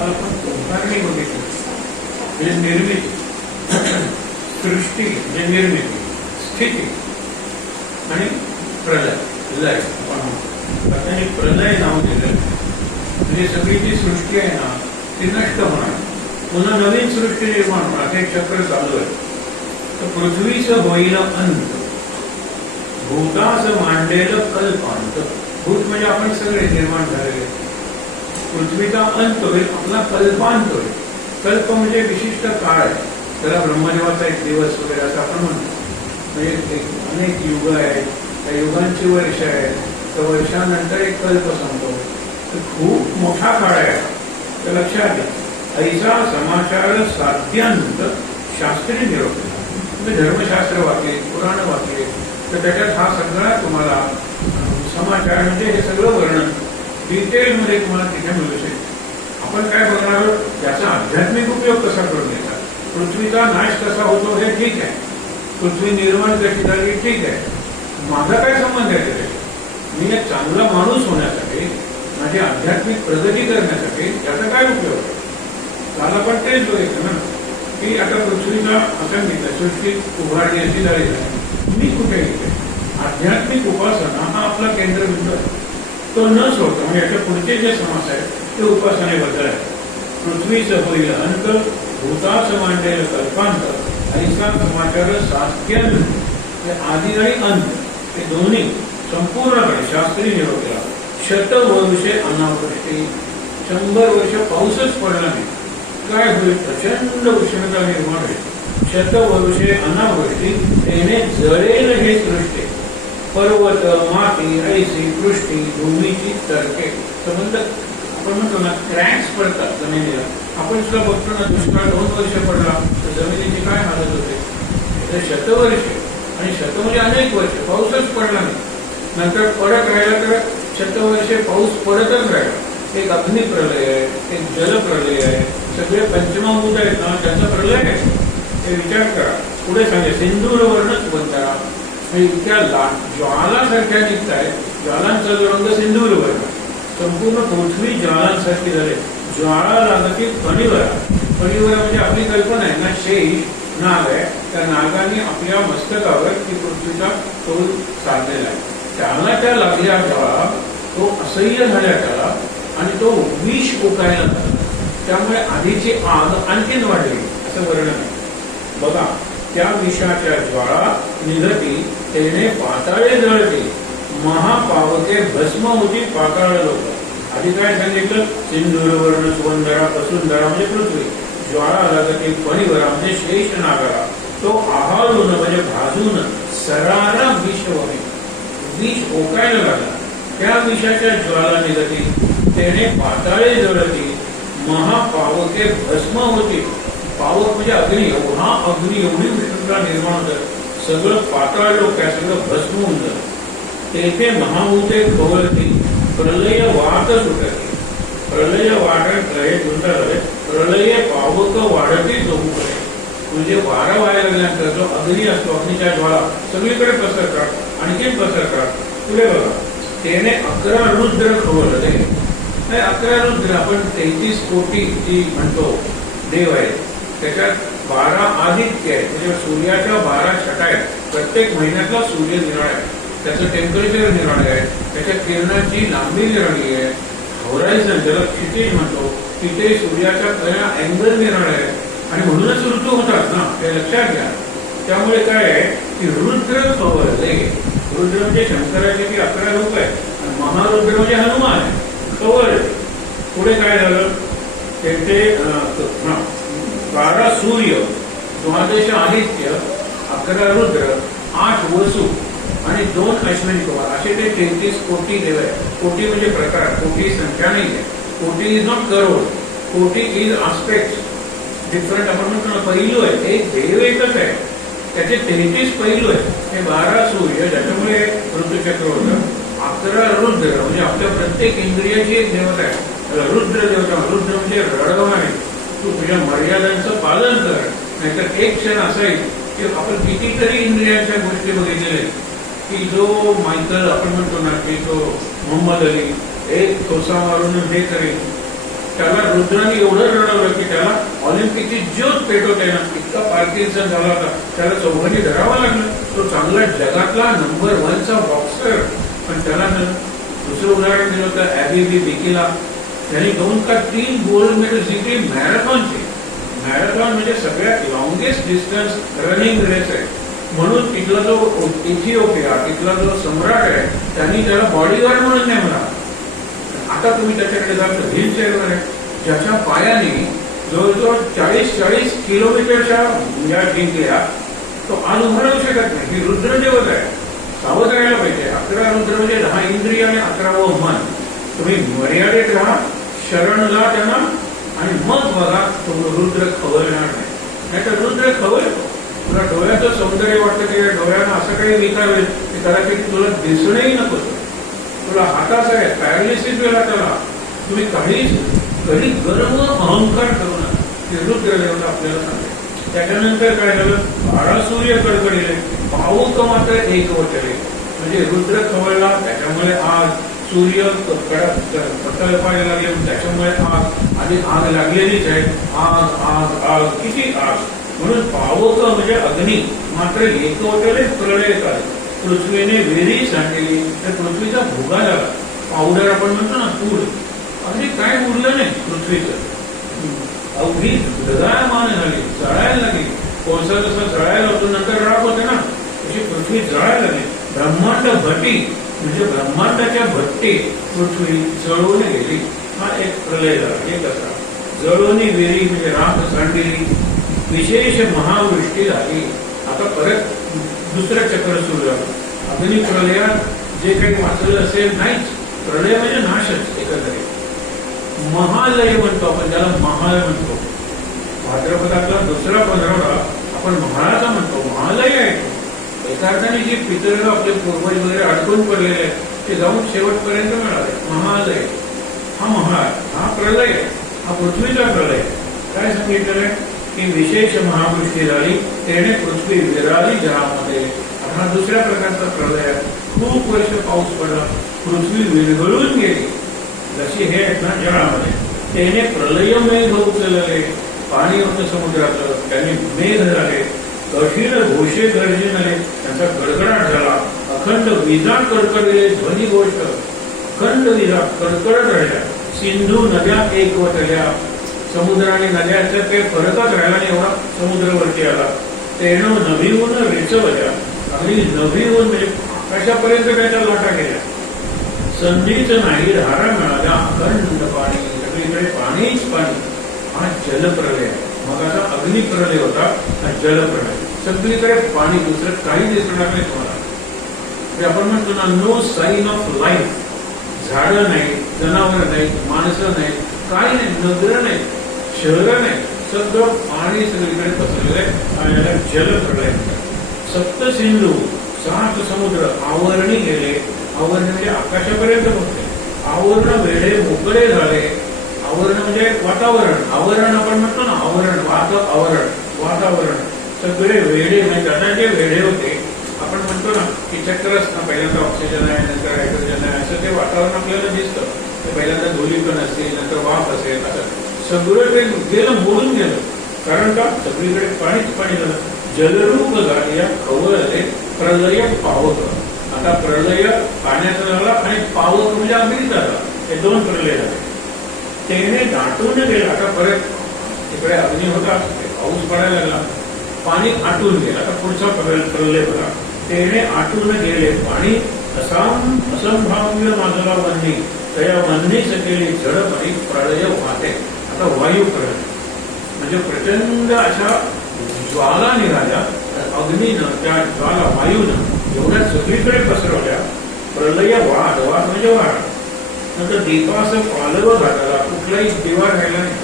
काल आपण उभारणी बघितली, म्हणजे निर्मिती, सृष्टी म्हणजे निर्मिती, स्थिती आणि प्रलय, लय आपण म्हणतो. आता हे प्रलय नाव दिलं, म्हणजे सगळी जी सृष्टी आहे ना ती नष्ट होणार, पुन्हा नवीन सृष्टी निर्माण होणार, हे चक्र चालू आहे. तर पृथ्वीचं होईल अंत, भूतास मांडेल कल्पांत. भूत म्हणजे आपण सगळे निर्माण झालेले, पृथ्वीचा अंत होईल, आपला कल्पांत होईल. कल्प म्हणजे विशिष्ट काळ आहे, त्याला ब्रह्मदेवाचा एक दिवस वगैरे असं आपण म्हणतो. म्हणजे अनेक युग आहेत, त्या युगांची वर्ष आहेत, त्या वर्षानंतर एक कल्प सांगतो. तर खूप मोठा काळ आहे. तर लक्षात घ्या, ऐसा समाचार साध्यांत शास्त्री निरोप. म्हणजे धर्मशास्त्र वाक्य, पुराण वाक्य, तर त्याच्यात हा सगळा तुम्हाला समाचार म्हणजे हे सगळं वर्णन डिटेलमध्ये तुम्हाला तिथे मिळू शकेल. आपण काय बघणार आहोत, त्याचा आध्यात्मिक उपयोग कसा करून घेतात. पृथ्वीचा नाश कसा होतो हे ठीक आहे, पृथ्वी निर्माण कशी झाली ठीक आहे, माझा काय संबंध आहे त्याच्याशी. मी एक चांगला माणूस होण्यासाठी, माझी आध्यात्मिक प्रगती करण्यासाठी त्याचा काय उपयोग आहे. काल आपण तेच बघितलं ना की आता पृथ्वीचा असं सांगितलं, सृष्टी उभारणी अशी झाली आहे, मी कुठे येते. आध्यात्मिक उपासना हा आपला केंद्रबिंदू आहे, तो न सोडता. म्हणजे याच्या पुढचे जे समास आहेत ते उपासनेबद्दल आहे. पृथ्वीचं होईल अंत, भूतास मांडेल कल्पांत, ऐसा समाचार साध्यांत. आधी आणि अंत हे दोन्ही संपूर्णपणे शास्त्री निरोप केला. शतवर्षे अनावृष्टी, 100 वर्ष पाऊसच पडला नाही, काय होईल, प्रचंड उष्णता निर्माण होईल. शतवर्षे अनावृष्टी, तेने जळेल हे सृष्टी. पर्वत माती ऐसी पृष्टी, भूमीची तर्के. संबंध आपण म्हणतो ना, क्रॅक्स पडतात जमिनीला. आपण सुद्धा बघतो ना, दुष्काळ 2 वर्ष पडला तर जमिनीची काय हालत होते. शतवर्षे आणि शत म्हणजे अनेक वर्ष पाऊसच पडला नाही, नंतर पडत राहिला तर शतवर्षे पाऊस पडतच राहिला. एक अग्निप्रलय आहे, एक जलप्रलय आहे, सगळे पंचमभूत आहेत ना त्याचा प्रलय आहे. हे विचार करा. पुढे सांगे सिंदूरवरच बंधारा, इतक्या ज्वालासारख्या निघत आहे. ज्वालांचा जो रंग सिंदूरवर्ण, संपूर्ण पृथ्वी ज्वालांसारखी झाली. ज्वाळा लागती फणीवरा. फणीवरा म्हणजे आपली कल्पना आहे ना, शेष नाग आहे, त्या नागाने आपल्या मस्तकावर ती पृथ्वीचा तोल साधलेला आहे. त्याला त्या लागल्या ज्वाळा, तो असह्य झाल्या त्याला आणि तो विष ओकायला लागला. त्यामुळे आधीची आग आणखीन वाढली असं वर्णन आहे. बघा, त्या विषाच्या ज्वाळा निघती, तेने पाताळे जळते, महापावके भस्म होती पाताळ लोक. आधी काय सांगितलं, सिंधूरवर्ण सुवंधरा वसुंधरा म्हणजे पृथ्वी, ज्वाळा लागते फणीवरा म्हणजे शेष नागारा, तो आहाळून म्हणजे भाजून सरारा विष वमे, विष ओकायला लागला. त्या विषाच्या ज्वाला निघती, तेने पाताळे जळती, महापावके भस्म होती. पावक म्हणजे अग्नी, हा अग्नी एवढी उष्णता निर्माण होतं, सगळं पाताळ लोक आहे, सगळं भस्म होऊन जातं. तेथे महाभूते खवळती, प्रलय वाट सुटते. प्रलय वाटत रहे गुंता झाले, प्रलय पावक वाढती चौकडे. म्हणजे वारा व्हायला लागल्यानंतर जो अग्नी असतो, अग्नीच्या ज्वाळा सगळीकडे पसरतात, आणखीन पसरतात. पुढे बघा, त्याने 11 रुद्र खवळले. 11 रुद्र, आपण 33 कोटी जी म्हणतो देव आहे, त्याच्यात 12 आदित्य आहेत, म्हणजे सूर्याच्या 12 छटा आहेत. प्रत्येक महिन्यातला सूर्य निराळा आहे, त्याचं टेम्परेचर निराळे आहे, त्याच्या किरणाची लांबी निराळी आहे. होरायझन ज्याला क्षितिज म्हणतो, तिथे सूर्याचा अँगल निराळा आहे आणि म्हणूनच ऋतू होतात ना, हे लक्षात घ्या. त्यामुळे काय आहे की रुद्र खवळले. रुद्र म्हणजे शंकराचे ती 11 रूप आहे आणि महारुद्र म्हणजे हनुमान आहे. खवळले. पुढे काय झालं, तेथे 12 सूर्य, 12 आदित्य, 11 रुद्र, 8 वसू आणि 2 अश्विनी कुमार, असे ते 33 कोटी देव आहे. कोटी म्हणजे प्रकार, कोटी संख्या नाही आहे. कोटी इज नॉट करोड, कोटी इज आस्पेक्ट, डिफरंट. आपण म्हणतो ना, पैलू आहे. एक देव एकच आहे, त्याचे 33 पैलू आहेत. हे 12 सूर्य, ज्याच्यामुळे ऋतुचक्र होतं. 11 रुद्र म्हणजे आपल्या प्रत्येक इंद्रियाची एक देवता आहे, रुद्र देवता. रुद्र म्हणजे रडवणारे, तू तुझ्या मर्यादांचं पालन कर, नाहीतर एक क्षण असा येईल की आपण कितीतरी इंद्रियांच्या गोष्टी बघितलेल्या आहेत की जो मायकल आपण म्हणतो ना की तो मोहम्मद अली एक ठोसा मारून हे करेल, त्याला रुद्राने एवढं रडवलं की त्याला ऑलिम्पिकची ज्योत पेटवता येणार इतका पार्किन्सन झाला होता. त्याला चौघांनी धरावं लागलं. तो चांगला जगातला नंबर 1चा बॉक्सर, पण त्याला दुसरं उदाहरण दिलं होतं ॲबी बिकिला. त्यांनी 2 का 3 गोल्ड मेडल जिंकली मॅरेथॉनची. मॅरेथॉन म्हणजे सगळ्यात लॉंगेस्ट डिस्टन्स रनिंग रेस आहे. म्हणून तिथला जो इथिओपिया तिथला जो सम्राट आहे त्यांनी त्याला बॉडीगार्ड म्हणून नेमला. आता तुम्ही त्याच्याकडे जाल तर व्हील चेअरवर आहे, ज्याच्या पायाने जवळजवळ 40 किलोमीटरच्या या जिंकल्या. तो आज उभा राहू शकत नाही. ही रुद्रदेवत आहे. सावध राहायला पाहिजे. 11 रुद्र म्हणजे 10 इंद्रिय आणि 11वं मन. तुम्ही मर्यादेत राहा, शरणला त्यांना, आणि मग बघा तो रुद्र खवळणार नाही. नाहीतर रुद्र खवळतो. तुला डोळ्याचं सौंदर्य वाटतं की डोळ्यानं असं काही विकार होईल की कदाचित तुला दिसणंही नको. तुला हाताचं आहे, पॅरालिसिस वेळा त्याला. तुम्ही कधी गर्व अहंकार करू नका. ते रुद्रदेवता आपल्याला सांगते. त्याच्यानंतर काय झालं, 12 सूर्य कडकडले, पाऊक मात्र एकवटले. म्हणजे रुद्र खवळला, त्याच्यामुळे आग. सूर्य प्रकल्पायला लागले, त्याच्यामुळे आग. आणि आग लागलेलीच आहे. आग आग आग किती आग. म्हणून पावक म्हणजे अग्नी मात्र एकवटले, प्रलय काढले. पृथ्वीने वेरी सांडली तर पृथ्वीचा भुगा झाला. पावडर आपण म्हणतो ना, पूड. अगदी काय उरलं नाही पृथ्वीचं. अवघी ढगाळमान झाली, जळायला लागली. कोळसा जसा जळायला होतो नंतर राख होते ना, तशी पृथ्वी जळायला लागली. ब्रह्मांड भट्टी म्हणजे ब्रह्मांडाच्या भट्टी पृथ्वी जळून गेली. हा एक प्रलय झाला. एक असा जळोनी वेरी म्हणजे राख सांडली. विशेष महावृष्टी झाली. आता परत दुसरं चक्र सुरू झालं. अग्नी प्रलयात जे काही वाचलं असेल नाहीच. प्रलय म्हणजे नाशच एकंदरीत. महालय म्हणतो आपण, त्याला महाल म्हणतो. भाद्रपदातला दुसरा 15 आपण महाळाचा म्हणतो. महालय आहे तो. एका अर्थाने जी पितृ आपले पूर्वज वगैरे अडकून पडलेले आहेत ते जाऊन शेवटपर्यंत मिळाले. महालय हा महाळ, हा प्रलय, हा पृथ्वीचा प्रलय. काय सांगितलेलं आहे की विशेष महावृष्टी झाली, त्याने पृथ्वी विराली जळामध्ये. हा दुसऱ्या प्रकारचा प्रलय. खूप वर्ष पाऊस पडला, पृथ्वी विरघळून गेली. जशी हे आहेत ना जळामध्ये. त्याने प्रलय मेघ उचलले. पाणी होतं समुद्राचं, त्याने मेघ झाले. कठीण घोषे गर्जनाले, त्यांचा गडगडाट झाला. अखंड विजा कडकडले, ध्वनी गोष्ट. अखंड विजा कडकडत राहिल्या. सिंधू नद्या एकवटल्या. समुद्र आणि नद्याचा काही फरकच राहिला नाही, एवढा समुद्रावरती आला. तेणं नभीहून रेचवल्या. आणि नभीहून म्हणजे आकाशापर्यंत त्याच्या लाटा गेल्या. संधीच नाही धारा मिळाल्या. अखंड पाणी, सगळीकडे पाणीच पाणी. हा जलप्रलय आहे. मग आता अग्निप्रलय होता, हा जलप्रलय. सगळीकडे पाणी, दुसरं काही दिसणार नाही तुम्हाला. आपण म्हणतो ना, नो साईन ऑफ लाईफ. झाडं नाही, जनावर नाही, माणसं नाही, काही नाही, नगर नाही, शहर नाही, सगळं पाणी सगळीकडे पसरलेलं आहे. आणि याला जलप्रलय. सप्त सिंधू 7 समुद्र आवरणी गेले. आवरण म्हणजे आकाशापर्यंत पोहोचले. आवरण वेढे मोकळे झाले. आवरण म्हणजे वातावरण. आवरण आपण म्हणतो ना, आवरण, आवरण, वातावरण. सगळे वेढे म्हणजे आता जे वेढे होते आपण म्हणतो ना की चक्रच ना, पहिल्यांदा ऑक्सिजन आहे, नंतर हायड्रोजन आहे, असं ते वातावरण आपल्याला दिसतं. ते पहिल्यांदा धुलीकण असते, नंतर वाफ असेल, असं सगळं ते गेलं, मोडून गेलं. कारण का, सगळीकडे पाणीच पाणी झालं. जलरूप झाले या खवळले. प्रलय पावक. आता प्रलय पाण्याचा झाला आणि पावक म्हणजे अग्नी झाला. हे 2 प्रलय झाले. त्याने दाटून गेलं. आता परत तिकडे अग्नी होता, पाऊस पडायला लागला, पाणी आटून गेलं. आता पुढचा प्रलय बघा. त्याने आटून गेले पाणी. असंभाव्य माजला वन्नी, त्या वन्नी सकेली झडप आणि प्रलय वाहते. आता वायू प्रलय म्हणजे प्रचंड अशा ज्वाला निघाल्या. अग्नीनं, त्या ज्वाला वायूनं एवढ्या सगळीकडे पसरवल्या. प्रलय वाद, वाद म्हणजे वाढ. नंतर दीपाचं पालव घातला. कुठलाही दिवा राहिला नाही,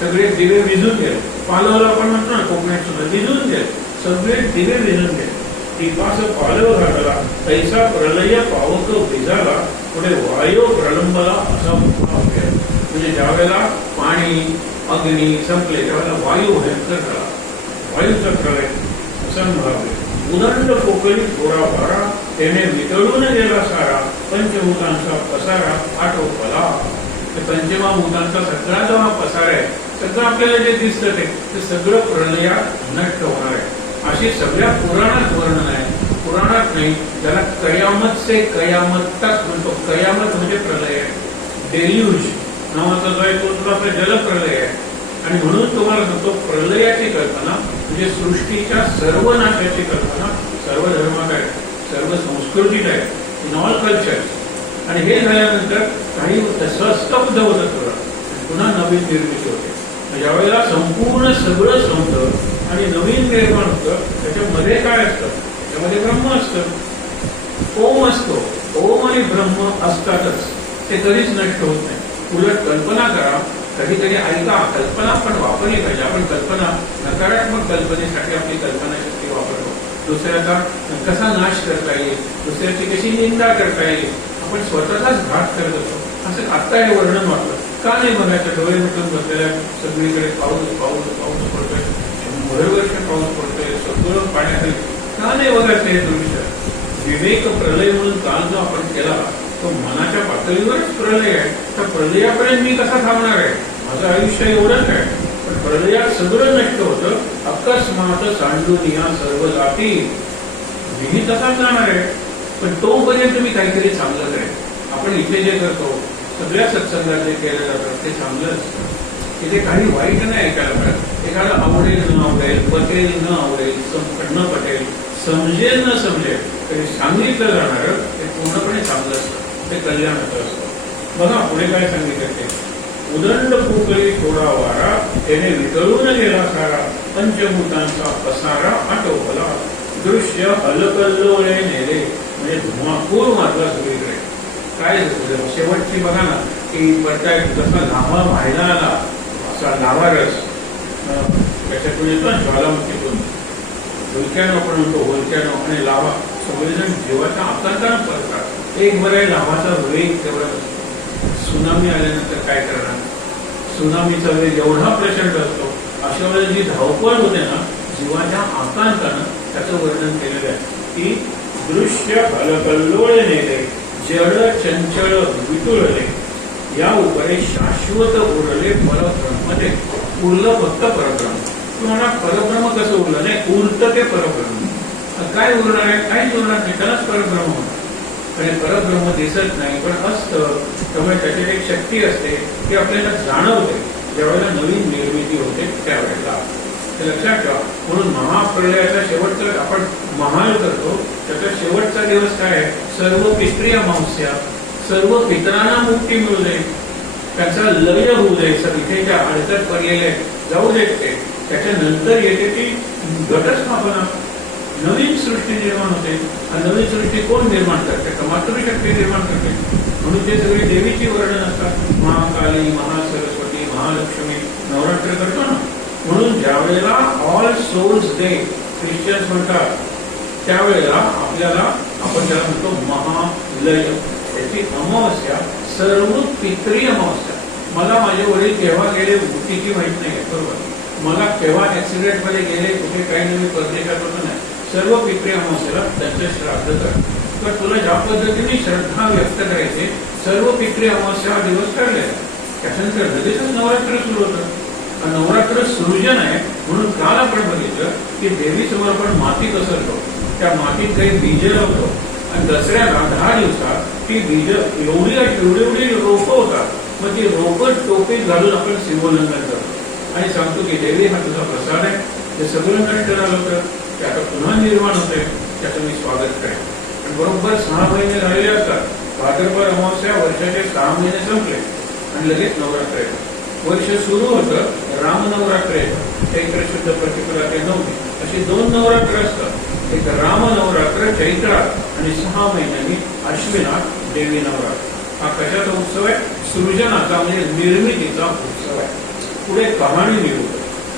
सगळे दिवे विझून गेले. पालवला आपण म्हणतो ना कोकणात सुद्धा, विझून गेले, सगळे दिवे विझून गेले. दीपाचं पालव घातला. तैसा प्रलय पावक विजाला. पुढे वायू प्रलंबला असा म्हणजे ज्यावेळेला पाणी अग्नी संपले त्यावेळेला वायू भयंकर झाला. वायूचा प्रलय असंभाव्य. उदंड पोकळी थोडा भारा. त्याने वितळून गेला सारा. पंचभूतांचा पसारा आटोपला. पंचमहाभूतांचा सगळा जो हा पसार आहे, सगळं आपल्याला जे दिसतं ते सगळं प्रलयात नष्ट होणार आहे. अशी सगळ्या पुराणात वर्णन आहे. पुराणात नाही, ज्याला कयामत से कयामत तक म्हणतो. कयामत म्हणजे प्रलय आहे. डेल्यूज नावाचा जो आहे तो आपला जलप्रलय आहे. आणि म्हणून तुम्हाला सांगतो, प्रलयाची कल्पना म्हणजे सृष्टीच्या सर्व नाशाची कल्पना सर्व धर्मात आहे, सर्व संस्कृतीत आहे, इन ऑल कल्चर. आणि हे झाल्यानंतर काही स्तब्ध होतं सगळं, पुन्हा नवीन निर्मिती होते. ज्यावेळेला संपूर्ण सगळं संपतं आणि नवीन निर्माण होतं, त्याच्यामध्ये काय असतं? त्याच्यामध्ये ब्रह्म असतं, ओम असतो. ओम आणि ब्रह्म असतातच, ते कधीच नष्ट होत नाही. उलट कल्पना करा, कधीतरी ऐका, कल्पना पण वापरली पाहिजे. आपण कल्पना, नकारात्मक कल्पनेसाठी आपली कल्पनाशक्ती वापरतो. दुसऱ्याचा कसा नाश करता येईल, दुसऱ्याची कशी निंदा करता येईल, आपण स्वतःचाच घात करत असतो. असं आत्ता हे वर्णन वाटलं का नाही बघायचं? डोळे मिटून बसलेल्या सगळीकडे पाऊस पाऊस पाऊस पडतोय, 100 वर्ष पाऊस पडतोय, सगळं पाण्याखाली, का नाही बघायचं हे दृश्य? विवेक प्रलय म्हणून काल जो आपण केला तो मनाच्या पातळीवरच प्रलय आहे. तर प्रलयापर्यंत मी कसा थांबणार आहे? माझं आयुष्य एवढंच आहे. पण प्रलयात सगळं नष्ट होतं. अकस्मात सांडून या सर्व जाती, मीही तसाच जाणार आहे. पण तोपर्यंत मी काहीतरी चांगलं करेन. आपण इथे जे करतो, सगळ्या सत्संगात जे केलं जातं ते चांगलं असतं. इथे काही वाईट नाही ऐकायला मिळत. एखादा आवडेल न आवडेल, पटेल न आवडेल, न पटेल, समजेल न समजेल, तरी सांगितलं जाणारं ते पूर्णपणे चांगलं असतं, ते कल्याणाचं असतं. बघा पुढे काय सांगितलं ते, उदंड पोकळी थोडा वारा, त्याने वितळून गेला सारा, पंचभूतांचा पसारा आटोपला, दृश्य अलकल्लोळे नेले, म्हणजे धुमाकूळ मारला सगळीकडे. काय शेवटची बघा ना, की पडताय जसा लावा व्हायला आला, असा लावा रस त्याच्यातून येतो ना, ज्वालामुखीतून, होलक्यानो आपण म्हणतो, होलक्यानो आणि लावा सगळेजण जीवाच्या आकांतानं पडतात. एक बरं आहे, लावाचा वेग तेवढा असतो. सुनामी आल्यानंतर काय करणार? सुनामीचा वेग एवढा प्रचंड असतो. अशा वेळेला जी धावपळ होते ना, जीवाच्या आकांतानं त्याचं वर्णन केलेलं आहे की दृश्य अलकल्लोळ नेले, जड चंचल विटुळले, या उपरे शाश्वत उरले परब्रह्मते. उरलं फक्त परब्रह्म. तुम्हाला परब्रह्म कसं उरलं? नाही, उरतं ते परब्रह्म. काय उरणार आहे? काहीच उरणार नाही, त्यालाच परब्रह्म होणार. आणि परब्रह्म दिसत नाही पण असतं. त्यामुळे त्याची एक शक्ती असते, ती आपल्याला जाणवते ज्यावेळेला नवीन निर्मिती होते त्यावेळेला. ते लक्षात ठेवा. म्हणून महाप्रलयाचा शेवटचा आपण महाल करतो, त्याचा शेवटचा दिवस काय आहे? सर्व पितृ अमावस्या, सर्व पितरांना मुक्ती मिळू दे, त्याचा लय होऊ दे, इथे ज्या अडचण पडलेले जाऊ देत ते. त्याच्यानंतर येते ती घटस्थापना, नवीन सृष्टी निर्माण होते. आणि नवीन सृष्टी कोण निर्माण करते? तर मातृशक्ती निर्माण करते. म्हणून ते सगळी देवीची वर्णन असतात. महाकाली, महासरस्वती, महालक्ष्मी नवरात्र करतो ना. म्हणून ज्या वेळेला ऑल सोल्स डे ख्रिश्चन्स म्हणतात, त्यावेळेला आपल्याला आपण ज्याला म्हणतो महालय, त्याची अमावस्या सर्व पितरी अमावस्या. मला माझे वडील केव्हा गेले तिची माहित नाही, बरोबर. मला केव्हा ऍक्सिडेंट मध्ये गेले, कुठे काही नवीन परदेशात होतं नाही. सर्व पितरी अमावस्याला त्यांचं श्राद्ध कर. तर तुला ज्या पद्धतीने श्रद्धा व्यक्त करायचे, सर्व पितरी अमावस्या दिवस ठरले. त्याच्यानंतर लगेचच नवरात्र सुरू होतं. नवरात्र सृजन आहे. म्हणून काल आपण बघितलं की देवी समोर आपण माती पसरतो, त्या मातीत काही बीज लावतो आणि दसऱ्याला 10 दिवसात ती बीज एवढी रोपं होतात. मग ती रोपं टोपीत घालून आपण सीमोल्लंघन करतो आणि सांगतो की देवी हा तुझा प्रसाद आहे. जे सगळं नष्ट झालं होतं ते आता पुन्हा निर्माण होतंय, त्याचं मी स्वागत करेन. आणि बरोबर 6 महिने झालेले असतात. भाद्रपद अमावस्या वर्षाचे 6 महिने संपले आणि लगेच नवरात्र येतं. वर्ष सुरू होतं, रामनवरात्र येतं, चैत्र शुद्ध प्रतिपदा ते 9. अशी 2 नवरात्र असतात. एक राम नवरात्र चैत्रात आणि 6 महिन्यांनी अश्विनात देवी नवरात्र. हा कशाचा उत्सव आहे? सृजनाचा, म्हणजे निर्मितीचा उत्सव आहे. पुढे कहाणी निवड.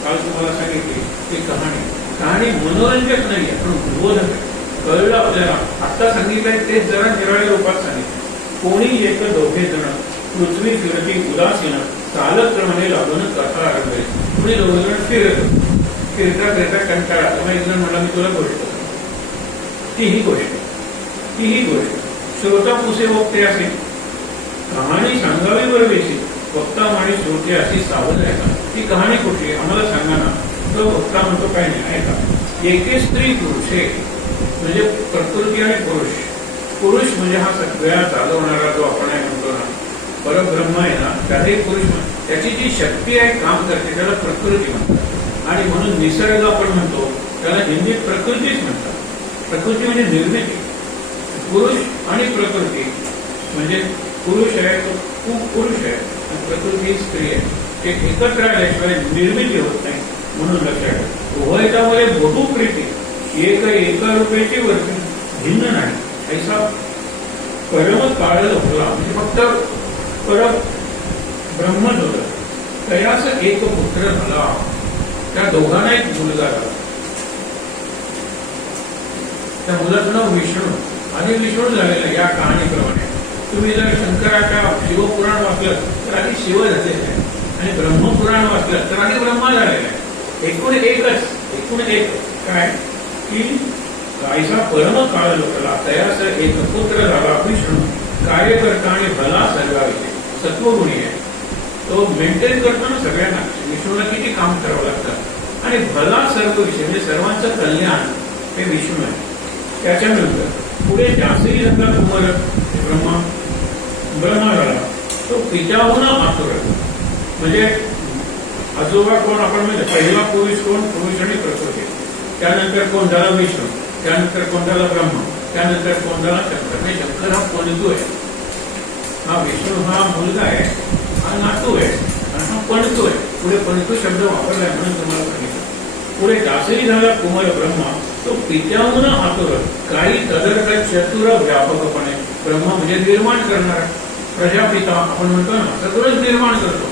काल तुम्हाला सांगितली की कहाणी मनोरंजक नाही आहे, पण उद्बोधक आहे. कळलं आपल्याला. आत्ता सांगितलंय तेच जरा निराळ्या रूपात सांगितलं. कोणी एक दोघे जण पृथ्वी फिरती उदासीन, चालक्रमाने लागून कथा आरंभली. कुणी दोघं फिरता फिरता कंटाळा. तेव्हा एक जण म्हणला, मी तुला गोष्ट तीही गोष्ट श्रोता पुसे वक्ते असे, कहाणी सांगावी बरवेशी, वक्ता आणि श्रोते अशी सावध आहे का? ती कहाणी कुठली आम्हाला सांगा ना. तो वक्ता म्हणतो काय नाही आहे का, एके स्त्री पुरुषे म्हणजे प्रकृती आणि पुरुष. पुरुष म्हणजे हा सगळ्या चालवणारा जो आपण आहे म्हणतो ना परब्रह्म आहे ना, त्याचे पुरुष त्याची जी शक्ती आहे काम करते त्याला प्रकृती म्हणतात. आणि म्हणून निसर्ग आपण म्हणतो त्याला हिंदीत प्रकृतीच म्हणतात. प्रकृती म्हणजे निर्मिती. पुरुष आणि प्रकृती म्हणजे पुरुष आहे तो खूप पुरुष आहे आणि प्रकृती स्त्री आहे. ते एकत्र आल्याशिवाय निर्मिती होत नाही. म्हणून लक्षात ठेवा उभयतामुळे बहु प्रीती एका रूपेची वर्ती भिन्न नाही. ऐसा परम काळ होता म्हणजे फक्त पर ब्रह्मच होत. तयास एक पुत्र झाला. त्या दोघांना एक मुलगा झाला. त्या मुलाचं नाव विष्णू आणि विष्णू झालेलं या कहाणीप्रमाणे. तुम्ही जर शंकराच्या शिवपुराण वाचलं तर आधी शिव झालेलं आहे आणि ब्रह्मपुराण वाचलं तर आधी ब्रह्मा झालेला आहे. एकूण एक काय की ऐसा परम काळ लोकला तयास एक पुत्र झाला विष्णू कार्यकर्ता आणि भला सर्वाविषयी सत्वगुणी आहे. तो मेंटेन करतो ना सगळ्यांना. विष्णूला किती काम करावं लागतं आणि भला सर्व विषय म्हणजे सर्वांचं कल्याण हे विष्णू आहे. त्याच्यानंतर पुढे जास्तही झाला कुमार ब्रह्मा झाला. तो पित्याहून आतुर म्हणजे आजोबा कोण आपण म्हणजे पहिला पुरुष कोण, पुरुष आणि प्रकृती. त्यानंतर कोण झाला विष्णू, त्यानंतर कोण झाला ब्रह्मा, त्यानंतर कोण झाला शंकर. म्हणजे शंकर हा पणतू आहे. हा विष्णू हा मुलगा आहे, हा नातू आहे आणि हा पणतू आहे. पुढे पणतू शब्द वापरलाय म्हणून तुम्हाला सांगितलं. पुढे दासही झाला कुमार ब्रह्मा. तो पित्याहून आतुर काही तदर्थ चतुर व्यापकपणे. ब्रह्मा म्हणजे निर्माण करणार. प्रजापिता आपण म्हणतो ना सगळंच निर्माण करतो.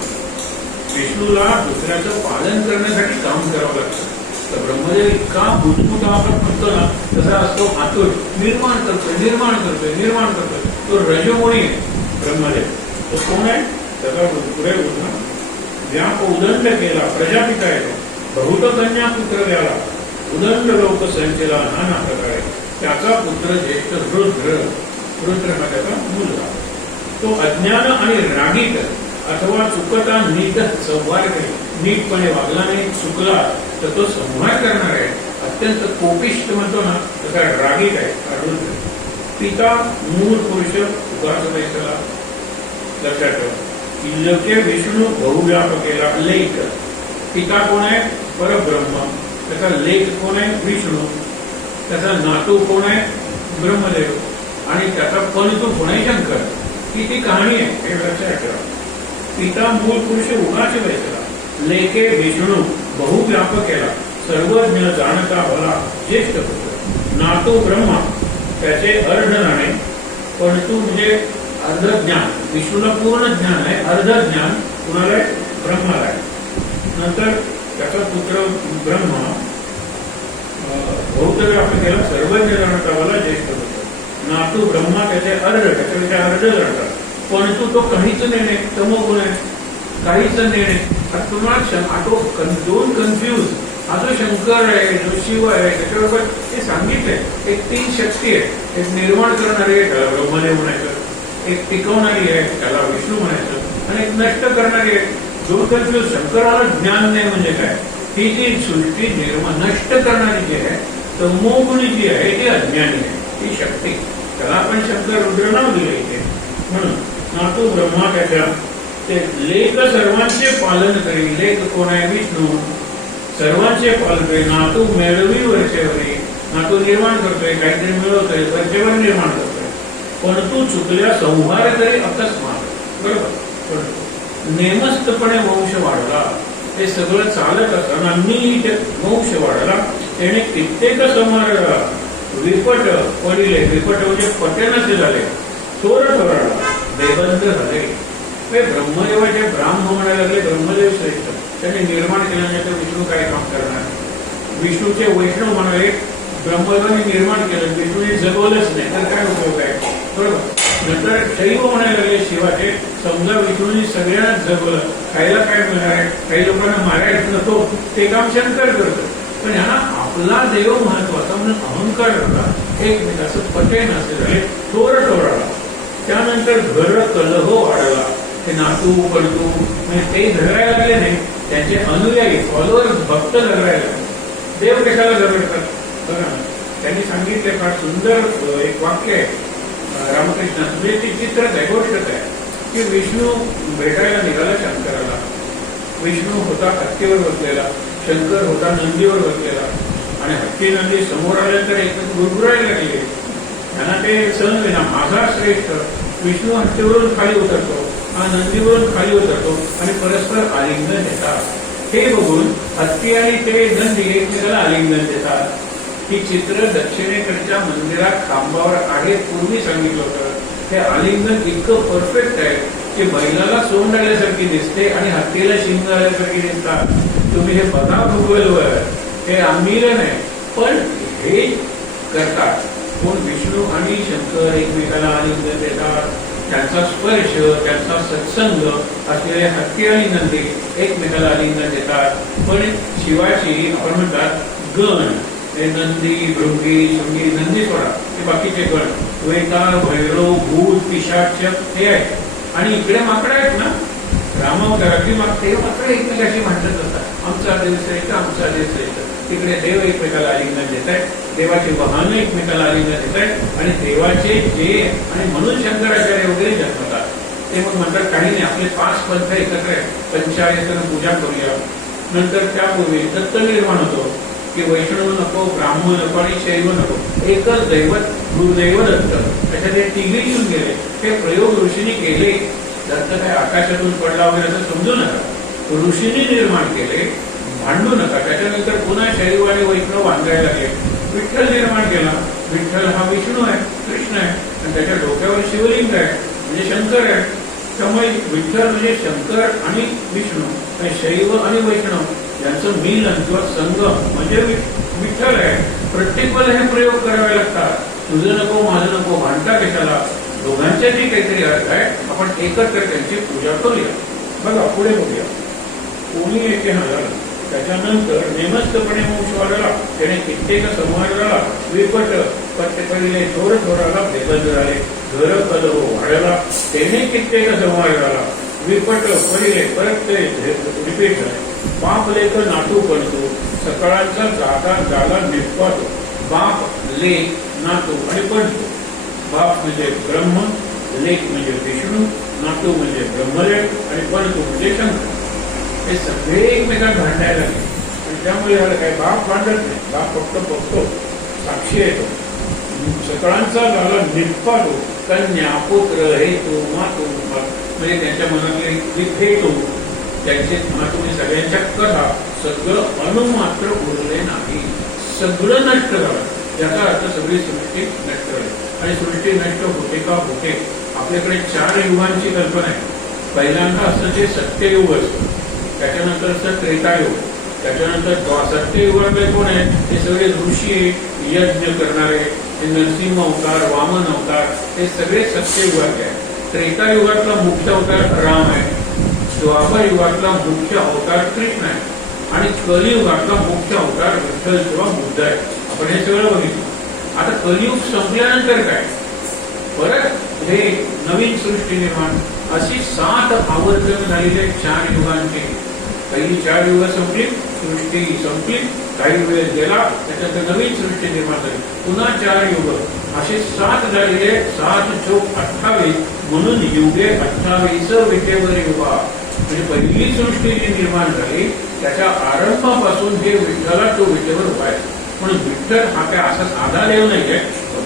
विष्णूला दुसऱ्याचं पालन करण्यासाठी काम करावं लागतं. तर ब्रह्मदेव इतका बुजमुटा आपण म्हणतो ना तसा असतो आतुर. निर्माण करतोय. तो रजोगुणी आहे ब्रह्मदेव. तो कोण आहे त्याचा पुढे व्याप उदंड केला. प्रजापिता आहे तो. बहुत कन्या पुत्र द्याला. उदंड लोक संचला नाना प्रकारे. त्याचा पुत्र ज्येष्ठ रुद्र हा त्याचा मुलगा. तो अज्ञान आणि रागीत अथवा चुकता नीट संहार करेल. नीटपणे वागला नाही, चुकला तर तो संहार करणार आहे. अत्यंत कोपिष्ट म्हणतो ना तसा रागीत आहे रुद्र. पिता मूळ पुरुष उगाच पैशाला लक्षात ठेवा. लक्ष्य विष्णू बहुव्यापकेला लेख. पिता कोण आहे परब्रह्म. त्याचा लेख कोण आहे विष्णू. त्याचा नातू कोण आहे ब्रह्मदेव आणि त्याचा पणतू कोण आहे शंकर. ही ती कहाणी आहे हे लक्षात ठेवा. पिता मूळ पुरुष उगाच वैसला. लेखे विष्णू बहुव्यापकेला सर्वज्ञ जाणता भला ज्येष्ठ पुत्र. नातू ब्रह्मा त्याचे अर्ध जाणे. पणतू म्हणजे अर्ध ज्ञान. विष्णूला पूर्ण ज्ञान आहे, अर्ध ज्ञान कुणाला आहे ब्रह्माला आहे. नंतर त्याचा पुत्र ब्रह्मा बहुव्यापकेला सर्वज्ञ जाणता भला ज्येष्ठ पुत्र. नातू ब्रह्मा त्याचे त्याच्यापेक्षा अर्ध जाणतात. परंतु तो काहीच नेणे तमोगुण आहे. काहीच नेणे. तुम्हाला दोन कन्फ्यूज. हा जो शंकर आहे जो शिव आहे त्याच्याबरोबर ते सांगितलंय एक तीन शक्ती आहे. एक निर्माण करणारी आहे ब्रह्मदेव म्हणायचं, एक टिकवणारी आहे त्याला विष्णू म्हणायचं आणि एक नष्ट करणारी आहे. दोन कन्फ्यूज. शंकराला ज्ञान नाही म्हणजे काय. ही जी सृष्टी निर्माण नष्ट करणारी जी आहे तमोगुणी जी आहे ती अज्ञानी आहे. ती शक्ती त्याला आपण शंकर रुद्र नाव दिलं इथे. म्हणून नातू ब्रह्मा त्याच्या ते लेख सर्वांचे पालन करी. लेख कोण आहे विष्णू. सर्वांचे पालन करी. नातू मेळवी वर्षेवरी. नातू निर्माण करतोय काहीतरी मिळवतोय वर्षेवर निर्माण करतोय. परंतु चुकल्या संहार करी अकस्मात. बरोबर. नेमस्तपणे वंश वाढला. हे सगळं चालत असताना नीट वंश वाढला. त्याने कित्येक समारला विपट पडिले. विपट म्हणजे पटेनच झाले. थोर थोराला बेबंद झाले. ब्रह्मदेवाचे ब्राह्म म्हणायला लागले. ब्रह्मदेव श्रेष्ठ त्यांनी निर्माण केल्यानंतर विष्णू काय काम करणार. विष्णूचे वैष्णव म्हणाले ब्रह्मदेवाने निर्माण केलं विष्णूने जगवलंच नाही तर काय उपयोग आहे. बरोबर. नंतर शैव म्हणायला लागले शिवाचे. समजा विष्णूने सगळ्यांनाच जगवलं खायला काय मिळणार आहे. काही लोकांना मारायचं नको ते काम शंकर करतो. पण ह्यांना आपला देव महत्वाचा म्हणून अहंकार होता. एकमेकाचं पटेन असे झाले. थोर ठोराला. त्यानंतर घर कलह वाढला. ते नातू पडतू म्हणजे ते झगडायला लागले नाही, त्यांचे अनुयायी फॉलोअर्स भक्त झगडायला लागले. देव कशाला झगडतात बघा ना. त्यांनी सांगितले फार सुंदर एक वाक्य आहे रामकृष्णाचं, म्हणजे ती चित्रच आहे, गोष्टच आहे की विष्णू भेटायला निघाला शंकराला. विष्णू होता हत्तीवर बसलेला, शंकर होता नंदीवर बसलेला आणि हत्ती नंदी समोर आल्यानंतर एकमेक गुरगुरायला लागले. त्यांना ते सहन होईना. माझा श्रेष्ठ विष्णू हत्तीवरून खाली उतरतो, हा नंदीवरून खाली उतरतो आणि परस्पर आलिंगन देतात. हे बघून हत्ती आणि ते नंदी एकमेकाला आलिंगन देतात. ही चित्र दक्षिणेकडच्या मंदिरात खांबावर आहे, पूर्वी सांगितलं होतं. हे आलिंगन इतकं परफेक्ट आहे की बैलाला सोंड आल्यासारखी दिसते आणि हत्तीला शिंग आल्यासारखी दिसतात. तुम्ही हे बघा गुगलवर, हे आम्हीलं नाही, पण हे करतात कोण? विष्णू आणि शंकर एकमेकाला आलिंगन देतात. त्यांचा स्पर्श, त्यांचा सत्संग असलेले हत्ती आणि नंदी एकमेकाला आलिंगन देतात. पण शिवाची आपण म्हणतात गण, हे नंदी, भृंगी, शृंगी, नंदी सोडा, हे बाकीचे गण, वेताळ, भैरव, भूत, पिशाच हे आहेत. आणि इकडे माकडं आहेत ना, रामावतारातली माकडे, हे मात्र एकमेकाशी भांडत असतात. आमचा देव श्रेष्ठ, आमचा देव श्रेष्ठ. तिकडे देव एकमेकाला आलिंगन देत आहेत, देवाचे वाहन एकमेकाला आलिंगन देत आहेत आणि देवाचे जे, आणि म्हणून शंकराचार्य वगैरे जन्मतात. ते मग म्हणतात काही नाही, आपले 5 पंथ एकत्र आहेत, पंचायतन पूजा करूया. नंतर त्यापूर्वी दत्त निर्माण होतो की वैष्णव नको, ब्राह्मण नको आणि शैव नको, एकच दैवत गुरुदैव दत्त. त्याच्यात हे तिघे येऊन गेले. हे प्रयोग ऋषींनी केले. दत्त काय आकाशातून पडला वगैरे असं समजू नका. ऋषींनी निर्माण केले, भांडू नका. त्याच्यानंतर पुन्हा शैव आणि वैष्णव बांधायला लागले. विठ्ठल निर्माण केला. विठ्ठल हा विष्णू आहे, कृष्ण आहे, आणि त्याच्या डोक्यावर शिवलिंग आहे म्हणजे शंकर आहे. त्यामुळे विठ्ठल म्हणजे शंकर आणि विष्णू, शैव आणि वैष्णव यांचं मिलन किंवा संगम म्हणजे विठ्ठल आहे. प्रत्येक वेळेला हे प्रयोग करावे लागतात. तुझं नको, माझं नको, भांडता कशाला? दोघांच्याही काहीतरी अर्थ आहे. आपण एकत्र त्यांची पूजा करूया. बघा पुढे बघूया. कोणी येथे हजाला, त्याच्यानंतर नेमस्तपणे वंशवाला त्याने कित्येक समाजाला विपट पट्टे पडले, चोर चोराला बेबंद झाले, घर कदव वाढला, त्याने कित्येक समाजाला विपट पहिले, परत ते रिपीट झाले. बाप लेख नातू पडतो, सकाळांचा जागा जाला निष्पातो. बाप, लेख, नातू आणि पडतो. बाप म्हणजे ब्रह्म, लेख म्हणजे विष्णू, नातू म्हणजे ब्रह्मदेव आणि पडतो म्हणजे शंकर. हे सगळे एकमेकात भांडायला लागले. आणि त्यामुळे झालं काय, बाप भांडत नाही, बाप फक्त बघतो, साक्षी येतो. सकाळांचा झाला निष्पातो, कन्या, पुत्र, हेतू, मातू, म्हणजे त्यांच्या मनातले हेतू, त्यांचे मातृ, सगळ्यांच्या कथा, सगळं अणुमात्र उरले नाही. सगळं नष्ट झालं. याचा अर्थ सगळी सृष्टी नष्ट झाली. आणि सृष्टी नष्ट होते का? होते. आपल्याकडे 4 युगांची कल्पना आहे. पहिल्यांदा असतं ते सत्ययुग असतं, त्याच्यानंतर असतं त्रेतायुग, त्याच्यानंतर सत्ययुगातले कोण आहे? ते सगळे ऋषी, यज्ञ करणारे, ते नरसिंह अवतार, वामन अवतार, हे सगळे सत्ययुगातले आहे. त्रेतायुगातला मुख्य अवतार राम आहे, द्वापर युगातला मुख्य अवतार कृष्ण आहे आणि कलियुगातला मुख्य अवतार विठ्ठल किंवा बुद्ध आहे. आपण हे सगळं बघितलं. आता कलियुग संपल्यानंतर काय? परत हे नवीन सृष्टी निर्माण. अशी 7 आवर्तन झालेले 4 युगांचे. पहिली 4 युग संपली, सृष्टी संपली, काही वेळ गेला, त्याच्यानंतर नवीन सृष्टी निर्माण झाली, पुन्हा 4 युग, असे 7 झालेले. 7 चोक 28, म्हणून युगे 28 विटेवर युगा. म्हणजे पहिली सृष्टी जी निर्माण झाली त्याच्या आरंभापासून हे विठ्ठला तो विटेवर उभा आहे. म्हणून विठ्ठल हा काय असा साधा देव नाही आहे,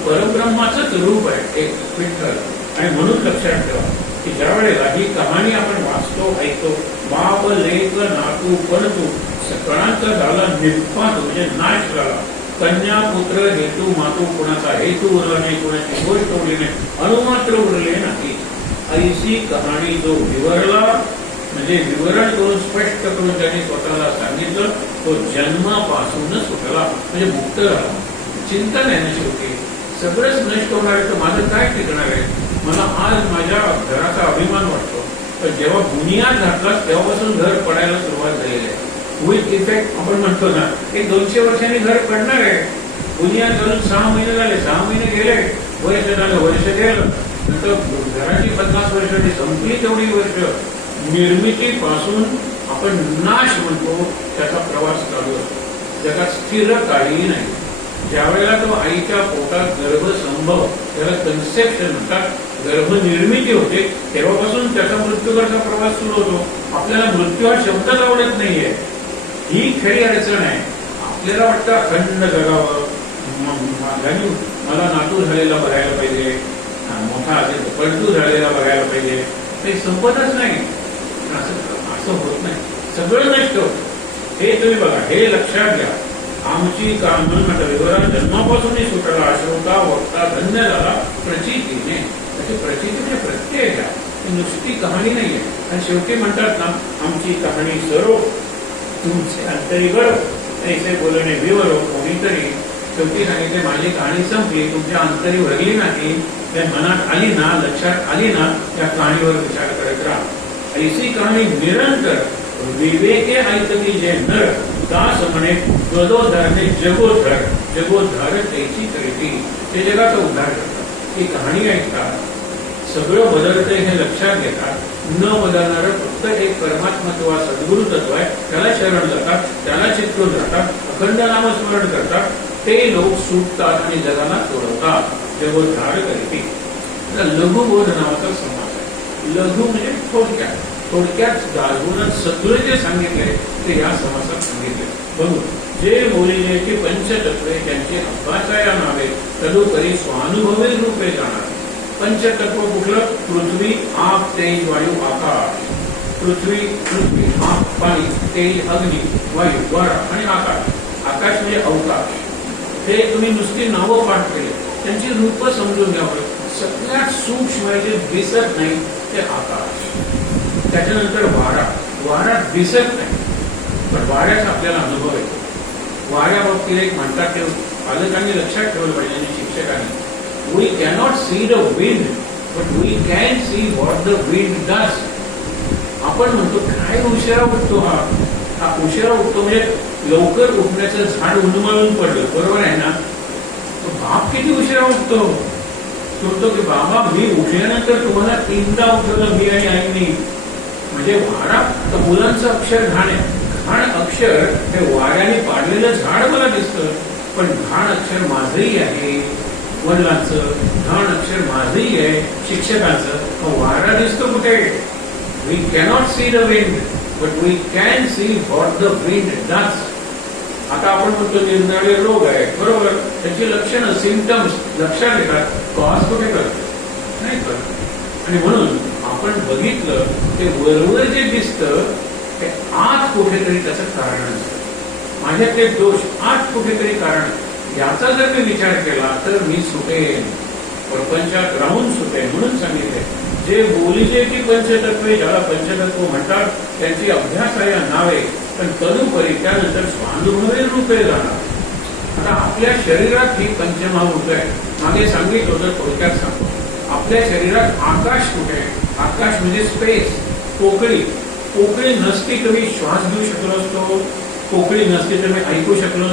परब्रह्माचंच रूप आहे एक विठ्ठल. आणि म्हणून लक्षात ठेवा की ज्या वेळेला ही कहाणी आपण वाचतो, ऐकतो, बाप, लेख, नातू, पणतू, सगळ्यांचा झाला निष्पात म्हणजे नाश झाला. कन्या, पुत्र, हेतू, मातू, कोणाचा हेतू उरला नाही, कोणाची गोष्ट उरली नाही, अणुमात्र उरले नाही. ऐशी कहाणी जो विवरला, म्हणजे विवरण करून स्पष्ट करून ज्यांनी स्वतःला सांगितलं, तो जन्मापासूनच सुटला म्हणजे मुक्त झाला. चिंतन आहे ना शेवटी. सगळंच नष्ट होणार आहे तर माझं काय टिकणार आहे? मला आज माझ्या घराचा अभिमान वाटतो, पण जेव्हा बुनियाद घातला तेव्हापासून घर पडायला सुरुवात झालेली आहे. विथ इफेक्ट आपण म्हणतो ना, एक 200 वर्षांनी घर पडणार आहे. बुनियाद घालून 6 महिने झाले, 6 महिने गेले, वर्ष झालं, वर्ष गेलं, नंतर घराची 50 वर्षाची संपली तेवढी वर्ष निर्मितीपासून आपण नाश म्हणतो त्याचा प्रवास चालू असतो. जगात स्थिर काळी नाही. ज्या वेळेला तो आईच्या पोटात गर्भसंभव, त्याला कन्सेप्शन म्हणतात, गर्भनिर्मिती होते, तेव्हापासून त्याचा मृत्यूवरचा प्रवास सुरू होतो. आपल्याला मृत्यू हा शब्दच आवडत नाहीये. ही खरी अडचण आहे. आपल्याला वाटतं अखंड जगावं, मला नातू झालेला बघायला पाहिजे, मोठा असेल तर पलटू झालेला बघायला पाहिजे. ते संपतच नाही. असं होत नाही. सगळं नष्ट होतं. हे तुम्ही बघा, हे लक्षात घ्या. आमची विवरण जन्मापासूनही सुटला, अश्रोता वक्ता धन्य झाला प्रचितीने. त्याची प्रचिती म्हणजे प्रत्यय घ्या, नुसती कहाणी नाहीये. आणि शेवटी म्हणतात ना, आमची कहाणी सर्व तुमचे अंतरीगळ ऐसे बोलणे विवरो. कोणीतरी शेवटी सांगितले माझी कहाणी संपली, तुमच्या अंतरी भरली नाही, त्या मनात आली ना, लक्षात आली ना, त्या कहाणीवर विचार करत राहा. ऐसी कहाणी निरंतर विवेके ऐकती जे नर, दास म्हणे गदोधरने जगोधर, जगोधर त्याची करीती. ते जगाचा उद्धार करतात. ही कहाणी ऐकतात, सगळं बदलतं हे लक्षात घेतात. न बदलणारं फक्त एक परमात्मत्व सद्गुरु तत्व आहे, त्याला शरण जातात, त्याला चित्तून जातात, अखंड नामस्मरण करतात. ते लोक सुटतात आणि जगाला सोडवतात. जगोद्धार करीती. लघुबोध नावाचा समास आहे. लघु म्हणजे थोडक्यात, थोडक्यात गाजवून सगळं जे सांगितले ते या समासात सांगितले. बघू, जे बोलिले की पंचतत्वे त्यांचे अभ्यासाया नावे तदुपरी स्वानुभवे रूपे जाणार. पंचतत्व कुठलं? पृथ्वी, आप, तेज, वायू, आकाश. पृथ्वी, आप, पाणी, तेज, अग्नी, वायू, वारा आणि आकाश. आकाश म्हणजे अवकाश. हे तुम्ही नुसती नावं पाठ केले, त्यांची रूप समजून घ्यावं. सगळ्यात सूक्ष्म जे दिसत नाही ते आकाश. त्याच्यानंतर वारा. वारा दिसत नाही, पण वाऱ्याचा आपल्याला अनुभव येतो. वाऱ्या बाबतीत एक म्हणतात, ते पालकांनी लक्षात ठेवलं पाहिजे आणि शिक्षकांनी. We cannot see the wind, but we can see what the wind does. आपण म्हणतो काय उशिरा उठतो हा उशिरा उठतो म्हणजे लवकर उठण्याचं झाड उन्मळून पडलं, बरोबर आहे ना. तो बाप किती उशिरा उठतो. म्हणतो की बाबा मी उठल्यानंतर तुम्हाला 3दा उठवलं मी आणि आईनी. म्हणजे वारा तर मुलांचं अक्षर घाण आहे. घाण अक्षर हे वाऱ्याने पाडलेलं झाड मला दिसतं, पण घाण अक्षर माझंही आहे, वडिलांचं. घाण अक्षर माझंही आहे, शिक्षकांचं. वारा दिसतो कुठे? We cannot see the wind, but we can see what the wind does. आता आपण म्हणतो निरनिराळे रोग आहे, बरोबर. त्याची लक्षणं, सिम्पटम्स लक्षात येतात, कॉज कुठे करतो नाही करत. आणि म्हणून आपण बघितलं ते वरवर जे दिसतं ते आत कुठेतरी त्याचं कारण असतं. माझ्यात ते दोष आत कुठेतरी कारण. याचा जर मी विचार केला तर मी सुटेन, प्रपंचात राहून सुटेन. म्हणून सांगितले जे बोलीचे की पंचतत्वे, ज्याला पंचतत्व म्हणतात, त्यांची अभ्यासाया नावे, पण तदुपरी त्यानंतर स्वानुभवे रूपे जाणार. आता आपल्या शरीरात ही पंचमहाभूत आहे. मागे सांगितलं होतं, थोडक्यात सांगतो. आपल्या शरीरात आकाश कुठे? आकाश म्हणजे स्पेस, पोकळी. पोकळी नसती तर मी श्वास घेऊ शकलो असतो, पोकळी नसती तर मी ऐकू शकलो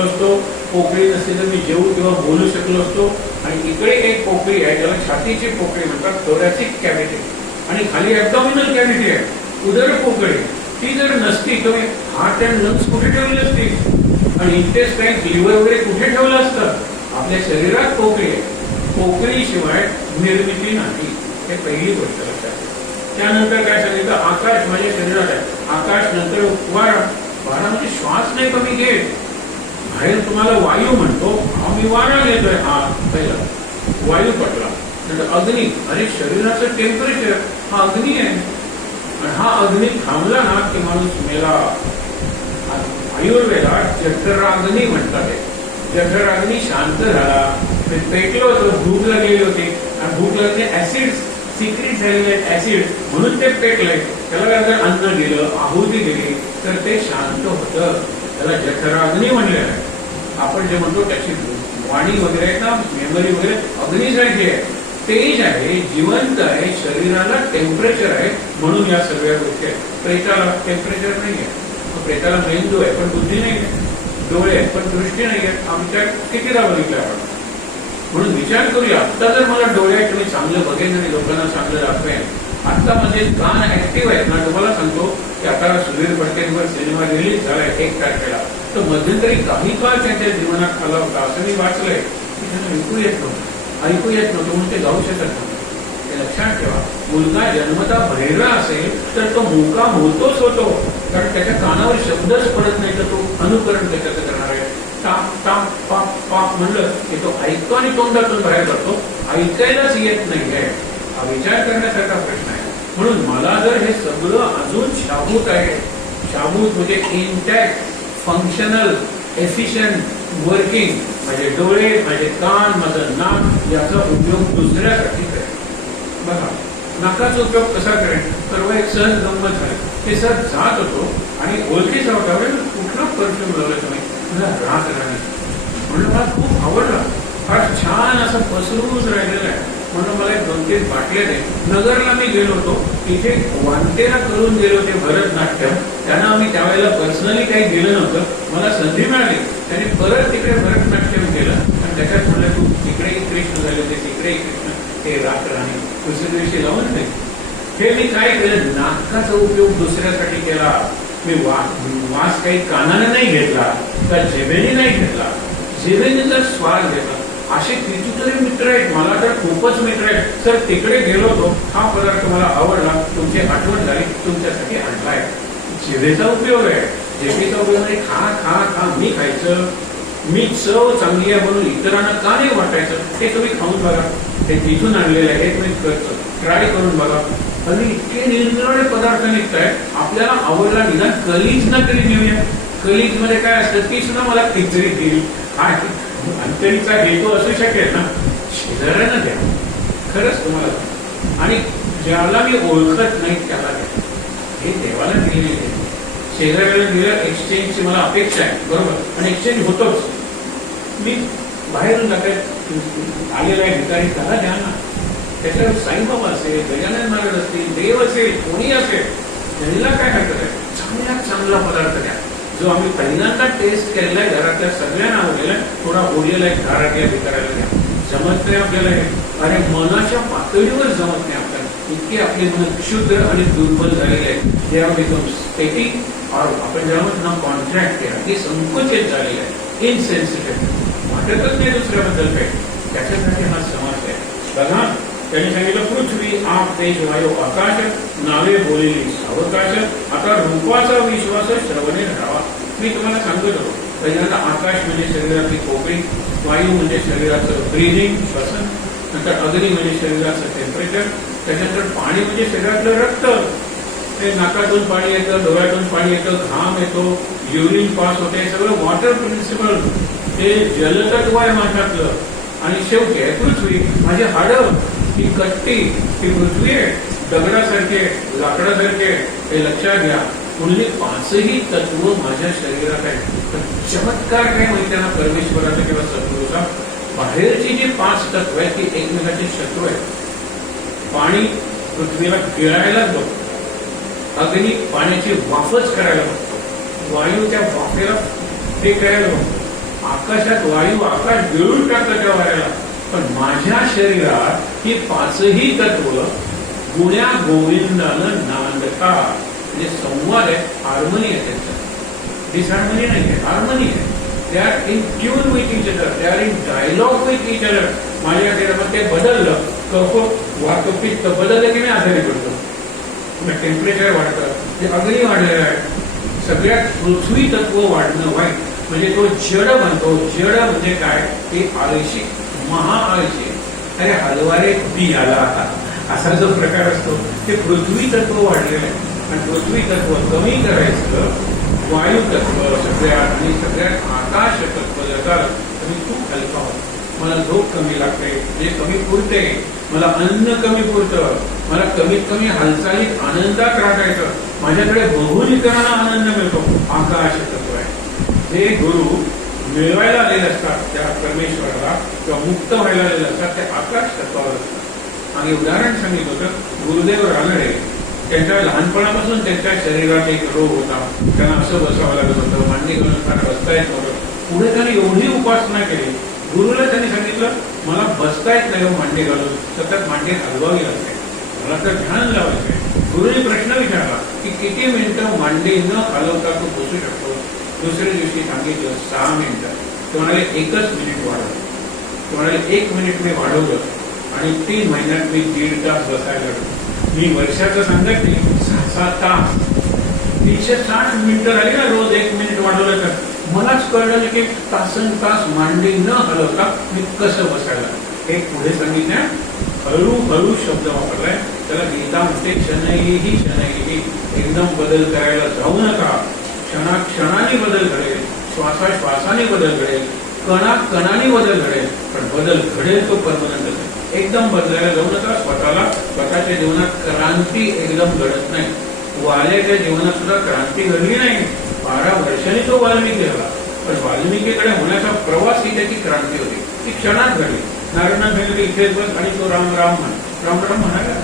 असतो, पोकळी नसती तर मी जेवू किंवा बोलू शकलो असतो. आणि इकडे एक पोकळी आहे, त्याला छातीची पोकळी म्हणतात, थोरॅसिक कॅव्हिटी. आणि खाली ॲब्डॉमिनल कॅव्हिटी आहे, उदर पोकळी. ती जर नसती तर मी हार्ट अँड लंग्स कुठे ठेवली असती, आणि इंटेस्टाईन, लिव्हर वगैरे कुठे ठेवलं असतं? आपल्या शरीरात पोकळी आहे. पोकळीशिवाय निर्मिती नाही, हे पहिली गोष्ट लक्षात. त्यानंतर काय सांगितलं? आकाश माझ्या शरीरात आहे. आकाश नंतर वारा. वारा म्हणजे श्वास नाही कमी घेत. बाहेर तुम्हाला वायू म्हणतो, मी वारा घेतोय. हा पहिला वायू पटला. नंतर अग्नी. अरे शरीराचं टेम्परेचर हा अग्नी आहे, आणि हा अग्नी थांबला ना की माणूस मेला. आयुर्वेदात जठराग्नी म्हणतात. जठराग्नी शांत झाला, पेटलो होतो, भूक लागलेली होती, आणि भूक लागली, ऍसिड सिक्रेट झालेले ऍसिड, म्हणून ते पेटलंय. त्याला जर अन्न दिलं, आहुती दिली तर ते शांत होतं. त्याला जठराग्नी म्हणलेलं आहे. आपण जे म्हणतो त्याची वाणी वगैरे आहे ना, मेमरी वगैरे अग्नीसारखी आहे, तेज आहे, जिवंत आहे, शरीराला टेम्परेचर आहे. म्हणून या सगळ्या गोष्टी आहेत. प्रेताला टेम्परेचर नाही आहे, प्रेताला मेंदू आहे पण बुद्धी नाही आहे, डोळे आहेत पण दृष्टी नाही आहे. आमच्या कितीदा बघितलं आपण. म्हणून विचार करूया, आता जर मला डोळे आहेत मी चांगलं बघेन आणि लोकांना चांगलं दाखवेन, आता माझे कान ऍक्टिव्ह आहेत ना. तुम्हाला सांगतो की आता सुधीर फडकेंवर सिनेमा रिलीज झालाय 1 तारखेला, तर मध्यंतरी काही काळ त्यांच्या जीवनात आला होता असं मी वाचलंय की त्यांना ऐकू येत नव्हतं म्हणून ते गाऊ शकत नव्हतं. हे लक्षात ठेवा, मुलगा जन्मता बहिरा असेल तर तो मुका होतोच होतो, कारण त्याच्या कानावर शब्दच पडत नाही तर तो अनुकरण त्याच्यात करणार आहे. टाप टाप पाप पाप म्हणलं की तो ऐकतो आणि तोंडातून बाहेर जातो, ऐकायलाच येत नाहीये. हा विचार करण्यासारखा प्रश्न आहे. म्हणून मला जर हे सगळं अजून शाबूत आहे, शाबूत म्हणजे इंटॅक्ट, फंक्शनल, एफिशियंट वर्किंग, माझे डोळे, माझे कान, माझं नाक याचा उपयोग दुसऱ्यासाठी करेल. बघा, नाकाचा उपयोग कसा करेल तर एक सहज गंमत झाली. ते सहज जात होतो आणि ओळखीचा होता, कुठला परफ्यूम लावला तुम्ही? रात राणी. म्हणून मला खूप आवडला, फार छान असं पसरून राहिलेलं आहे. म्हणून मला 2-3 बाटल्या दे. नगरला मी गेलो होतो, तिथे वांटेला करून गेलो होते भरतनाट्यम. त्यांना आम्ही त्यावेळेला पर्सनली काही दिलं नव्हतं, मला संधी मिळाली. त्यांनी परत तिकडे भरतनाट्यम केलं आणि त्याच्यात म्हणलं तू तिकडेही कृष्ण झाले होते, तिकडेही कृष्ण, ते रात राणी दुसऱ्या दिवशी लावून नाही. हे मी काय केलं, नाकाचा उपयोग दुसऱ्यासाठी केला. मी वास काही कानाने नाही घेतला, त्या जिभेने नाही घेतला, जिभेने जर स्वाद घेतला. असे कितीतरी मित्र आहेत, मला तर खूपच मित्र आहेत. सर तिकडे गेलो होतो, हा पदार्थ मला आवडला, तुमची आठवण झाली, तुमच्यासाठी आणलाय. जिभेचा उपयोग आहे. जिभेचा उपयोग म्हणजे खा खा खा, मी खायचं, मी चव चांगली आहे म्हणून इतरांना का नाही वाटायचं, ते तुम्ही खाऊन बघा. ते तिथून आणलेले आहे, हे तुम्ही ट्राय करून बघा. आणि इतके निरनिराळे पदार्थ निघत आहेत, आपल्याला आवडला. निदान कलीज ना तरी घेऊया. कलीज मध्ये काय असतं, ती सुद्धा मला खिचडी दिली. अंतरीचा हेतू असू शकेल ना, शेजाऱ्यांना द्या खरंच तुम्हाला. आणि ज्याला मी ओळखत नाही त्याला द्या. हे देवाला दिलेले आहे. शेजाऱ्याला दिलं, एक्सचेंजची मला अपेक्षा आहे, बरोबर, आणि एक्सचेंज होतोच. मी बाहेरून आलेला आहे भिकारी, त्याला द्या ना. त्याच्यावर साईबाबा असेल, गजानन महाराज असतील, देव असेल, कोणी असेल, त्यांना काय हरकत आहे. चांगल्यात चांगला पदार्थ द्या. जो आम्ही पहिल्यांदा टेस्ट केलेला आहे, घरातल्या सगळ्यांना आवडलेला, थोडा ओढलेला आहे, घरातल्या भिकाऱ्याला द्या. जमत नाही आपल्याला हे, आणि मनाच्या पातळीवर जमत नाही आपल्याला. इतके आपले मन क्षुद्र आणि दुर्बल झालेले आहे. जे बिकम स्टेटिक, आपण जेव्हा ना कॉन्ट्रॅक्ट केला, हे संकुचित झालेलं आहे, इनसेन्सिटिव्ह, वाटतच नाही दुसऱ्याबद्दल काही. त्याच्यासाठी हा समाज आहे. बघा, त्यांनी सांगितलं पृथ्वी आप तेज वायू आकाश, नावे बोलेली सावकाश, आता रूपाचा विश्वास श्रवणे धरावा. मी तुम्हाला सांगत होतो, पहिल्यांदा आकाश म्हणजे शरीराची पोकळी, वायू म्हणजे शरीराचं ब्रीदिंग, श्वसन, नंतर अग्नी म्हणजे शरीराचं टेम्परेचर, त्याच्यानंतर पाणी म्हणजे शरीरातलं रक्त. ते नाकातून पाणी येतं, डोळ्यातून पाणी येतं, घाम येतो, युरिन पास होते, सगळं वॉटर प्रिन्सिपल. ते जलतत्व आहे माझ्यातलं. आणि शेवटी आहे पृथ्वी, माझे हाडं, ही कट्टी, ही पृथ्वी आहे, दगडासारखे, लाकडासारखे. हे लक्षात घ्या, पुढली 5ही तत्व माझ्या शरीरात आहे. तर चमत्कार काय माहिती ना परमेश्वराचा किंवा सद्गुरूचा, बाहेरची जी 5 तत्व आहेत ती एकमेकाचे शत्रू आहेत. पाणी पृथ्वीला गिळायला बघतो, अग्नी पाण्याची वाफच करायला बघतो, वायू त्या वाफेला ते करायला बघतो, आकाशात वायू आकाश गिळून टाकतं त्या वाऱ्याला. पण माझ्या शरीरात ही 5ही तत्व गुण्या गोविंदानं नांदतात. म्हणजे संवाद आहे, हार्मनी आहे त्यांचा. डिसहार्मनी नाही आहे, हार्मनी आहे. They are in tune with each other, they are in dialogue with each other. माझ्या शरीरात ते बदललं, पित्त बदललं की मी आजारी पडतो, टेम्परेचर वाढतं, ते अग्नी वाढलेलं आहे. सगळ्यात पृथ्वी तत्व वाढणं वाईट, म्हणजे तो जड म्हणतो. जड म्हणजे काय, ते आळशी, महाआळशी. अरे हलवारे बी आला आता, असा जो प्रकार असतो, ते पृथ्वी तत्व वाढलेलं आहे. आणि पृथ्वी तत्व कमी करायचं, वायू तत्व सगळ्यात, आणि सगळ्यात आकाश तत्व जर तर मी खूप हलका होतो. मला झोप कमी लागते, म्हणजे कमी पुरते, मला अन्न कमी पुरतं, मला कमीत कमी हालचालीत आनंदात राखायचं, माझ्याकडे बघून इतरांना आनंद मिळतो. आकाश तत्व आहे. हे गुरु मिळवायला आलेले असतात त्या परमेश्वराला, किंवा मुक्त व्हायला आलेले असतात त्या आकाश तत्वावर असतात. आणि उदाहरण सांगितलं होतं, गुरुदेव रानडे, त्यांच्या लहानपणापासून त्यांच्या शरीरात एक रोग होता, त्यांना असं बसावं लागत होतं, मांडी घालून फार बसता येत नव्हतं. पुढे त्यांनी एवढी उपासना केली, गुरुला त्यांनी सांगितलं मला बसता येत नाही मांडी घालून, सतत मांडी हलवावी लागते, मला तर ध्यान लावायचंय. गुरुने प्रश्न विचारला की किती मिनिटं मांडी न हलवता तू बसू शकतो? दुसऱ्या दिवशी सांगितलं 6 मिनिटं. ते म्हणाले 1च मिनिट वाढवलं. ते म्हणाले 1 मिनिट मी वाढवलं आणि 3 महिन्यात मी 1.5 तास बसायला लागलो. मी वर्षाचं सांगत नाही, 6 तास 360 मिनिटं झाली ना रोज 1 मिनिट वाढवलं तर. मलाच कळलं की तासन तास मांडी न हलवता मी कसं बसायला. हे पुढे सांगितलं हळूहळू शब्द वापरलाय. त्याला गीता म्हणते क्षणैही क्षणैही. एकदम बदल करायला जाऊ नका. क्षणाक्षणाने बदल घडेल, श्वासाश्वासाने बदल घडेल, कणाकणाने बदल घडेल. पण बदल घडेल तो परमनंट. एकदम बदलायला जाऊ नका. स्वतःच्या जीवनात क्रांती एकदम घडत नाही. वाल्याच्या जीवनात सुद्धा क्रांती घडली नाही. 12 वर्षांनी तो वाल्मिकी झाला, पण वाल्मिकीकडे होण्याचा प्रवास ही त्याची क्रांती होती. ती क्षणात घडली. नारायणा भेटले इथेच बस आणि तो राम राम म्हण. राम राम म्हणाला.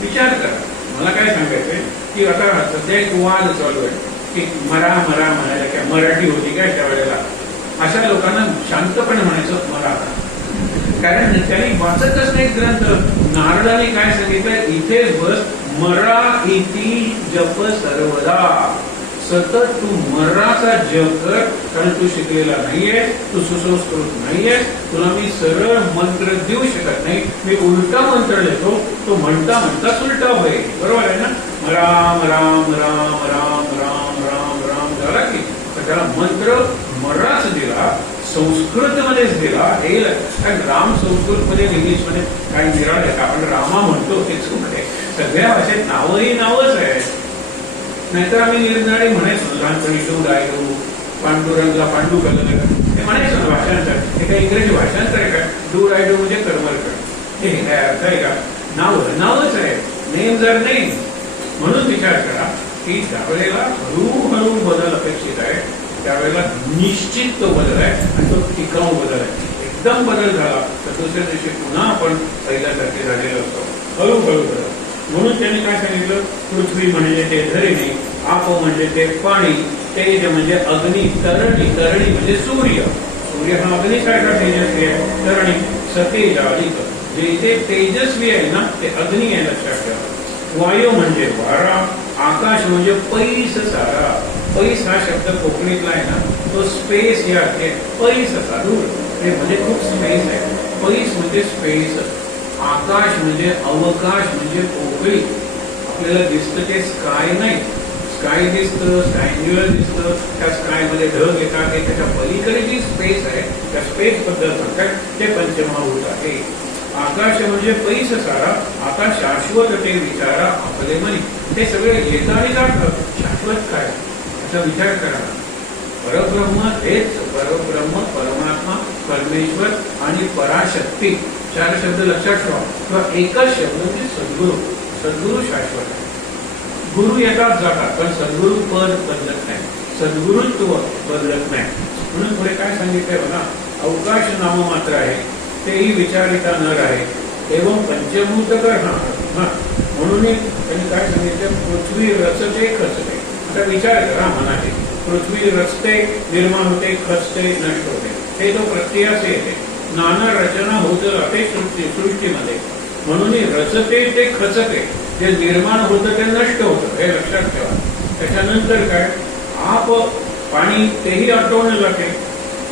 विचार करा. मला काय सांगायचंय की आता सध्या एक वाद चालू आहे की मरा मरा म्हणायला काय मराठी होती काय त्यावेळेला. अशा लोकांना शांतपणे म्हणायचं मरा, कारण त्यांनी वाचतच नाही ग्रंथ. नारदाने काय सांगितलं, इथे बस मरा इति जप सर्वदा. सतत तू मराचा जप कर, कारण तू शिकलेला नाहीये, तू सुसंस्कृत नाहीये, तुला मी सरळ मंत्र देऊ शकत नाही. मी उलटा मंत्र देतो, तो म्हणता म्हणता उलटा होईल. बरोबर आहे ना. राम राम राम राम राम राम राम झाला की त्याला मंत्र मराच दिला, संस्कृत मध्येच दिला. हे कारण राम संस्कृत मध्ये इंग्लिश मध्ये काही निराळ आहे. आपण रामा म्हणतो ते चूक आहे. सगळ्या भाषेत नावही नावच आहे. नाहीतर आम्ही निरनिराळे म्हणायचो लहानपणी. डू डाय डू, पांडुरंगला पांडू कलर हे म्हणायचो ना भाषांतर. हे काय इंग्रजी भाषांतर आहे का? डू डाय डू म्हणजे करमरकर. हे काय अर्थ आहे का? नावच आहे. नेम जर नेम. म्हणून विचार करा की त्यावेळेला हळूहळू बदल अपेक्षित आहे. त्यावेळेला निश्चित तो बदल आहे आणि तो टिकाऊ बदल आहे. एकदम बदल झाला तर दुसऱ्या दिवशी पुन्हा आपण पहिल्यासारखे झालेलो असतो. हळूहळू बदल. म्हणून त्यांनी काय सांगितलं, पृथ्वी म्हणजे ते धरणी, आप म्हणजे ते पाणी, तेज म्हणजे अग्नी, तरणी, तरणी म्हणजे सूर्य. सूर्य हा अग्निसारखा तेजस्वी आहे. तरणी सतेज अधिक. जे इथे तेजस्वी आहे ना ते अग्नी आहे, लक्षात ठेवा. वायू म्हणजे वारा. आकाश म्हणजे पैस सारा. पैस हा शब्द कोकणीतला आहे ना, तो स्पेस या पैस असा दूर, ते म्हणजे खूप स्पेस आहे. पैस म्हणजे स्पेस. आकाश म्हणजे अवकाश म्हणजे पोकळी. आपल्याला दिसतं ते स्काय नाही. स्काय दिसतं, स्कायन्युअर दिसतं, त्या स्काय मध्ये ढग येतात. ते त्याच्या पलीकडे जी स्पेस आहे त्या स्पेस बद्दल सांगतात. ते पंचमहाभूत आहे. आकाश म्हणजे पैस सारा. आता शाश्वत ते विचारा आपले मनी. ते सगळे येतं आणि जातं. शाश्वत काय असा विचार करा. परब्रह्म हेच परब्रह्म, परमात्मा, परमेश्वर आणि पराशक्ती. 4 शब्द लक्षात ठेवा. किंवा एकच शब्द म्हणजे सद्गुरू. सद्गुरू शाश्वत आहे. गुरु येतात जातात, पण सद्गुरू पद बदलत नाही. सद्गुरुत्व बदलत नाही. म्हणून पुढे काय सांगितलंय बघा, अवकाश नाम मात्र आहे, तेही विचारिता न राहे. एवं पंचभूत कर. म्हणून त्यांनी काय सांगितलं, पृथ्वी रचते खचते. आता विचार करा मनाने. पृथ्वी रचते, निर्माण होते, खचते, नष्ट होते. हे तो प्रत्ययाचे येते. नाना रचना होत राहते सृष्टीमध्ये. म्हणून रचते ते खचते. जे निर्माण होतं ते नष्ट होतं, हे लक्षात ठेवा. त्याच्यानंतर काय, आप पाणी तेही आटवणं लागते.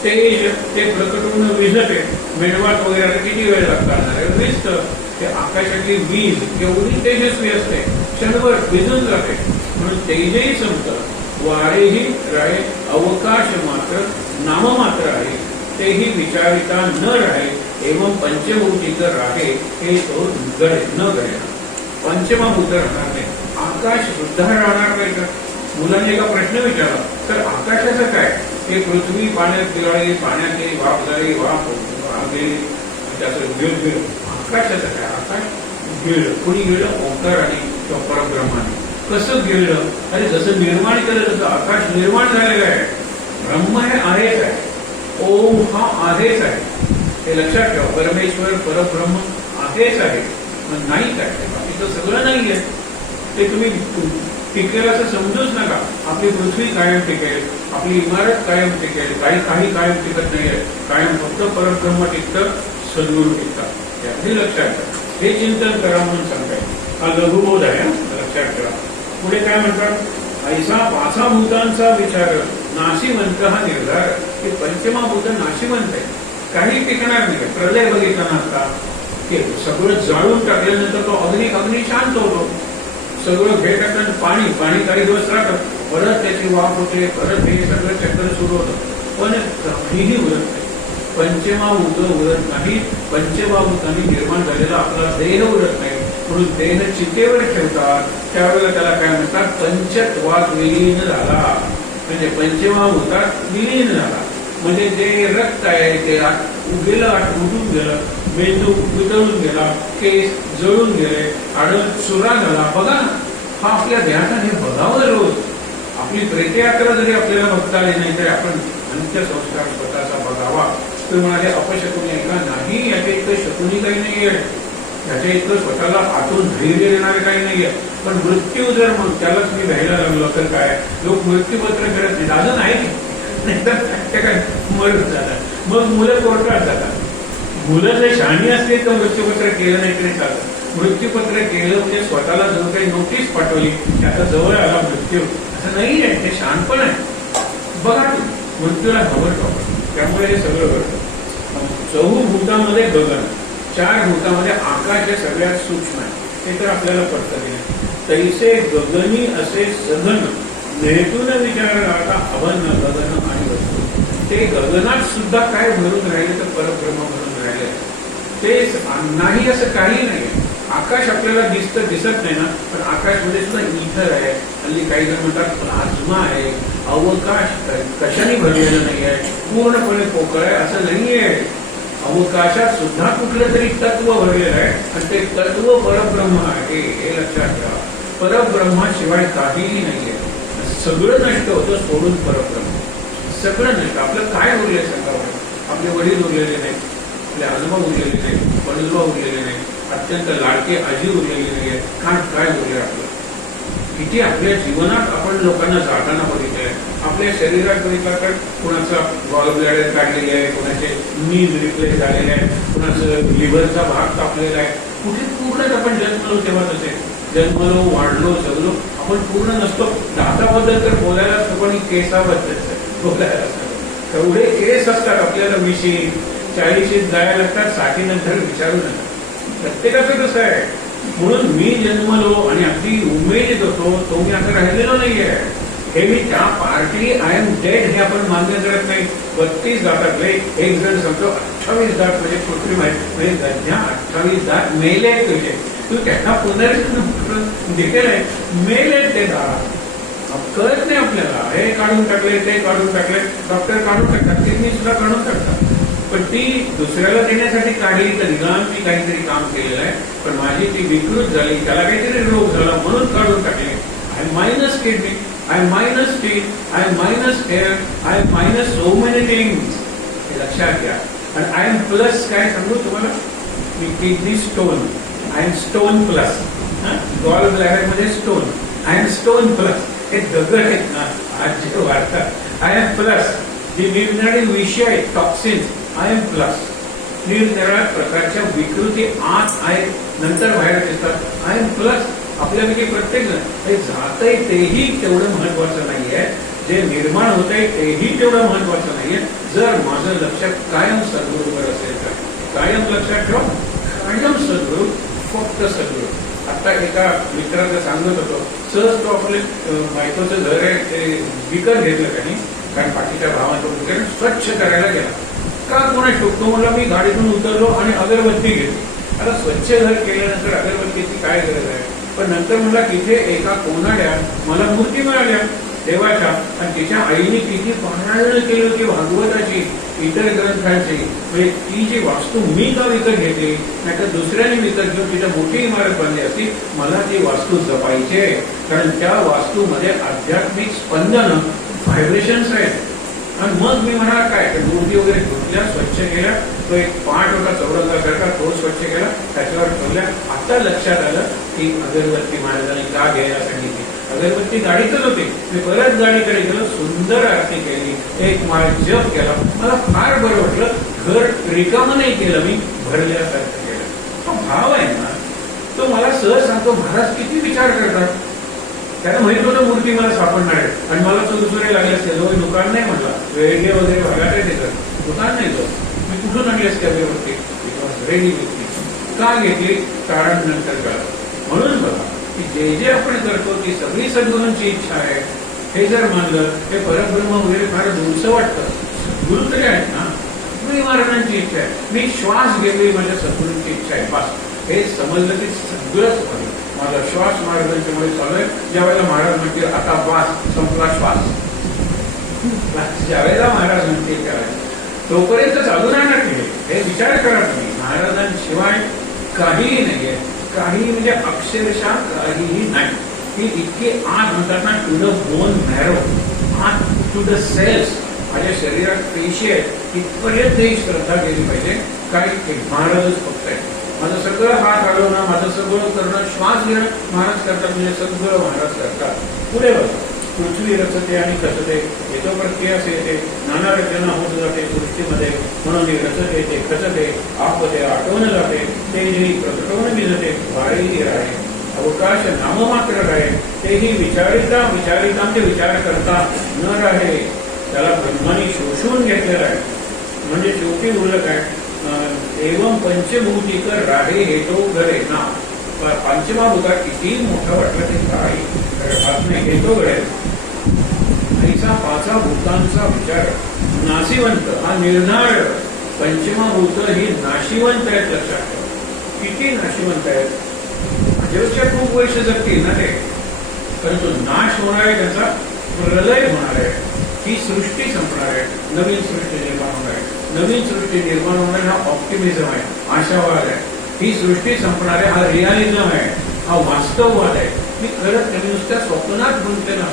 तेज ते प्रकट होऊन विझते. मेणवाट वगैरे किती वेळ लागणार, विझतं. ते आकाशातली वीज एवढी तेजस्वी असते, क्षणभर विझून जाते. म्हणून तेजही संपतं, वारेही राहे. अवकाश मात्र नाममात्र आहे, तेही विचारिता न राहे. एवं पंचभूतिक राहे, हे तो न घडे. पंचमभूत राहणार नाही. आकाश सुद्धा राहणार नाही. का मुलांनी एका प्रश्न विचारला, तर आकाशाचं काय? हे पृथ्वी पाण्यात गिळाली, पाण्यात गेली, वाफ झाली, वाफ गेली, त्याचं गिळ. आकाशाचं काय? आकाश गिळलं. कुणी गिळलं? ओंकार आणि परब्रह्माने. कसं गिळलं? अरे जसं निर्माण केलं तसं आकाश निर्माण झालेलं आहे. ब्रह्म हे आहेच आहे. ओम हा आहेच आहे. हे लक्षात ठेवा. परमेश्वर परब्रह्म आहेच आहे. नाही काय, बाकीचं सगळं नाहीये. ते तुम्ही टिकेल असं समजूच नका. आपली पृथ्वी कायम टिकेल, आपली इमारत कायम टिकेल, काही कायम टिकत नाहीये. कायम फक्त परब्रह्म टिकतं, सद्गुरू टिकतात. हे लक्षात घ्या. हे चिंतन करा म्हणून सांगताय. हा लघुबोध आहे, लक्षात ठेवा. पुढे काय म्हणतात? ऐसा पाचा भूतांचा विचार नाशिवंत हा निर्धार. हे पंचमभूत नाशिवंत आहे, काही टिकणार नाही. प्रलय बघितला नसता की सगळं जाळून टाकल्यानंतर तो अग्नी शांत होतो. सगळं घेत टाकलं पाणी काही दिवस राहतं, परत त्याची वाफ होते, परत हे सगळं चक्र सुरू होतं, पण काहीही उरत नाही. पंचमभूत उरत नाही. पंचमभूतांनी निर्माण झालेला आपला देह उरत नाही. म्हणून देह चितेवर ठेवतात. त्यावेळेला त्याला काय म्हणतात? पंचत्वात विलीन झाला. म्हणजे पंचमभूतात विलीन झाला. म्हणजे जे रक्त आहे ते गेलं, उठून गेलं, मेंदू वितळून गेला, केस जळून गेले, हाडं चुरा झाला. बघा, हा आपल्या ध्यानाने बघावं रोज. आपली प्रेतयात्रा जरी आपल्याला बघता आली नाही तरी आपण अंत्यसंस्कार स्वतःचा बघावा. तर म्हणाले अपशकुनी आहे का? नाही, याच्या इतकं शकुनी काही नाहीये. याच्या इतकं स्वतःला आतून धैर्य देणारे काही नाहीये. पण मृत्यू जर मग त्यालाच मी घ्यायला लागलो तर काय? लोक मृत्यूपत्र करत नाही. अजून आहे की नाही, काय मरत जातात. मग मुलं कोर्टात जातात. मुलं जर शहाणी असली तर मृत्यूपत्र केलं नाही तरी चालतं. मृत्यूपत्र केलं म्हणजे स्वतःला जो काही नोटीस पाठवली त्याचा जवळ आला मृत्यू, असं नाही आहे. हे शहाणपण आहे. बघा, मृत्यूला घाबरतो. त्यामुळे हे सगळं घडतं. चौभूतामध्ये गगन, 4 भूतामध्ये आकाश हे सगळ्यात सूक्ष्म आहे. हे तर आपल्याला पडतं की नाही. तैसे गगनी असे सघन नेतून विचार आता अभन्न गगन आणि वस्तू. ते गगनात सुद्धा काय भरून राहिले तर परब्रह्म भरून राहिले. ते नाही असं काही नाही. आकाश आपल्याला दिसत नाही ना, पण आकाशमध्ये सुद्धा इथर आहे. हल्ली काही जण म्हणतात प्लाझ्मा आहे. अवकाश कशाने भरलेलं नाही आहे, पूर्णपणे पोकळ आहे असं नाहीये. अवकाशात सुद्धा कुठलं तरी तत्व भरलेलं आहे आणि ते तत्व परब्रह्म आहे. हे लक्षात घ्या. परब्रह्माशिवाय काहीही नाहीये. सगळं नष्ट होतं सोडून परब्रह्म. सगळं नष्ट. आपलं काय उरले सांगावं? आपले वडील उरलेले नाही, आपले आजोबा उरलेले नाही, पणजोबा उरलेले नाही, अत्यंत लाडके आजी उरलेली नाहीये. काय उरले आपलं? किती आपल्या जीवनात आपण लोकांना जाताना बघितलंय. आपल्या शरीरात बघितलं तर कुणाचा गॉल ब्लॅडर काढलेली आहे, कुणाचे नीज रिप्लेस झालेले आहे, कुणाचं लिव्हरचा भाग कापलेला आहे. कुठे पूर्णच आपण जन्मलो तेव्हा तसे जन्मलो, वाढलो, जगलो. आपण पूर्ण नसतो. दाताबद्दल तर बोलायला असतो, पण केसाबद्दल बोलायला असतो. एवढे केस असतात आपल्याला. 20-40 जायला लागतात, 60 नंतर विचारू नका. प्रत्येकाचं कसं आहे. म्हणून मी जन्मलो आणि अगदी उमेद होतो, तो मी आता राहिलेलो नाहीये. हे मी त्या पार्टी आय एम डेड हे आपण मान्य करत नाही. 32 दातातले एक जण सांगतो 28 दात म्हणजे कृत्रिम आहेत, म्हणजे गद्या 28 दात मेले आहेत तुझे. तू त्यांना पुनर्जन्म दिलेलं आहे, मेले ते दात. कळत नाही आपल्याला. हे काढून टाकले, ते काढून टाकले, डॉक्टर काढून टाकतात, किडनी सुद्धा काढून टाकतात. पण ती दुसऱ्याला देण्यासाठी काढली तर निदान मी काहीतरी काम केलेलं आहे. पण माझी ती विकृत झाली, त्याला काहीतरी रोग झाला म्हणून काढून टाकले. I minus kidney, I minus teeth, I minus hair, I minus so many things. हे लक्षात घ्या. आणि आय एम प्लस काय सांगू तुम्हाला? मी kidney stone, I am stone plus. Gall bladder मध्ये stone, I am stone plus. हे दगड आहेत ना आज जे वाढतात. I am plus. जी निरनिराळे विषय आहेत, टॉक्सिन्स, आय एम प्लस. निरनिराळ्या प्रकारच्या विकृती आत आहेत, नंतर बाहेर दिसतात. I am plus. आपल्यापैकी प्रत्येक जण हे जातंय तेही तेवढं महत्वाचं नाहीये, जे निर्माण होत आहे तेही तेवढं महत्वाचं नाहीये. जर माझं लक्ष कायम सद्गुरूवर असेल तर. कायम लक्षात ठेवा, कायम सद्गुरू, फक्त सद्गुरू. आता एका मित्राचं सांगत होतो, सहज तो आपले बायकोचं घर आहे ते विकत घेतलं त्यांनी, कारण बाकीच्या भावांकडून स्वच्छ करायला गेला. का कोणा शोधतो म्हणला, मी गाडीतून उतरलो आणि अगरबत्ती घेतली. आता स्वच्छ घर केल्यानंतर अगरबत्तीची काय गरज आहे? पण नंतर म्हणला तिथे एका कोनाड्या मला मूर्ती मिळाल्या देवाच्या, आणि तिच्या आईने किती पारायण केली होती भागवताची, इतर ग्रंथांची. म्हणजे ती जी वास्तू मी का विकत घेतली, नाही तर दुसऱ्याने विकत घेऊन तिथे मोठी इमारत बांधली असती. मला ती वास्तू जपायची आहे, कारण त्या वास्तूमध्ये आध्यात्मिक स्पंदन, व्हायब्रेशन्स आहेत. आणि मग मी म्हणाला काय, मूर्ती वगैरे धुतल्या, स्वच्छ केल्या. तो एक पाठ होता चौरंगासारखा, तो स्वच्छ केला, त्याच्यावर ठेवल्या. आता लक्षात आलं की अगरबत्ती महाराजांनी का घ्यायला सांगितली. अगरबत्ती गाडीतच होती. मी परत गाडीकडे गेलो, सुंदर आरती केली, एक माळ जप केला, मला फार बरं वाटलं. घर रिकामं नाही केलं, मी भरल्यासारखं केलं. हा भाव आहे ना, तो मला सहज सांगतो, महाराज किती विचार करतात. त्याला माहित होतं मूर्ती मला सापडणार आहे, आणि मला चुरचुरे लागले असते. जो दुकान नाही म्हटला, वेळगे वगैरे भागात देतात, दुकान नाही तो. मी कुठून आणली असते अगरबत्ती? रेडी घेतली. का घेतली? कारण नंतर कळलं. म्हणून बघा की जे जे आपण करतो ती सगळी सद्गुरूंची इच्छा आहे, हे जर मानलं, हे परब्रह्म वगैरे फार दूरचं वाटतं. गुरु तरी आहेत ना, मी महाराजांची इच्छा आहे, मी श्वास घेतली, माझ्या सद्गुरूंची इच्छा आहे, बस. हे समजलं की सगळंच होईल. माझा श्वास महाराजांच्या मुळे चालू आहे. ज्यावेळेला महाराज म्हणतील आता वास संपला श्वास, ज्यावेळेला महाराज म्हणतील करायचं, तोपर्यंत चालू राहणार नाही. हे विचार करा तुम्ही, महाराजांशिवाय काहीही नाहीये. काही म्हणजे अक्षरशः काहीही नाही. की इतके आत म्हणतात ना, टू द बोन मॅरो, आत टू द सेल्स, माझ्या शरीरात पेशी आहेत, इथपर्यंत ही श्रद्धा केली पाहिजे. काही महाराजच फक्त आहे. माझं सगळं हात हलवणं, माझं सगळं करणं, श्वास घेणं महाराज करतात, म्हणजे सगळं महाराज करतात. पुढे बघा, पृथ्वी रचते आणि खचते, येतो प्रक्रियास येते, नाना रचना होत जाते सृष्टीमध्ये, म्हणून रचते ते खचते, आपते आटवून जाते, तेही प्रकटवून भिजते, वारेही राहे, अवकाश नाममात्र राहे, तेही विचारिता म्हणजे विचार करता न राहे. त्याला ब्रह्माने शोषून घेतलेला आहे. म्हणजे शेवटी उरलं काय, एवं पंचभूतिकर राहे हेतो घरे ना. पंचमा भूता किती मोठा वाटला ते काही नाही, हेतो घडे ऐसा पाचा भूतांचा विचार. नाशिवंत हा निर्धार, पंचमा भूत ही नाशिवंत आहेत. लक्षात ठेवा किती नाशिवंत आहेत. जेवढच्या खूप वर्ष जगतील ना ते, परंतु नाश होणार आहे, त्याचा प्रलय होणार आहे. ही सृष्टी संपणार आहे, नवीन सृष्टी निर्माण होणार आहे. नवीन सृष्टी निर्माण होणार हा ऑप्टिमिझम आहे, आशावाद आहे. ही सृष्टी संपणार आहे, हा रिअलिझम आहे, हा वास्तववाद आहे. मी खरंच कमी नुसत्या स्वप्नात गुंतले ना,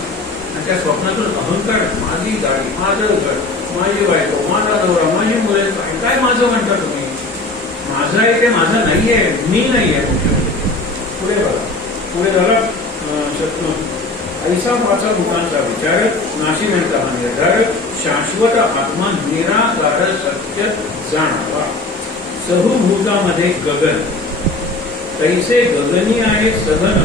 आणि त्या स्वप्नातून अहंकार, माझी गाडी, माझं घर, माझी बायको, माझा नवरा, माझी मुले, काय काय माझं म्हणता तुम्ही. माझं आहे ते माझं नाहीये, मी नाहीये. पुढे बघा, पुढे झाला शत्रू. ऐसा पाचा भूतांचा विचार, नाशिवंत हा निर्धार, शाश्वत आत्मा निराकार सत्य जाणावा. सहभूतामध्ये गगन, तैसे गगनी आहे सघन,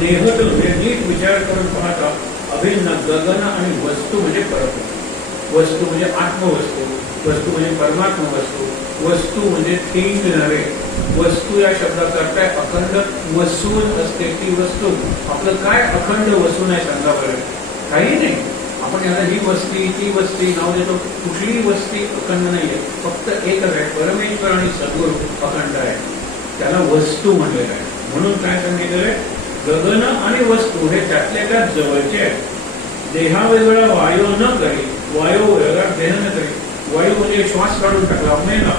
नेहत नीट विचार करून पाहता अभिन्न गगन आणि वस्तू म्हणजे परब्रह्म, वस्तू म्हणजे आत्मवस्तू, वस्तू म्हणजे परमात्मा वस्तू, वस्तू म्हणजे थिंग नव्हे. वस्तू या शब्दाचा अर्थ आहे अखंड वसून असते ती वस्तू. आपलं काय अखंड वसून आहे सांगा बरं? काही नाही. आपण याला ही वस्ती ती वस्ती नाव देतो, कुठलीही वस्ती अखंड नाहीये, फक्त एकच आहे, परमेश्वर आणि सद्गुरू अखंड आहे, त्याला वस्तू म्हणलेलं आहे. म्हणून काय सांगितलेलं आहे, गगन आणि वस्तू हे त्यातल्या त्यात जवळचे आहेत. देहा वेगळा वायू न करी, वायू वेगळा देह न करी. वायू म्हणजे श्वास काढून टाकला नाही ना,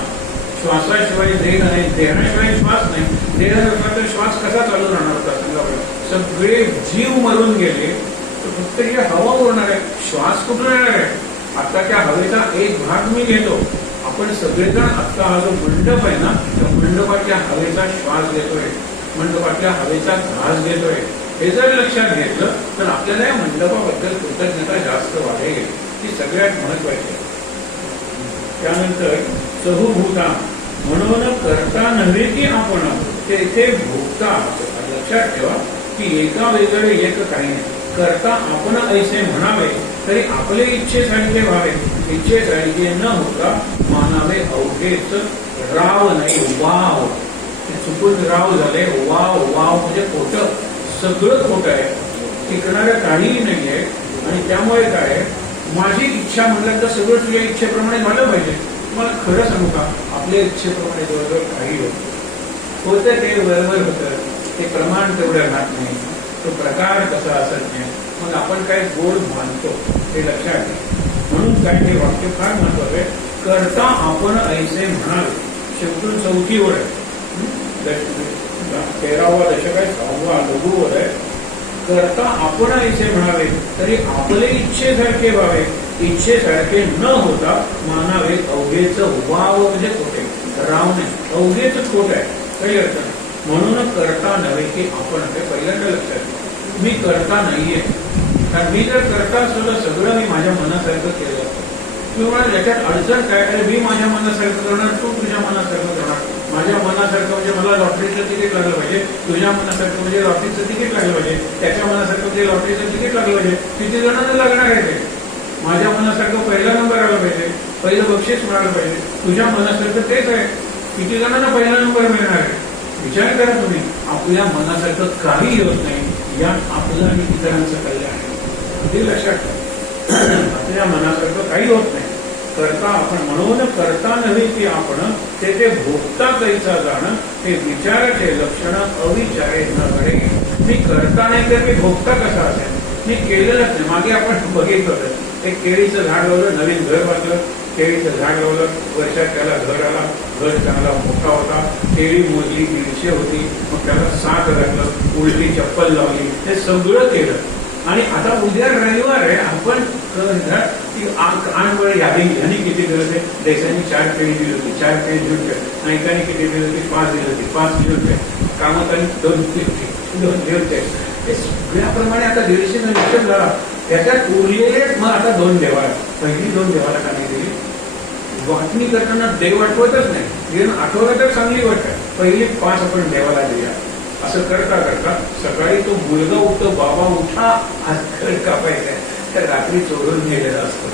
श्वासाशिवाय देह नाही, देहाशिवाय श्वास नाही. देह नसला तर श्वास कसा चालू राहणार होता सांगा बरं? सगळे जीव मरून गेले तर फक्त ही हवा उरणार आहे, श्वास कुठून येणार आहे? आता त्या हवेचा एक भाग मी घेतो. आपण सगळेजण आता हा जो मंडप आहे ना, त्या मंडपाच्या हवेचा श्वास घेतोय, मंडपातल्या हवेचा घास घेतोय. हे जर लक्षात घेतलं तर आपल्याला या मंडपाबद्दल कृतज्ञता जास्त वाढेल. ती सगळ्यात महत्वाची. त्यानंतर सहभूता म्हणून करता नव्हे की आपण, तेथे भोगता. लक्षात ठेवा की एका वेगळे एक काही नाही. करता आपण ऐसे म्हणावे तरी आपले इच्छेसारखे व्हावे, इच्छेसारखे न होता मानावे अवघेच राव नाही वाव. चुकून राव झाले, वाव वाव म्हणजे खोटं, सगळं खोटं आहे, टिकणारं काहीही नाही आहे. आणि त्यामुळे काय, माझी इच्छा म्हणलं तर सगळं तुझ्या इच्छेप्रमाणे झालं पाहिजे. तुम्हाला खरं सांगू का, आपल्या इच्छेप्रमाणे जवळजवळ काही होतं ते बरोबर होतं, ते प्रमाण तेवढं राहत नाही, तो प्रकार कसा असत नाही. मग आपण काय गोड मानतो हे लक्षात घ्या. म्हणून काय हे वाक्य फार महत्वाचं आहे. करता आपण ऐसे म्हणावे. शेवटून चौथी ओळ आहे, 13वा दशक आहे, 6वा लघु ओळ आहे. करता आपण ऐसे म्हणावे तरी आपले इच्छेसारखे व्हावे, इच्छेसारखे न होता मानावे अवघेच वाव म्हणजे खोटे, राव नाही, अवघेच खोट आहे, काही अर्थ नाही. म्हणून करता नव्हे की आपण, हे पहिल्यांदा लक्षात घ्या. मी करता नाहीये. कारण मी जर करता असतो तर सगळं मी माझ्या मनासारखं केलं असतं. किंवा याच्यात अडचण काय आहे, मी माझ्या मनासारखं करणार, तू तुझ्या मनासारखं करणार. माझ्या मनासारखं म्हणजे मला लॉटरीचं तिकीट लागलं पाहिजे, तुझ्या मनासारखं म्हणजे लॉटरीचं तिकीट लागलं पाहिजे, त्याच्या मनासारखं म्हणजे लॉटरीचं तिकीट लागलं पाहिजे. किती जणांना लागणार आहे ते? माझ्या मनासारखं पहिला नंबर आला पाहिजे, पहिलं बक्षीस मिळालं पाहिजे. तुझ्या मनासारखं तेच आहे, किती जणांना पहिला नंबर मिळणार आहे? विचार करा तुम्ही. आपल्या मनासारखं काही होत नाही, यात आपलं आणि इतरांचं कल्याण आहे. ते लक्षात ठेवा. आपल्या मनासारखं काही होत नाही. करता आपण म्हणून करता नव्हे की आपण ते भोगता कैसा जाणं, हे विचाराचे लक्षण अविचारे न घडे. मी करता नाही तर मी भोगता कसा असेल? मी केलेलंच नाही. मागे आपण बघितलं एक केळीचं झाड लावलं, नवीन घर बांधलं, केळीचं झाड लावलं, वर्षात त्याला घर आला, घर चांगला मोठा होता, केळी मोजली 150 होती, मग त्याला 60 घातलं, उलटी चप्पल लावली, हे सगळं केलं. आणि आता उद्या रविवार आहे, आपण आणवळ यादी यांनी किती दिलं ते? देशांनी 4 केळी दिली होती, 4 केळी दिली होती. नायकांनी किती दिली होती? 5 दिली होती, 5 दिली होते. कामतांनी 2 दिली होते. हे सगळ्याप्रमाणे आता 150 निश्चित झाला. त्याच्यात उरलेले मग आता 2 देवाला. पहिली 2 देवाला का नाही दिली? वाटणी करताना देव आठवतच नाही, आठवलं तर चांगली गोष्ट आहे. पहिली 5 आपण देवाला दिल्या. असं करता करता सकाळी तो मुलगा उठतो, बाबा उठा, आज घर कापायचंय, तर रात्री चोरून गेलेलं असतं.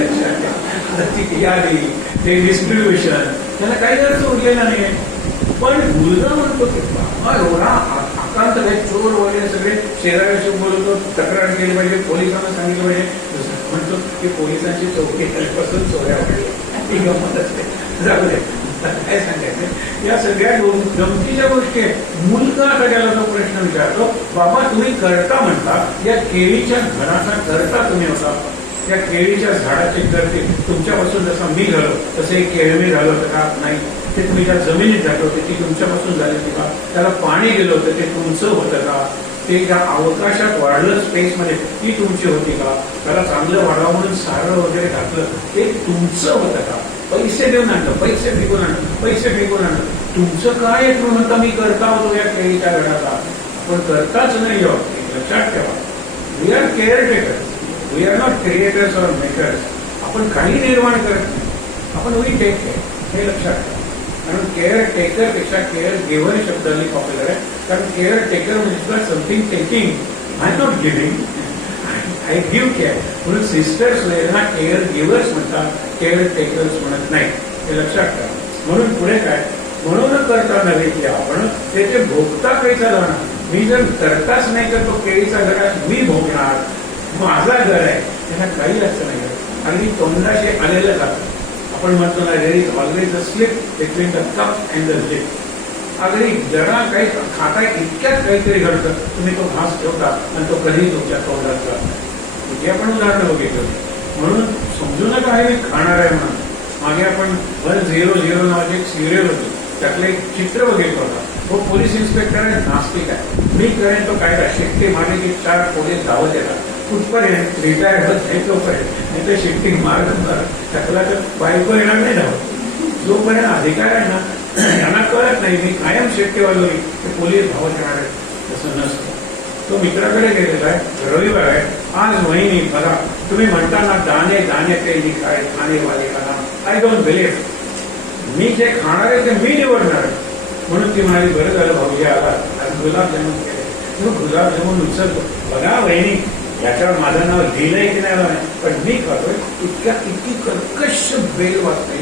लक्षात घ्या. ती यादी, ते डिस्ट्रीब्युशन, त्याला काही अर्थ उरलेला नाहीये. पण मुलगा म्हणतो की बाबा एवढा आकांत आहे, चोर वगैरे सगळे शेजाऱ्याशी बोलतो, तक्रार केली पाहिजे, पोलिसांना सांगितलं पाहिजे. दुसरं म्हणतो की पोलिसांची चौकी पासून चोऱ्या वाढली. ती गमतच नाही. जाऊ दे, काय सांगायचं. या सगळ्या गमतीच्या गोष्टी आहेत. मुलगा आता त्याला तो प्रश्न विचारतो, बाबा तुम्ही करता म्हणता, या केळीच्या घराचा करता तुम्ही होता, या केळीच्या झाडाचे करते तुमच्यापासून जसा मी झालो तसे केळमी झालं होतं का? नाही. ते तुम्ही ज्या जमिनीत झालं होते ती तुमच्यापासून झाली होती का? त्याला पाणी गेलं होतं ते तुमचं होतं का? ते ज्या अवकाशात वाढलं स्पेसमध्ये ती तुमची होती का? त्याला चांगलं वाढावं म्हणून सारं वगैरे घातलं ते तुमचं होतं का? पैसे देऊन आणलं, पैसे फेकून आणलं, पैसे फेकून आणलं, तुमचं काय आहे? म्हणता मी करता होतो या केळीच्या घराचा. आपण करताच नाही आहोत. लक्षात ठेवा. We are caretakers, we are not creators or makers. आपण काही निर्माण करत नाही, आपण वी टेक केअर. हे लक्षात ठेवा. कारण केअर टेकर पेक्षा केअर गिव्हर शब्दांनी पॉप्युलर आहे. कारण केअर टेकर म्हणजे something taking, I not giving, I give care. म्हणून सिस्टर्स ना केअर गिव्हर्स म्हणतात, केअर टेकर्स म्हणत नाही. हे लक्षात ठेवा. म्हणून पुढे काय? म्हणून करता नव्हे की आपण त्याचे भोगता कैसा जाणार. मी जर करताच नाही तर तो केळीचा घरा मी भोगणार, माझा घर आहे, त्याला काही अर्थ नाही. अगदी तोंडाशी आलेलं जातं. आपण म्हणतो ना, there is always a slip between the cup and the lip. अगदी जरा काही खाताय इतक्यात काहीतरी घडतं, तुम्ही तो घास ठेवता आणि तो कधी तुमच्या तोंडात जातो. हे आपण उदाहरण बघितलं. म्हणून समजू नका हे मी खाणार आहे म्हणून. मागे आपण 100 नावाची एक सिरियल होती, त्यातलं एक चित्र बघितलं होता. तो पोलीस इन्स्पेक्टर आहे, नास्तिक आहे. मी करेन तो कायदा शिट्टी मागे की 4 पोलीस धावत येतात. कुठपर्यंत रिटायर होत नाही तोपर्यंत, नाही तर शिट्टी मारत टाकला तर बायको येणार नाही धावत. जोपर्यंत अधिकार आहे ना, यांना कळत नाही मी कायम शिट्टी वाजवली ते पोलीस धावत येणार आहे. तसं नसतं. तो मित्राकडे गेलेला आहे, रविवार आहे. आज वहिनी बघा, तुम्ही म्हणता ना दाणे दाणे ते लिखाय खाणे वाले का नाम, आय डोंट बिलीव्ह. मी जे खाणार आहे ते मी निवडणार. म्हणून ती म्हणाली बरं झालं भाऊजी आला, आज गुलाबजामुन केले. गुलाबजामुन उचलतो, बघा वहिनी याच्यावर माझं नाव लिहिलंय की नाही, पण मी खातोय. इतकी कर्कश बेल वाजते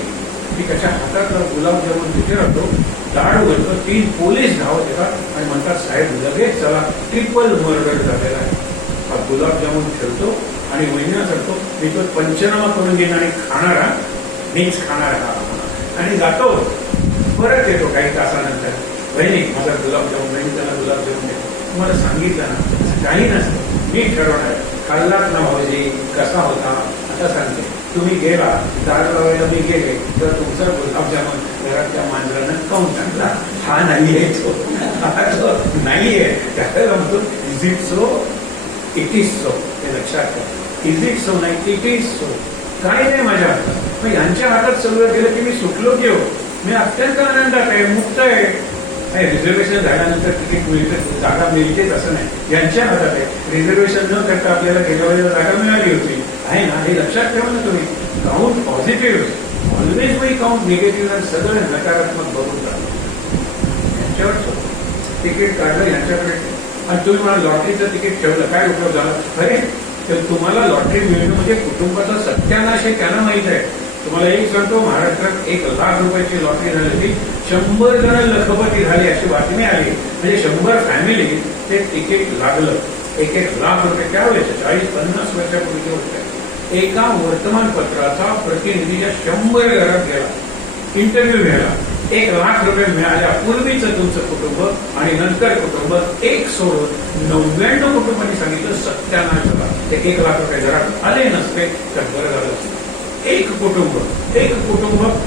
की त्याच्या हातात गुलाबजामुन तिथे राहतो, दाढ घालतो. 3 पोलीस धावत येतात आणि म्हणतात साहेब लगेच चला, ट्रिपल मर्डर झालेला आहे. हा गुलाबजामुन ठेवतो आणि महिना करतो, मी तो पंचनामा करून घेईन आणि खाणारा मीच खाणार हा आणि जातो. परत येतो काही तासानंतर, बहिणी माझा गुलाबजामुन, बहिणी त्याला गुलाबजामुन देतो. तुम्हाला सांगितलं ना, काही नसतं, मी ठरवणार. खाल्लात ना भाऊजी, कसा होता आता सांगते. तुम्ही गेला, दार लावायला मी गेले तर तुमचा गुलाबजामुन घरातल्या मांजरानं खाऊन टाकला. हा नाहीये तो, हा जो नाहीये त्याला म्हणतो is it so, it is so. हे लक्षात घ्या. इज इट सो नाही, इट इज सो. काय नाही माझ्या हातात. मग यांच्या हातात सगळं गेलं की मी सुटलो की हो, मी अत्यंत आनंदात आहे, मुक्त आहे. नाही, रिझर्वेशन झाल्यानंतर तिकीट मिळतं, जागा मिळतेच असं नाही, यांच्या हातात आहे. रिझर्वेशन न करता आपल्याला गेल्या वेळेला जागा मिळाली होती, आहे ना, हे लक्षात ठेवा ना तुम्ही. Count positive, always we count negative आणि सगळं नकारात्मक बघून राहतो. यांच्यावर तिकीट काढलं यांच्याकडे, आणि तुम्ही मला लॉटरीचं तिकीट ठेवलं, काय उपयोग झाला? अरे तर तुम्हाला लॉटरी मिळणं म्हणजे कुटुंबाचा सत्यानाश आहे, त्यांना माहित आहे. तुम्हाला एक सांगतो, महाराष्ट्रात 1,00,000 रुपयाची लॉटरी झाली होती, 100 जण लखपती झाली अशी बातमी आली. म्हणजे 100 फॅमिली ते तिकीट लागलं, 1-1 लाख रुपये. त्यावेळेस 40-50 वर्षापूर्वीची गोष्ट आहे. एका वर्तमानपत्राचा प्रतिनिधी 100 घरात गेला इंटरव्ह्यू घ्यायला. 1 लाख रुपये मिळाल्या पूर्वीचं तुमचं कुटुंब आणि नंतर कुटुंब, एक सोडून 99 कुटुंबांनी सांगितलं सत्यानाश झाला. ते 1 लाख रुपये घरात आले नसते तर बरं झालं. एक कुटुंब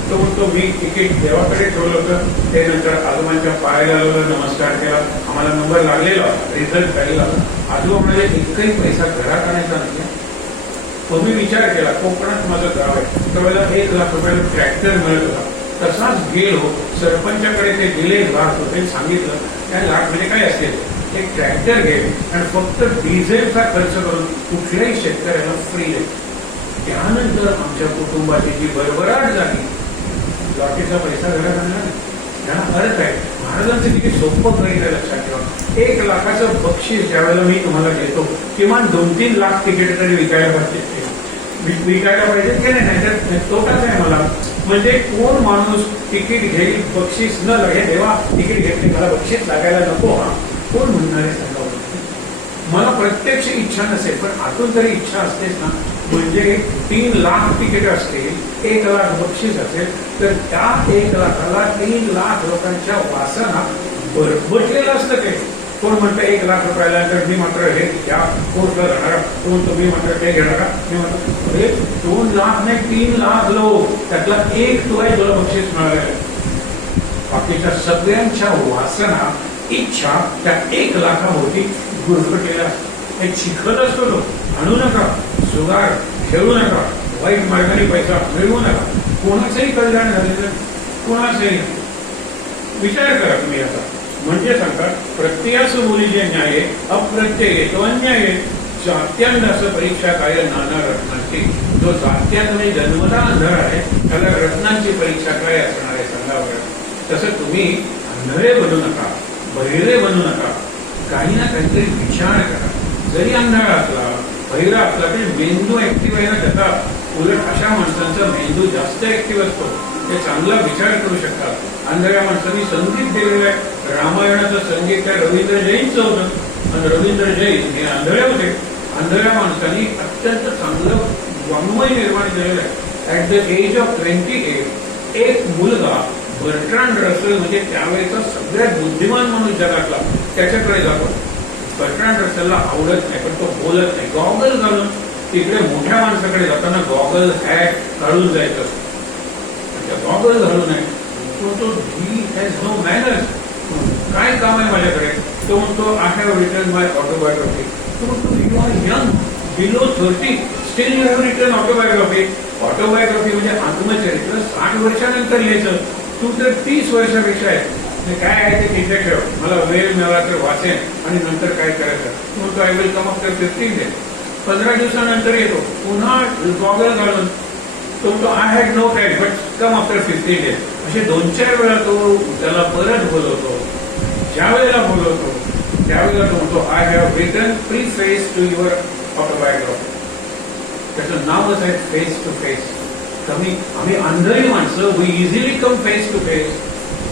तो म्हणतो मी तिकीट देवाकडे ठेवलं होतं, ते नंतर आजोबांच्या पायाला लावलं, नमस्कार केला, आम्हाला नंबर लागलेला, रिझल्ट लागलेला. आजोबा म्हणजे एकही पैसा घरात आणायचा नाही. तुम्ही विचार केला, कोकणात माझं गाव आहे, त्यावेळेला 1 लाख रुपयाला ट्रॅक्टर मिळत होता. तसाच गेलो सरपंचाकडे, ते दिले लाख रुपये, सांगितलं त्या लाख म्हणजे काय असेल, एक ट्रॅक्टर घे आणि फक्त डिझेलचा खर्च करून कुठल्याही शेतकऱ्याला फ्री दे. त्यानंतर आमच्या कुटुंबाची जी भरभराट झाली, लॉटरीचा पैसा घरात आणला नाही. त्यांना अर्थ आहे. महाराजांचं किती सोपं गणित लक्षात ठेवा. 1 लाखाचं बक्षीस ज्यावेळेला मी तुम्हाला देतो, किमान 2-3 लाख तिकीट तरी विकायला पाहिजे, की नाही, तर तोटाच आहे मला. म्हणजे कोण माणूस तिकीट घेईल बक्षीस न लागे, देवा तिकीट घेतली मला बक्षीस लागायला नको, हा कोण म्हणणार आहे सांगा? मला प्रत्यक्ष इच्छा नसेल पण आतून जरी इच्छा असतेच ना. म्हणजे 3 लाख तिकीट असतील, 1 लाख बक्षीस असेल, तर त्या 1 लाखाला 3 लाख लोकांच्या वासना बसलेलं असतं. ते कोण म्हणतं 1 लाख रुपयाला, तर मी मात्र हे त्या कोर्सला जाणारा, कोण तुम्ही मात्र ते घेणारा, मी मात्र 2 लाख नाही 3 लाख लोक, त्यातला एक तो आहे तुला बक्षीस मिळालेलं. बाकीच्या सगळ्यांच्या वासना, इच्छा त्या 1 लाखाभोवती गुरफटलेला. हे शिकत असतो लोक. आणू नका, जुगार खेळू नका, वाईट मार्गाने पैसा मिळवू नका. कोणाचंही कल्याण झालेलं, कोणाचंही. विचार करा तुम्ही आता. म्हणजे सांगतात प्रत्ययास मुली जे न्याय, अप्रत्यय तो अन्याय. जात्यान असं परीक्षा काय नाना रत्नांची. जो जात्याने जन्मता अंधळा आहे त्याला रत्नांची परीक्षा काय असणार आहे सांगा बरं. तसं तुम्ही अंधळे बनू नका, बहिरे बनू नका. काही ना काहीतरी विचार करा. जरी अंधाळा असला, बहिरा असला तरी मेंदू ऍक्टिव्ह आहे ना त्याचा. उलट अशा माणसांचा मेंदू जास्त ऍक्टिव्ह असतो, ते चांगला विचार करू शकतात. आंधळ्या माणसांनी संगीत दिलेलं आहे. रामायणाचं संगीत त्या रवींद्र जैनचं होतं, आणि रवींद्र जैन हे आंधळे होते. आंधळ्या माणसांनी अत्यंत चांगलं वाङ्मय निर्माण केलेलं आहे. ऍट द एज ऑफ 28 एक मुलगा बर्ट्रांड रसेल, म्हणजे त्यावेळेचा सगळ्यात बुद्धिमान माणूस जगातला, त्याच्याकडे जातो. बर्ट्रांड रसेलला आवडत नाही, पण तो बोलत नाही. गॉगल घालून तिकडे मोठ्या माणसाकडे जाताना गॉगल हॅट काढून जायचं. गॉगल घालून आहे तो ही हॅज नो मॅनर्स. काय काम आहे माझ्याकडे? तो म्हणतो I have written my autobiography. तो म्हणतो you are young, below 30, still you have written autobiography. Autobiography म्हणजे आत्मचरित्र 60 वर्षानंतर लिहायचं. तू तर 30 वर्षापेक्षा आहे. काय आहे ते तिथे ठेव, मला वेळ मिळाला तर वाचेन आणि नंतर काय करायचं. म्हणतो I will come after 15 days. 15 दिवसानंतर येतो पुन्हा गॉगल घालून. तो म्हणतो I had no time but come after 15 days. असे 2-4 वेळा तो त्याला परत बोलवतो. ज्या वेळेला बोलवतो त्यावेळेला तो म्हणतो I have written preface to your autobiography. त्याचं नावच आहे फेस टू फेस. आम्ही आंधळी माणसं, we easily come face to face.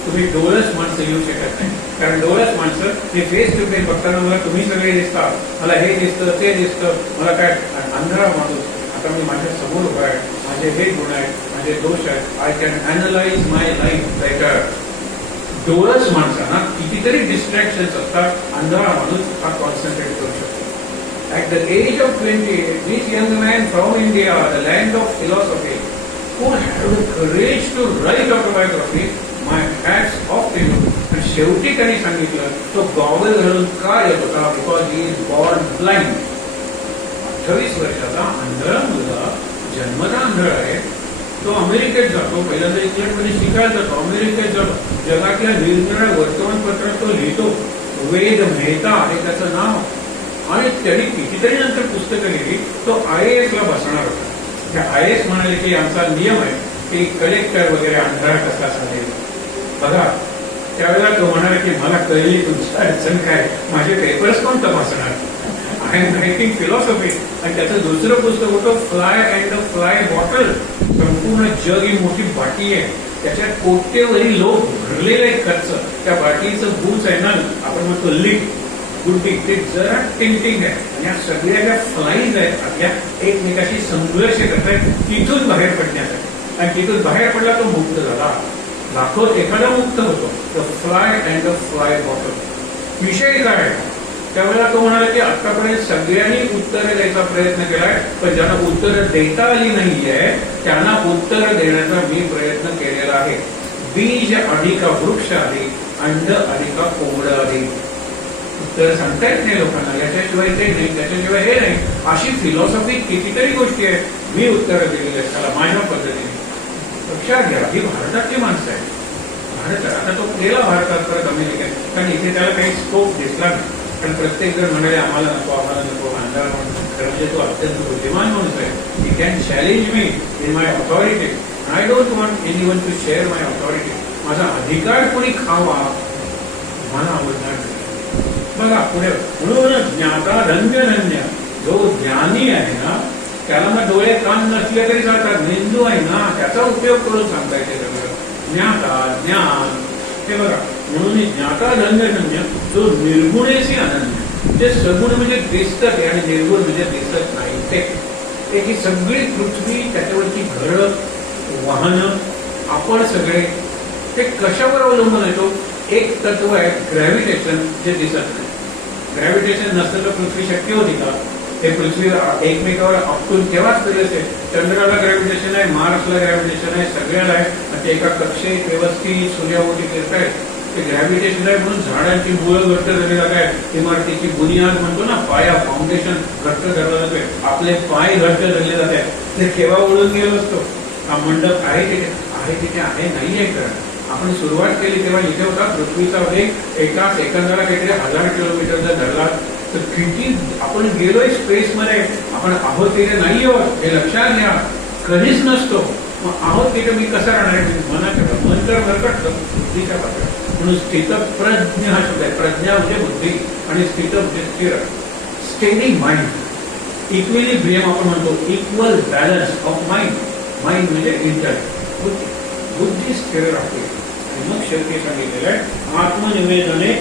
तुम्ही डोळस माणसं येऊ शकत नाही, कारण डोळस माणसं हे फेस टू फेस बघताना मला तुम्ही सगळे दिसता, मला हे दिसतं ते दिसतं, मला काय. आंधळा माणूस आता मी माझ्या समोर उभा आहे, माझे हे गुण आहेत, माझे दोष आहेत. I can analyse my life better. डोळस माणसांना कितीतरी डिस्ट्रॅक्शन्स असतात, आंधळा माणूस हा कॉन्सन्ट्रेट करू शकतो. At the age of 28, this young man from India, the land of philosophy, who had the courage to write autobiography, my hats off to you. आणि शेवटी त्यांनी सांगितलं तो गॉगल घालून का येत होता? Because he is born blind. 28 वर्षाचा आंधळा मुलगा, जन्मता आंधळा आहे, तो अमेरिकेत जातो, पहिल्यांदा इंग्लंडमध्ये शिकायला जातो, अमेरिकेत जातो, जगातल्या निरनिराळ्या वर्तमानपत्रात तो लिहितो. वेद मेहता आहे त्याचं नाव, आणि त्यांनी कितीतरी नंतर पुस्तकं लिहिली. तो IAS ला बसणार होता. त्या IAS म्हणाले की आमचा नियम आहे की कलेक्टर वगैरे अंधारा कसा चालेल बघा. त्यावेळेला तो म्हणाला की मला कळली तुमची अडचण काय, माझे पेपर्स कोण तपासणार, आय एम रायटिंग फिलॉसॉफी. आणि त्याचं दुसरं पुस्तक होतं फ्लाय अँड फ्लाय बॉटल. संपूर्ण जग ही मोठी बाटी आहे, त्याच्यात कोट्यवधी लोक भरलेले आहेत खर्च. त्या बाटीचं बूच आहे ना, आपण म्हणतो लिक गुड्डी, ते जरा टिंटिंग आहे. आणि या सगळ्या ज्या फ्लाईज आहेत आपल्या एकमेकाशी संघर्ष करत आहेत तिथून बाहेर पडण्यासाठी. आणि तिथून बाहेर पडला तो मुक्त झाला. लाखोत एखादा मुक्त होतो. The fly and the fly bottle. विषय काय? त्यावेळेला तो म्हणाला की आतापर्यंत सगळ्यांनी उत्तरं द्यायचा प्रयत्न केलाय, पण ज्यांना उत्तरं देता आली नाहीये त्यांना उत्तर देण्याचा मी प्रयत्न केलेला आहे. बीज अधिक वृक्ष अधिक, अंड अधिक कोंबड अधिक. उत्तर सांगता येत नाही लोकांना, याच्याशिवाय ते नाही, त्याच्याशिवाय हे नाही. अशी फिलॉसॉफी कितीतरी गोष्टी आहेत. मी उत्तरं दिलेली आहेत त्याला माझ्या पद्धतीने. लक्षात घ्या, ही भारतातली माणसं आहे. भारत आता तो गेला भारतात परत अमेरिकेत, कारण इथे त्याला काही स्कोप दिसला नाही. कारण प्रत्येक जण म्हणाले आम्हाला नको, आम्हाला नको, अंधार म्हणून. खरं म्हणजे तो अत्यंत बुद्धिमान माणूस आहे. He can challenge me in my authority. I don't want anyone to share my authority. माझा अधिकार कोणी खावा मला आवडणार नाही. बघा पुढे, म्हणून ज्ञाता धन्य धन्य. जो ज्ञानी आहे ना त्याला मग डोळे कान नसले तरी चालतात, मेंदू आहे ना त्याचा उपयोग करून सांगता येते सगळं. ज्ञाता ज्ञान हे बघा. म्हणून ज्ञाता धन्य धन्य जो निर्गुणेशी अनन्य. जे सगुण म्हणजे दिसत आहे आणि निर्गुण म्हणजे दिसत नाही ते. ही सगळी पृथ्वी, त्याच्यावरची घरं, वाहनं, आपण सगळे ते कशावर अवलंबून येतो? एक तत्व आहे ग्रॅव्हिटेशन, जे दिसत नाही. ग्रॅव्हिटेशन नसतं तर पृथ्वी शक्य होती का? हे पृथ्वी एकमेकावर आपटून तेव्हाच तरी असेल. चंद्राला ग्रॅव्हिटेशन आहे, मार्सला ग्रॅव्हिटेशन आहे, सगळ्याला आहे. ते एका कक्षेत व्यवस्थित सूर्यावरती फिरतायत. ते ग्रॅव्हिटेशन आहे म्हणून झाडांची मुळं घट्ट धरली जात आहेत. इमारतीची बुनियाद म्हणतो ना, पाया, फाउंडेशन घट्ट धरला जातोय. आपले पाय घट्ट धरले जात आहेत. ते केव्हा ओढून गेलो असतो? हा मंडप आहे तिथे आहे नाही आहे. कारण आपण सुरुवात केली तेव्हा इथे होता पृथ्वीचा वेग एका सेकंदाला काहीतरी 1000 किलोमीटर जर धरला तर किती आपण गेलोय स्पेसमध्ये. आपण आहोत तिथे नाही आहोत हे लक्षात घ्या. कधीच नसतो. मग आहोत तिथे मी कसं राहणार आहे? मनाच्या मन तर भरकटतं बुद्धीच्या पातळीवर. म्हणून स्थितप्रज्ञ हा शब्द आहे. प्रज्ञा म्हणजे बुद्धी आणि स्थित म्हणजे स्थिर. स्टेडी माइंड, इक्विलिब्रियम आपण म्हणतो, equal balance of mind. Mind म्हणजे इंटेलिजन्स, बुद्धी स्थिर राहते. आणि मग शेवटी सांगितलेलं आहे आत्मनिवेदने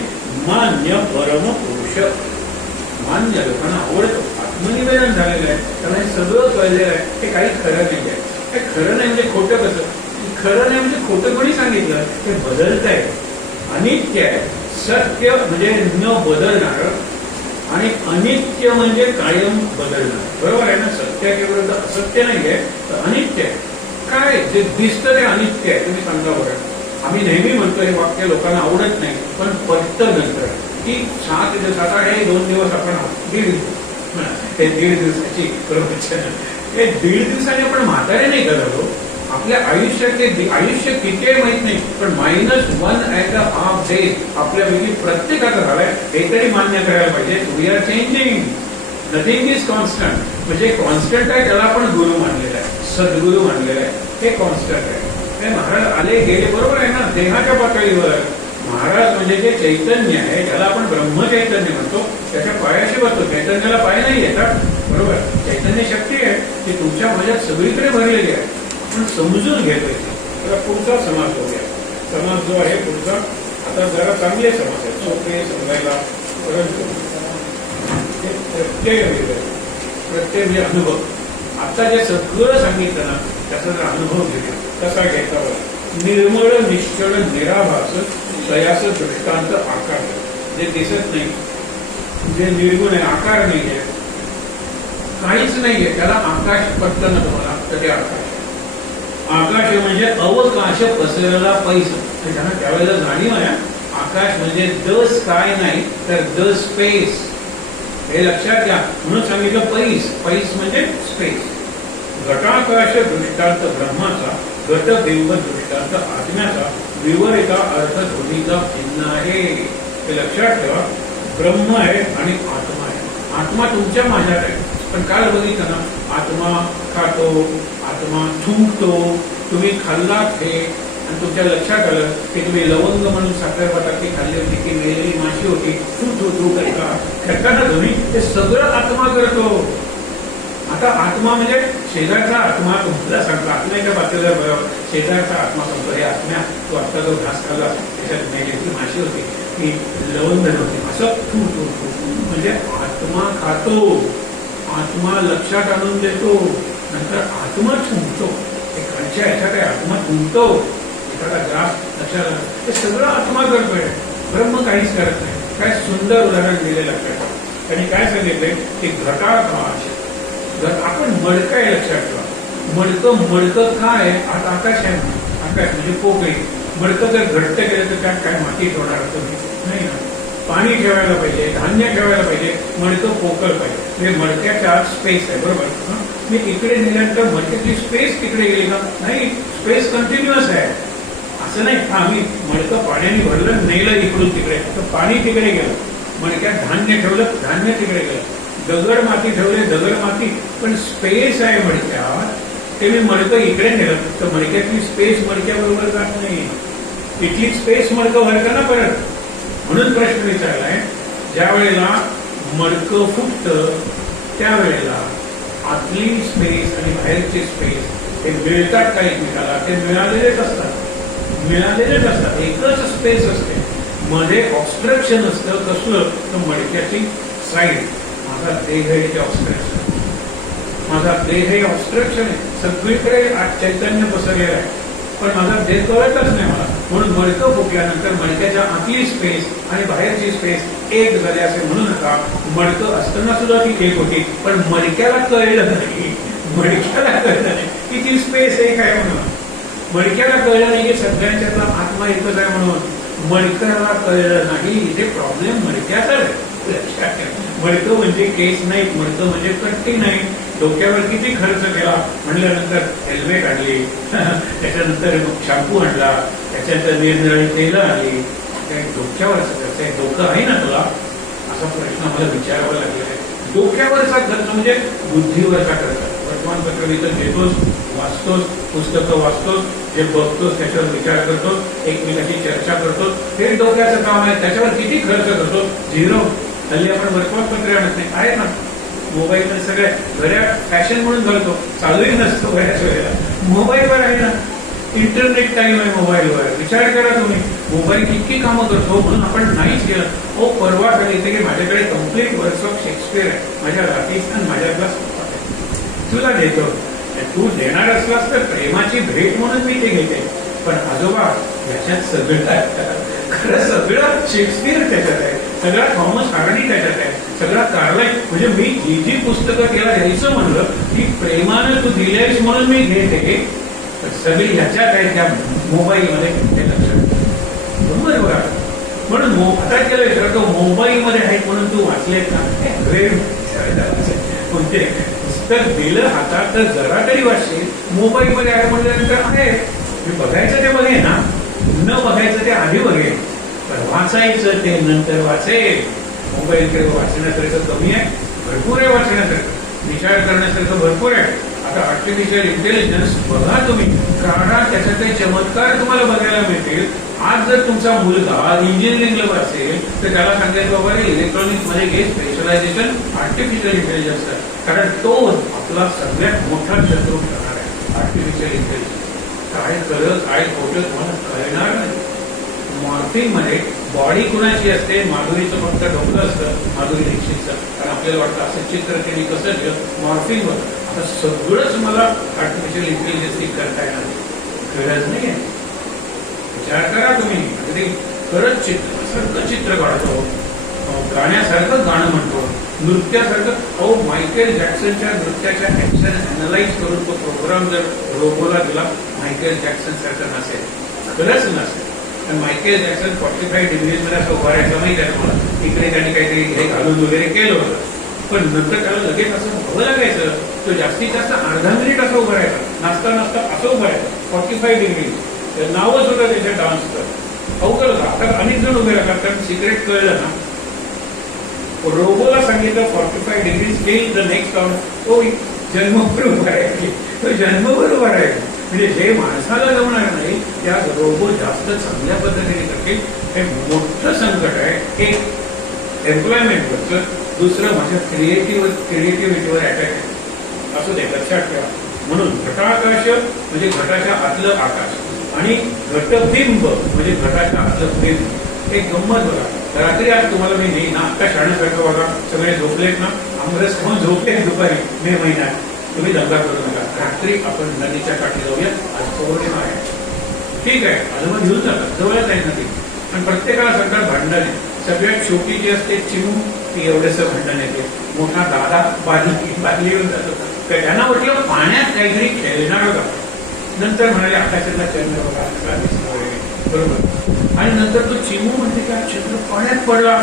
मान्य परम पुरुष. मान्य लोकांना आवडतो, आत्मनिवेदन झालेलं आहे, त्याला हे सगळं कळलेलं आहे. हे काही खरं नाही आहे. हे खरं नाही म्हणजे खोटं कसं? खरं नाही म्हणजे खोटं कोणी सांगितलं? हे बदलत आहे, अनित्य आहे. सत्य म्हणजे न बदलणार आणि अनित्य म्हणजे कायम बदलणार. बरोबर आहे ना? सत्याच्या विरुद्ध असत्य नाहीये, तर अनित्य आहे. काय जे दिसतं ते अनित्य आहे. तुम्ही सांगा बरं. आम्ही नेहमी म्हणतो हे वाक्य लोकांना आवडत नाही, पण पटतं नंतर की 7 दिवसाचा हे 2 दिवस आपण आहोत, 1.5 दिवस, हे 1.5 दिवसाची प्रवचन. हे 1.5 दिवसाने आपण म्हातारे नाही झालो. आपल्या आयुष्यात ते आयुष्य किती आहे माहित नाही, पण -1.5 डेज आपल्यापैकी प्रत्येकाचं झालंय. हे तरी मान्य करायला पाहिजे. We are changing, nothing is constant. म्हणजे कॉन्स्टंट आहे त्याला आपण गुरु मानलेला आहे, सद्गुरु मानलेला आहे. हे कॉन्स्टंट आहे. हे महाराज आले गेले, बरोबर आहे ना, देहाच्या पातळीवर. महाराज म्हणजे जे चैतन्य आहे त्याला आपण ब्रह्मचैतन्य म्हणतो. त्याच्या पायाशी बसतो. चैतन्याला पाय नाही येतात, बरोबर. चैतन्य शक्ती आहे ती तुमच्या माझ्यात सगळीकडे भरलेली आहे. आपण समजून घेतोय. त्याला पुढचा समाज होऊया. समाज जो आहे पुढचा, आता जरा चांगले समाज आहेत, सोपे समजायला. परंतु प्रत्यय म्हणजे अनुभव. आता जे सगळं सांगितलं ना त्याचा जर अनुभव घेतला कसा घ्यायचा बघा. निर्मळ निश्चळ निराभास तयास दृष्टांत आकार. जे दिसत नाही, जे निर्गुण आहे, आकार नाही आहे, काहीच नाहीये, त्याला आकाश पटतं ना तुम्हाला, तर ते आकाश. आकाश म्हणजे अवकाश पसरलेला पैस. त्यांना त्यावेळेला जाणीव आहे आकाश म्हणजे द स्काय नाही तर द स्पेस. हे लक्षात घ्या. म्हणून सांगितलं पैस. पैस म्हणजे स्पेस. घटाकाश दृष्टांत ब्रह्माचा, घटबिंब दृष्टांत आत्म्याचा, विवरिता अर्थ दोन्हीचा भिन्न आहे. हे लक्षात ठेवा. ब्रह्म आहे आणि आत्मा आहे. आत्मा तुमच्या माझ्यात आहे. पण काल बघितलं ना, आत्मा खातो, आत्मा थुंकतो. तुम्ही खाल्लात हे आणि तुमच्या लक्षात आलं की तुम्ही लवंग म्हणून साखर बटाटी खाल्ली होती, की मेलेली माशी होती, तू करता ना तुम्ही. ते सगळं आत्मा करतो. आता आत्मा म्हणजे शेजारचा आत्मा तुम्हाला सांगतो. आत्मा एका बाजूला बघावं, शेजारचा आत्मा सांगतो, हे आत्म्या तू आत्ता जो घास खाल्ला त्याच्यात मेलेली माशी होती, की लवंग होती, असं तू म्हणजे आत्मा खातो, आत्मा लक्षात आणून देतो, नंतर आत्मा थुंकतो. खालच्या ह्याच्यात आत्मा थुंकतो, एखादा ग्रास लक्षात आला, हे सगळं आत्मा करतोय. ब्रह्म काहीच करत नाही. काय सुंदर उदाहरण दिले लक्षात. त्यांनी काय सांगितलंय की घटाकाश, आपण मडकं आहे लक्षात ठेवा. मडकं काय आहे? आता आकाश आहे, आकाश म्हणजे पोकळी. मडकं जर घट्ट केलं तर त्यात काय माती ठेवणार नाही ना. पाणी ठेवायला पाहिजे, धान्य ठेवायला पाहिजे, मडकं पोकळ पाहिजे. म्हणजे मडक्याच्या आत स्पेस आहे, बरोबर. मी इकडे नेल्यानंतर मडक्याची स्पेस तिकडे गेली का? नाही, स्पेस कंटिन्युअस आहे. असं नाही मी मडकं पाण्याने भरलं, नेलं इकडून तिकडे, तर पाणी तिकडे गेलं. मडक्यात धान्य ठेवलं, धान्य तिकडे गेलं. दगड माती ठेवले, दगड माती, पण स्पेस आहे मडक्यात. ते मी मडकं इकडे नेलं तर मडक्यातली स्पेस मडक्याबरोबर जात नाही. इथली स्पेस मडकं भरतं ना परत. म्हणून प्रश्न विचारलाय, ज्या वेळेला मडकं फुटतं त्यावेळेला आतली स्पेस आणि बाहेरची स्पेस हे मिळतात का एकमेकाला? ते मिळालेलेच असतात. एकच स्पेस असते, मध्ये ऑब्स्ट्रक्शन असतं. कसलं? तर मडक्याची साईड. माझा देह हे ऑब्स्ट्रक्शन, माझा देह हे ऑब्स्ट्रक्शन आहे. सगळीकडे आज चैतन्य पसरलेलं आहे, पण माझा देह कळतच नाही मला. म्हणून मडकं फुटल्यानंतर मडक्याच्या आतली स्पेस आणि बाहेरची स्पेस एक झाली असे म्हणू नका. मडकं असताना सुद्धा ती एक होती, पण मडक्याला कळलं नाही. मडक्याला कळलं नाही की ती स्पेस एक आहे म्हणून. मडक्याला कळलं नाही की सगळ्यांच्यातला आत्मा एकच आहे म्हणून. मडक्याला कळलं नाही. इथे प्रॉब्लेम मडक्याचा आहे. मडकं म्हणजे केस नाही, मडकं म्हणजे कट्टी नाही. डोक्यावर किती खर्च केला म्हणल्यानंतर हेल्मेट आणली, त्याच्यानंतर शॅम्पू आणला, त्याच्यानंतर निरनिराळी तेलं आली. डोक्यावरचा खर्च डोकं आहे ना तुला? असा प्रश्न आम्हाला विचारावा लागलेला आहे. डोक्यावरचा खर्च म्हणजे बुद्धीवरचा खर्च. वर्तमानपत्र विकत घेतोस, वाचतोस, पुस्तकं वाचतोस, जे बघतोस त्याच्यावर विचार करतोस, एकमेकाची चर्चा करतोस, हे डोक्याचं काम आहे. त्याच्यावर किती खर्च करतो? झिरो. हल्ली आपण वर्तमानपत्र आणत नाही, आहे ना मोबाईलमध्ये सगळ्या. घड्याळ फॅशन म्हणून घालतो, चालूही नसतो बऱ्याच वेळेला. मोबाईलवर आहे ना, इंटरनेट टाईम आहे मोबाईलवर. विचार करा तुम्ही, मोबाईल किती कामं करतो म्हणून आपण नाहीच केलं. परवा सांगितलं की माझ्याकडे कम्प्लीट वर्क्स ऑफ शेक्सपियर आहे, माझ्या रातीस्थान माझ्यातला तुला देतो. तू देणार असलास तर प्रेमाची भेट म्हणून मी ते घेते. पण आजोबा याच्यात सगळं खरं सगळं शेक्सपियर त्याच्यात आहे, सगळा थॉमस हार्डी त्याच्यात आहे, सगळा कार्लाइल. म्हणजे मी जी पुस्तकं त्याला घ्यायचं म्हणलं की प्रेमानं तू दिलेस म्हणून मी घेते. सगळी ह्याच्यात आहे त्या मोबाईलमध्ये. ते लक्षात बरोबर बघा. म्हणून आता केलं विचारतो मोबाईलमध्ये आहेत म्हणून तू वाचलेत ना? कोणते पुस्तक दिलं हातात तर जरा तरी वाचशील. मोबाईलमध्ये आहे म्हणल्यानंतर आहे, मी बघायचं ते बघे ना, न बघायचं ते आधी बघेल, पण वाचायचं ते नंतर वाचेल. मोबाईलकडे वाचण्यासारखं कमी आहे, भरपूर आहे वाचण्यासारखं, विचार करण्यासारखं भरपूर आहे. आता आर्टिफिशियल इंटेलिजन्स बघा तुम्ही, काढा, त्याच्यात चमत्कार तुम्हाला बघायला मिळतील. आज जर तुमचा मुलगा इंजिनिअरिंगला असेल तर त्याला सांगायचं बाबा रे इलेक्ट्रॉनिक्स मध्ये घे स्पेशलायझेशन आर्टिफिशियल इंटेलिजन्स. कारण तो आपला सगळ्यात मोठा शत्रू ठरणार आहे, आर्टिफिशियल इंटेलिजन्स. काय खरं काय खोटं तुम्हाला कळणार नाही. मॉर्फिंग मध्ये बॉडी कुणाची असते? माधुरीचं फक्त डोकं असतं, माधुरी दीक्षितचं. कारण आपल्याला वाटतं असं चित्र त्यांनी कसं दिलं मॉर्फिंग होतं. आता सगळंच मला आर्टिफिशियल इंटेलिजन्स करता येणार गरज नाही आहे. विचार करा तुम्ही, अगदी खरंच चित्रासारखं चित्र काढतो, गाण्यासारखं गाणं म्हणतो, नृत्यासारखं. मायकेल जॅक्सनच्या नृत्याच्या ऍक्शन अॅनलाइज करून तो प्रोग्राम जर रोबोला दिला, मायकेल जॅक्सन सारखं नसेल, खरंच नसेल. आणि मायकेल जॅक्सन 45 डिग्रीज मध्ये असं उभा राहायचं माहिती आहे तुम्हाला. इकडे त्यांनी काहीतरी हे घालून वगैरे केलं होतं, पण नंतर त्याला लगेच असं उभं लागायचं. तो जास्तीत जास्त अर्धा मिनिट असं उभं राहायचा, नाचता नाचता असं उभं राहायचं 45 डिग्री. नावच होतं त्याच्या डान्सचं. अवघड होतं. आता अनेक जण उभे राहतात, कारण सिक्रेट कळलं ना. रोबोला सांगितलं 45 degree still the next round, तो जन्मभर उभा राहील, तो जन्मभर उभा राहील. म्हणजे जे माणसाला जमणार नाही त्या रोबो जास्त चांगल्या पद्धतीने करतील. हे मोठं संकट आहे. एक एम्प्लॉयमेंटवरचं, दुसरं माझ्या क्रिएटिव्हिटीवर अटॅक आहे. असं ते लक्षात ठेवा. म्हणून घटाकाश म्हणजे घटाच्या आतलं आकाश आणि घटबिंब म्हणजे घटाच्या आतलं बिंब. एक गंमत बघा, रात्री आज तुम्हाला मी नाही ना, आता शाळेसारखं बघा, सगळे झोपलेत ना, आमरस खाऊन झोपलेत दुपारी मे महिन्यात. तुम्ही दंगा करू नका. रात्री आपण नदीच्या काठी जाऊया, आज पौर्णिमा आहे. ठीक आहे, आजोबा घेऊन जातात, जवळच आहे नदी. पण प्रत्येकाला सगळं भांडण आहे. सगळ्यात छोटी जी असते चिमू, ती एवढंसं भांडण येते. मोठा दादा बादली येऊन जातो. त्यांना म्हटलं पाण्यात काहीतरी खेळणार होता. नंतर म्हणाले आकाशातला चंद्र बघा दिसतोय, बरोबर. आणि नंतर तो चिमू म्हणते का चंद्र पाण्यात पडला.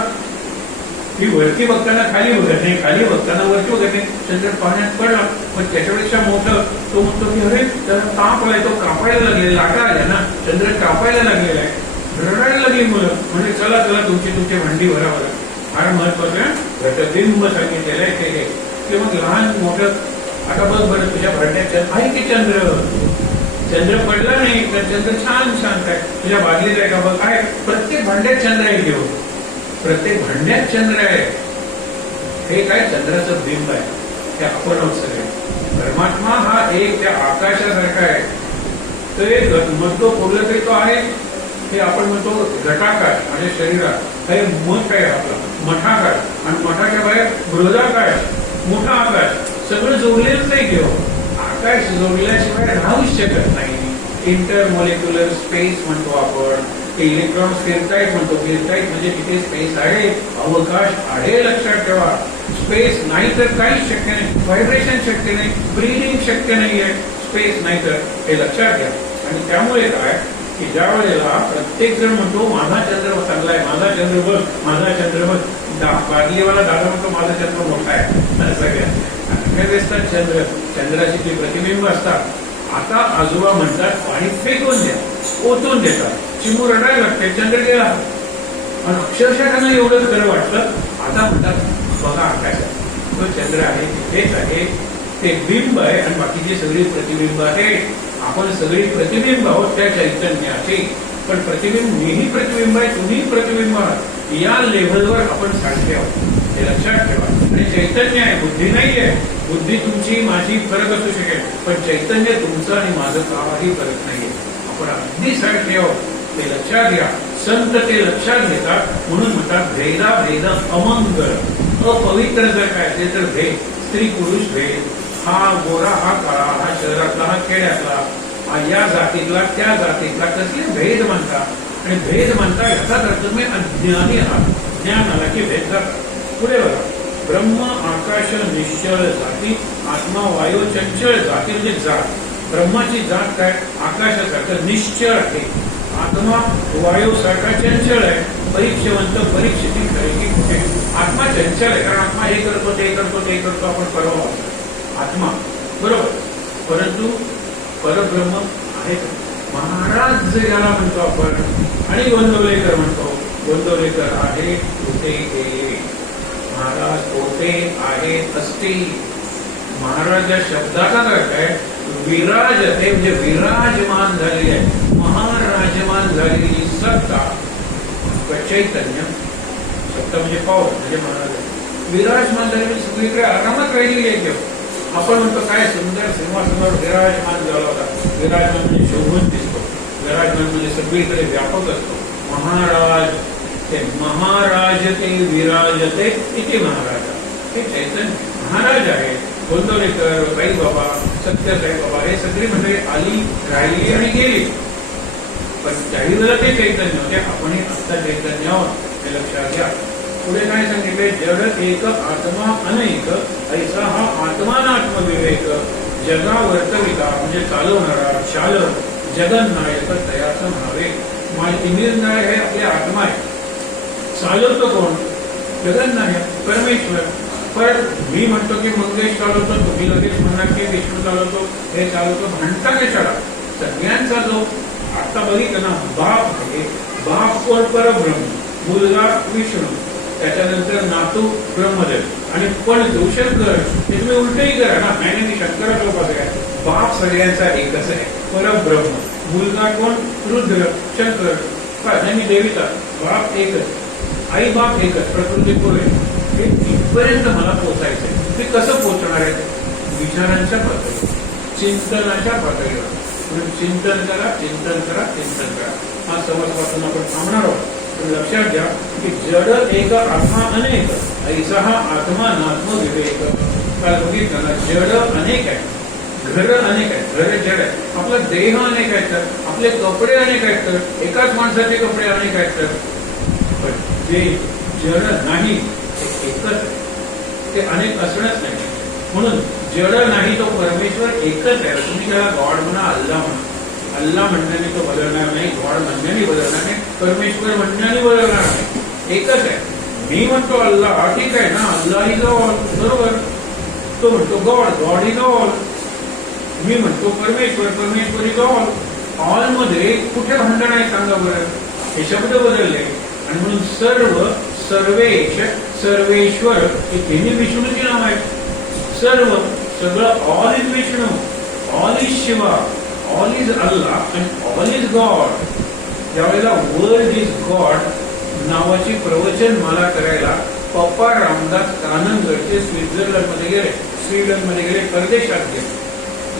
ती वरती बघताना खाली बघत नाही, खाली बघताना वरती बघत नाही. चंद्र पाण्यात पडला. पण त्याच्यापेक्षा मोठं तो म्हणतो की अरे त्याला ताप आलाय, तो कापायला लागले, लाटा आल्या ना, चंद्र कापायला लागलेला आहे. रडायला लागली मुलं. म्हणजे चला चला तुमची भांडी भरा बरं. फार महत्वाचं घटबिंब सांगितलेलं आहे ते मग लहान मोठं. आता बघ बरं तुझ्या भांड्यात आहे की चंद्र पडला नाही तर चंद्र छान शांत आहे. तुझ्या बादलीत आहे का बघ, आहे. प्रत्येक भांड्यात चंद्र आहे घेऊन, प्रत्येक भांड्यात चंद्र आहे. हे काय चंद्राचं बिंब आहे. ते आपण सगळे. परमात्मा हा एक त्या आकाशासारखा आहे. तो एक म्हणतो बोललं तरी तो आहे. हे आपण म्हणतो घटाकाश म्हणजे शरीरात हे मठ आहे आपला मठाकाश, आणि मठाच्या बाहेर बृहदाकाश मोठा आकाश. सगळं जोडलेलंच नाही घेऊ. आकाश जोडल्याशिवाय राहूच शकत नाही. इंटरमॉलिक्युलर स्पेस म्हणतो आपण. इलेक्ट्रॉन फिरतायत म्हणतो. फिरतायत म्हणजे तिथे स्पेस आहे, अवकाश आहे. लक्षात ठेवा. स्पेस नाही तर काहीच शक्य नाही. व्हायब्रेशन शक्य नाही, ब्रीदिंग शक्य नाहीये. स्पेस नाही तर हे लक्षात घ्या. आणि त्यामुळे काय की ज्या वेळेला प्रत्येक जण म्हणतो माझा चंद्र चांगला आहे, माझा चंद्र बघ, माझा चंद्र बघ. बादलीवाला दादा म्हणतो माझा चंद्र मोठा आहे. सगळ्यात चंद्राची जी प्रतिबिंब असतात. आता आजोबा म्हणतात पाणी फेकून द्या, ओतून देतात. चिमू रडायला लागते, चंद्र गेला. आणि अक्षरशः त्यांना एवढंच खरं वाटलं. आता म्हणतात बघा आकाशात तो चंद्र आहे, तिथेच आहे, ते बिंब आहे आणि बाकीची सगळी प्रतिबिंब आहे. आपण सगळी प्रतिबिंब आहोत त्या चैतन्याचे. पण प्रतिबिंब मीही प्रतिबिंब आहे, तुम्ही प्रतिबिंब आहात. या लेव्हलवर आपण सारखे आहोत हे लक्षात ठेवा. आणि चैतन्य आहे, बुद्धी नाही आहे. बुद्धी तुमची माझी फरक असू शकेल, पण चैतन्य तुमचं आणि माझं काहीही फरक नाहीये. आपण अगदी सारखे आहोत ते लक्षात घ्या. संत ते लक्षात घेतात. म्हणून म्हणतात भेदा भेद अमंगल. अपवित्र जर काय असेल तर भेद, स्त्री पुरुष भेद, हा गोरा हा काळा, हा शहरातला हा खेड्यातला, या जातीतला त्या जातीतला, कसले भेद म्हणतात. आणि भेद म्हणता याचाच अर्थ तुम्ही अज्ञानी आहात. ज्ञान आला की भेद जातात. पुढे बघा. ब्रह्म आकाश निश्चळ जाती, आत्मा वायू चंचल जाती. म्हणजे जात. ब्रह्माची जात काय आकाशासारखं निश्चळ आहे. आत्मा वायू सारखा चंचल आहे. परीक्षेवंत परीक्षेची खरेदी कुठे. आत्मा चंचल आहे, कारण आत्मा हे करतो ते करतो ते करतो. आपण परवा आत्मा बरोबर, परंतु परब्रह्म आहे. महाराज याला म्हणतो आपण. आणि गोंदवलेकर म्हणतो. गोंदवलेकर आहे होते हे. महाराज होते आहेत असते. महाराज या शब्दाचा अर्थ आहे विराजते, म्हणजे विराजमान झालेली आहे, महाराजमान झालेली सत्ता. चैतन्य सत्ता म्हणजे पॉवर, म्हणजे महाराज विराजमान झालेली सगळीकडे आरामात राहिलेली आहे. आपण म्हणतो काय सुंदर सिंहासनावर विराजमान झाला होता. विराजमान म्हणजे शोभून दिसतो. विराजमान म्हणजे सगळीकडे व्यापक असतो. महाराज ते महाराज ते विराजते इथे महाराज. हे चैतन्य महाराज आहे. गोंदवलेकर, साईबाबा, सत्य साईबाबा हे सगळी मंडळी आली, राहिली आणि गेली. पण काही वेळेला ते चैतन्य होते. आपणही आत्ता चैतन्य आहोत हे लक्षात घ्या. पुढे काय सांगितले. जड एक आत्मा अनेक, ऐसा हा आत्मानात्मविवेक. जगा वर्तविता म्हणजे चालवणारा, चालक, जगन्नायक तयाचं म्हणावे. माझी निर्णय हे आपली आत्मा आहे. चालवतो कोण. जगन्नायक परमेश्वर. पण मी म्हणतो की मंगेश चालवतो, तुम्ही लगेच म्हणणार की विष्णू चालवतो, हे चालवतो, भांडता कशाला? सगळ्यांचा जो आता बघितलं ना, बाप आहे, बाप कोण? परब्रह्म, मुलगा विष्णू, त्याच्यानंतर नातू ब्रह्मदेव आणि पण शंकर. हे तुम्ही उलटही करा ना, नाही नाही शंकराचा उपासक आहे. बाप सगळ्यांचा एकच आहे, परब्रह्म. मुलगा कोण? रुद्र, शंकर. नाही देवीचा बाप एकच, आई बाप एकच, प्रकृती पुरे. हे इथपर्यंत मला पोहोचायचंय. ते कसं पोहोचणार आहे? विचारांच्या पातळीवर, चिंतनाच्या पातळीवर. म्हणून चिंतन करा, चिंतन करा, चिंतन करा. हा समजपासून आपण थांबणार आहोत. पण लक्षात घ्या की जड एक आत्मा अनेक, ऐसा हा आत्मा नात्म विवेक. काल बघितलं ना, जड अनेक आहे, घर अनेक आहेत, घर जड आहे. आपला देह अनेक आहेत, तर आपले कपडे अनेक आहेत, तर एकाच माणसाचे कपडे अनेक आहेत, तर पण जे जड नाही ते एकच आहे, ते अनेक असणंच नाही. म्हणून जड नाही तो परमेश्वर एकच आहे. तुम्ही त्याला गॉड म्हणा, अल्लाह म्हणा. अल्लाह म्हणण्याने तो बदलणार नाही, गॉड म्हणण्याने बदलणार नाही, परमेश्वर म्हणण्याने बदलणार नाही, एकच आहे. मी म्हणतो अल्लाह, ठीक आहे ना, अल्लाह इज ऑल, बरोबर. तो म्हणतो गॉड, गॉड इज ऑल. मी म्हणतो परमेश्वर, परमेश्वर इज ऑल. ऑल मध्ये कुठे भांडण आहे सांगा बरं? हे शब्द बदलले. आणि म्हणून सर्व, सर्वेश, सर्वेश्वर हे तिन्ही विष्णूची नाव आहेत. सर्व, सगळं, all is Vishnu, all is Shiva, all is Allah आणि ऑल इज गॉड. ज्यावेळेला वर्ल्ड इज गॉड नावाची प्रवचन मला करायला पप्पा रामदास काननगडचे स्वित्झर्लंड मध्ये गेले, स्वीडन मध्ये गेले, परदेशात गेले.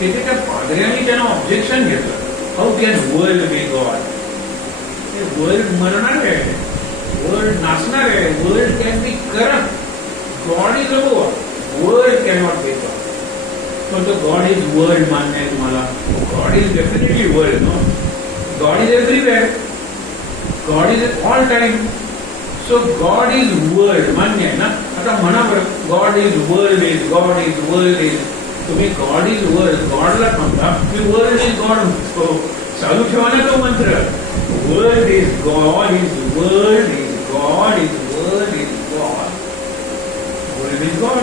तिथे त्या पादऱ्यांनी त्यांना ऑब्जेक्शन घेतलं, how can world be God? World मरणार आहे, वर्ल्ड नाचणार आहे, world can be corrupt, God is above, world cannot be God. पण तो गॉड इज वर्ल्ड मान्य आहे तुम्हाला? God is definitely world, no? God is everywhere, God is all time. So God is world मान्य आहे ना? आता म्हणा बरं, God is world is, God is world is. तुम्ही गॉड इज वर्ल्ड, गॉडला म्हणता, मी वर्ल्ड इज गॉड म्हणतो. चालू ठेवा ना तो मंत्र. World is God is, world is God is, world is God, world is God.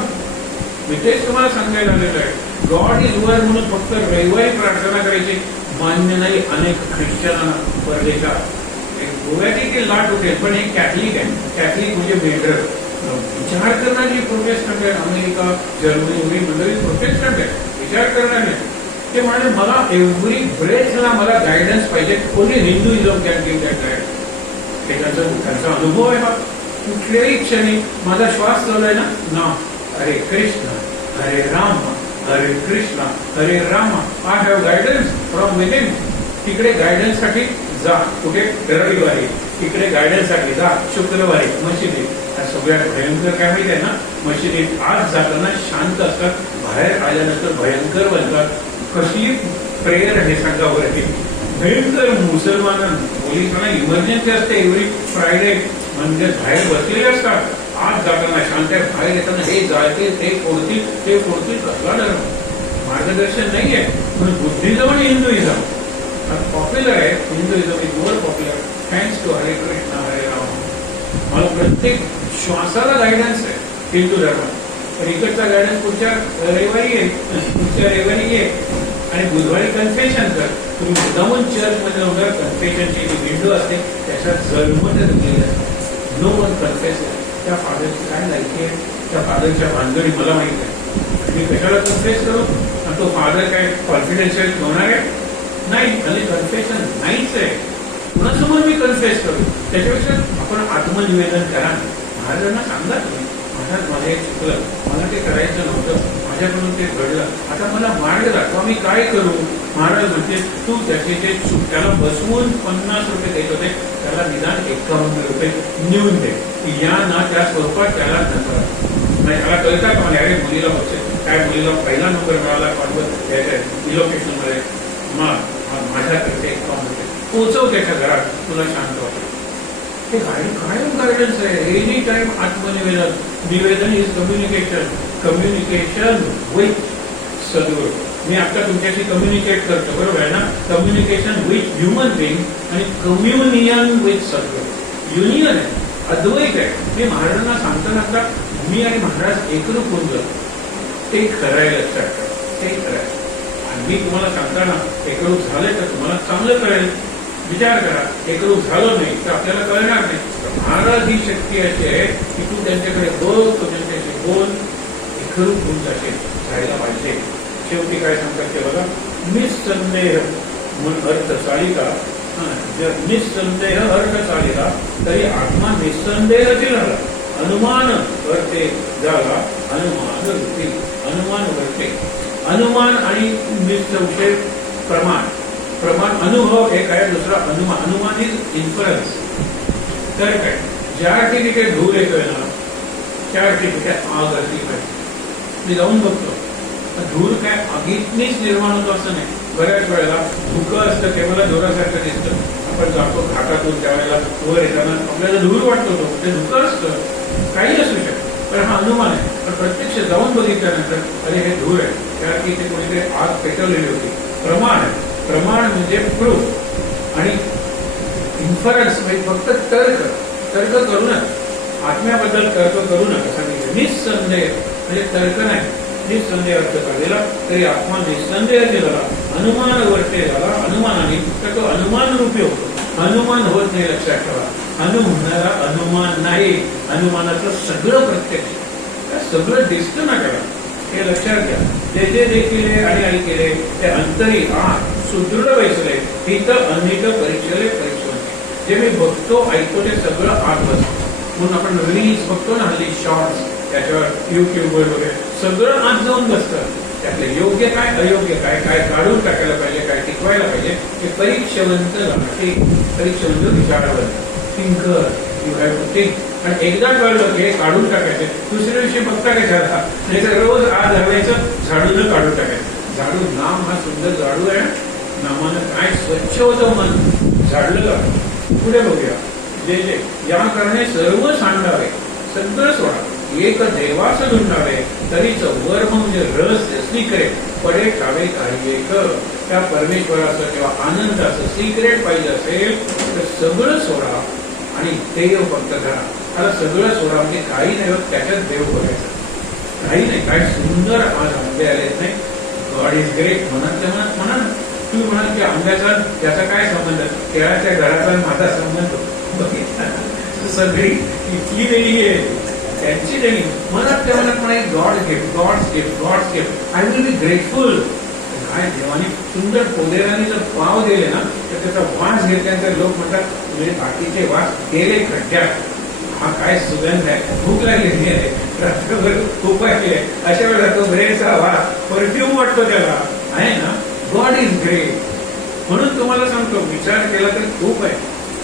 मी तेच तुम्हाला सांगायला आलेलं आहे. गॉड इज वर्ल्ड म्हणून फक्त रविवारी प्रार्थना करायची मान्य नाही. अनेक ख्रिश्चनांना परदेशात गोव्यात लाट उठेल, पण हे कॅथलिक आहे. कॅथलिक म्हणजे मेंढर, विचार करणारी प्रोटेस्टंट आहे. अमेरिका, जर्मनी एवढी मंडळी प्रोटेस्टंट आहे, विचार करणारे. ते म्हणाले मला एव्हरी ब्रेथला मला गायडन्स पाहिजे. Only Hinduism can give that guidance. त्यांचा अनुभव आहे. हा कुठल्याही क्षणी माझा श्वास चालू आहे ना, हरे कृष्ण हरे राम हरे कृष्ण हरे Ram, I have guidance from within. तिकडे गायडन्स साठी जा, कुठे? रविवारी. तिकडे गायडन्स साठी जा, शुक्रवारी मशिदीत. सगळ्यात भयंकर काय माहिती आहे ना, मशिदीत आज जाताना शांत असतात, बाहेर आल्यानंतर भयंकर बनतात. कशी प्रेयर आहे सांगा बरं? भयंकर. मुसलमान पोलिसांना इमर्जन्सी असते एव्हरी फ्रायडे, म्हणजे बाहेर बसलेले असतात. आज जाताना शांत आहे, बाहेर येताना हे जायचे, ते फोडतील, ते फोडतील. कसला डर? मार्गदर्शन नाहीये. म्हणून बुद्धिझम आणि हिंदुइझम पॉप्युलर आहे. Hinduism is more popular thanks to Hare Krishna हरे राम. मला प्रत्येक श्वासाला गायडन्स आहे हिंदू धर्मात. पण इकडचा गायडन्स पुढच्या रविवारी येईल, पुढच्या रविवारी ये आणि बुधवारी कन्फेशन कर. तुम्ही मुद्दामून चर्चमध्ये वगैरे कन्फेशनची जी विंडो असते त्याच्यात जळमट गेलेली असते. No one confess. त्या फादरची काय लायकी आहे, त्या फादरच्या भानगडी मला माहिती आहे. मी कशाला कन्फेस करू? आणि तो फादर काय कॉन्फिडेन्शियल होणार आहे? नाही. आणि कन्फेशन नाहीच आहे. कुणासमोर मी कन्फेस करू? त्याच्यापेक्षा आपण आत्मनिवेदन करा. महाराजांना सांगा तुम्ही, महाराज माझे चुकलं, मला ते करायचं नव्हतं, माझ्याकडून ते घडलं, आता मला मार्ग दाखवा, मी काय करू? महाराज म्हणते तू त्याचे ते त्याला बसवून 50 रुपये देत होते, त्याला निदान 51 रुपये नेऊन दे. या ना त्या स्वरूपात त्याला नकार नाही. त्याला कळतात का मला? अरे मुलीला बघते काय, मुलीला पहिला नंबर मिळाला कॉन्वर इलोकेशन मध्ये, माझ्याकडे 51 रुपये पोहोचव त्याच्या घरात, तुला शांत वाटत. हे कायम गायडन्स आहे. एनी टाइम आत्मनिवेदन. निवेदन इज कम्युनिकेशन. कम्युनिकेशन विथ सद्गुरू. मी आता तुमच्याशी कम्युनिकेट करतो, बरोबर आहे ना? कम्युनिकेशन विथ ह्युमन बिंग आणि कम्युनियन विथ सद्गुरू. युनियन आहे. अद्वैत आहे. मी महाराजांना सांगताना आता मी आणि महाराज एकरूप होऊन जातो, ते खरं आहे, लक्षात ठेवा, ते खरं आहे. आणि मी तुम्हाला सांगताना एकरूप झाले तर तुम्हाला चांगलं कळेल. विचार करा, एकरूप झालो नाही तर आपल्याला कळणार नाही. महाराज ही शक्ती अशी आहे की तू त्यांच्याकडे बघ, तू त्यांच्याशी बोल, एकरूप होऊन जायला पाहिजे. शेवटी काय सांगतात ते बघा, निस्संदेह म्हणून अर्थ चालिका, निस्संदेह अर्थ चालिका तरी आत्मा निस्संदेह झाला. अनुमान करते झाला, अनुमान वृत्ती, अनुमान करते. अनुमान आणि निसंशय प्रमाण. प्रमाण अनुभव एक आहे, दुसरा अनुमान. अनुमान इज इन्फरन्स. तर काय, ज्या ठिकाणी धूर येतोय ना त्या ठिकाणी आग असली पाहिजे. मी जाऊन बघतो, धूर काय आगीतनीच निर्माण होतो असं नाही. बऱ्याच वेळेला धुकं असतं, केवळ जोरासारखं दिसतं. आपण जातो घाटातून त्यावेळेला वर येताना आपल्याला धूर वाटतो, ते धुकं असतं, काही असू शकतं, पण हा अनुमान आहे. पण प्रत्यक्ष जाऊन बघितल्यानंतर अरे हे धूर आहे, कारण की ते कोणीतरी आग पेटवलेली होती. प्रमाण आहे. प्रमाण म्हणजे प्रूफ. आणि इन्फरन्स म्हणजे फक्त तर्क करू नका, आत्म्याबद्दल तर्क करू नका सांगितलं. निस्संदेह म्हणजे तर्क नाही, निस्संदेह अर्थ काढलेला तरी आत्मा निस्संदेह झाला, अनुमान वर्ते झाला. अनुमानाने तर तो अनुमान रूपी होतो. अनुमान होत नाही, लक्षात ठेवा. म्हणणारा अनुमान नाही, अनुमानाचं सगळं प्रत्यक्ष, सगळं दिसतं ना करा, हे लक्षात घ्या. जे जे देखील आणि आई केले ते अंतरी आत सुदृढ बैसले, हित अनेक परीक्षले परीक्षण. जे मी बघतो ऐकतो ते सगळं आत बसतं. म्हणून आपण रील्स बघतो ना हल्ली, शॉर्ट्स, त्याच्यावर युट्यूबवर वगैरे सगळं आत जाऊन बसतं. त्यातलं योग्य काय, अयोग्य काय, काय काढून टाकायला पाहिजे, काय टिकवायला पाहिजे, हे परीक्षवंत झालं. परीक्षवंत विचारवंत, thinker, you have to think. आणि एकदा कळलं की हे काढून टाकायचे, दुसऱ्या दिवशी बघता कशाला, नाही तर रोज आज हरवायचं, झाडून काढून टाकायचं. झाडू, नाम हा सुंदर झाडू आहे. नामानं काय स्वच्छ होतं मन, झाडलं. पुढे बघूया. जे जे या कारणे सर्व सांडावे, सगळं सोडा. एक देवास धुंडावे तरीच वर्म म्हणजे रस सिक्रेट पडे ठावे काही एक. त्या परमेश्वराचं किंवा आनंदाचं सिक्रेट पाहिजे असेल तर सगळं सोडा आणि देव फक्त धरा. आता सगळं सोडा म्हणजे काही नाही होत, त्याच्यात देव बघायचं. काही नाही, काय सुंदर आज आंबे आले नाही. गॉड इज ग्रेट म्हणत म्हणा. तुम्ही म्हणाल की आंब्याचा त्याचा काय संबंध, केळाच्या घराचा माझा संबंध सगळी इतकी वेळी आहे त्यांची देणी. मनात त्या मनात म्हणाय God gift, God's gift, God's gift, I will be grateful. काय देवाने सुंदर पोदेराने जर पाव दिले ना तर त्याचा वास घेतल्यानंतर लोक म्हणतात म्हणजे बाकीचे वास गेले खड्ड्यात. हा काय सुगंध आहे, भूक लागलेली आहे, रात्रभर खूप आहे, अशा वेळेला तो ब्रेडचा वास परफ्यूम वाटतो त्याला, आहे ना. God is great. म्हणून तुम्हाला सांगतो, विचार केला तर खूप आहे.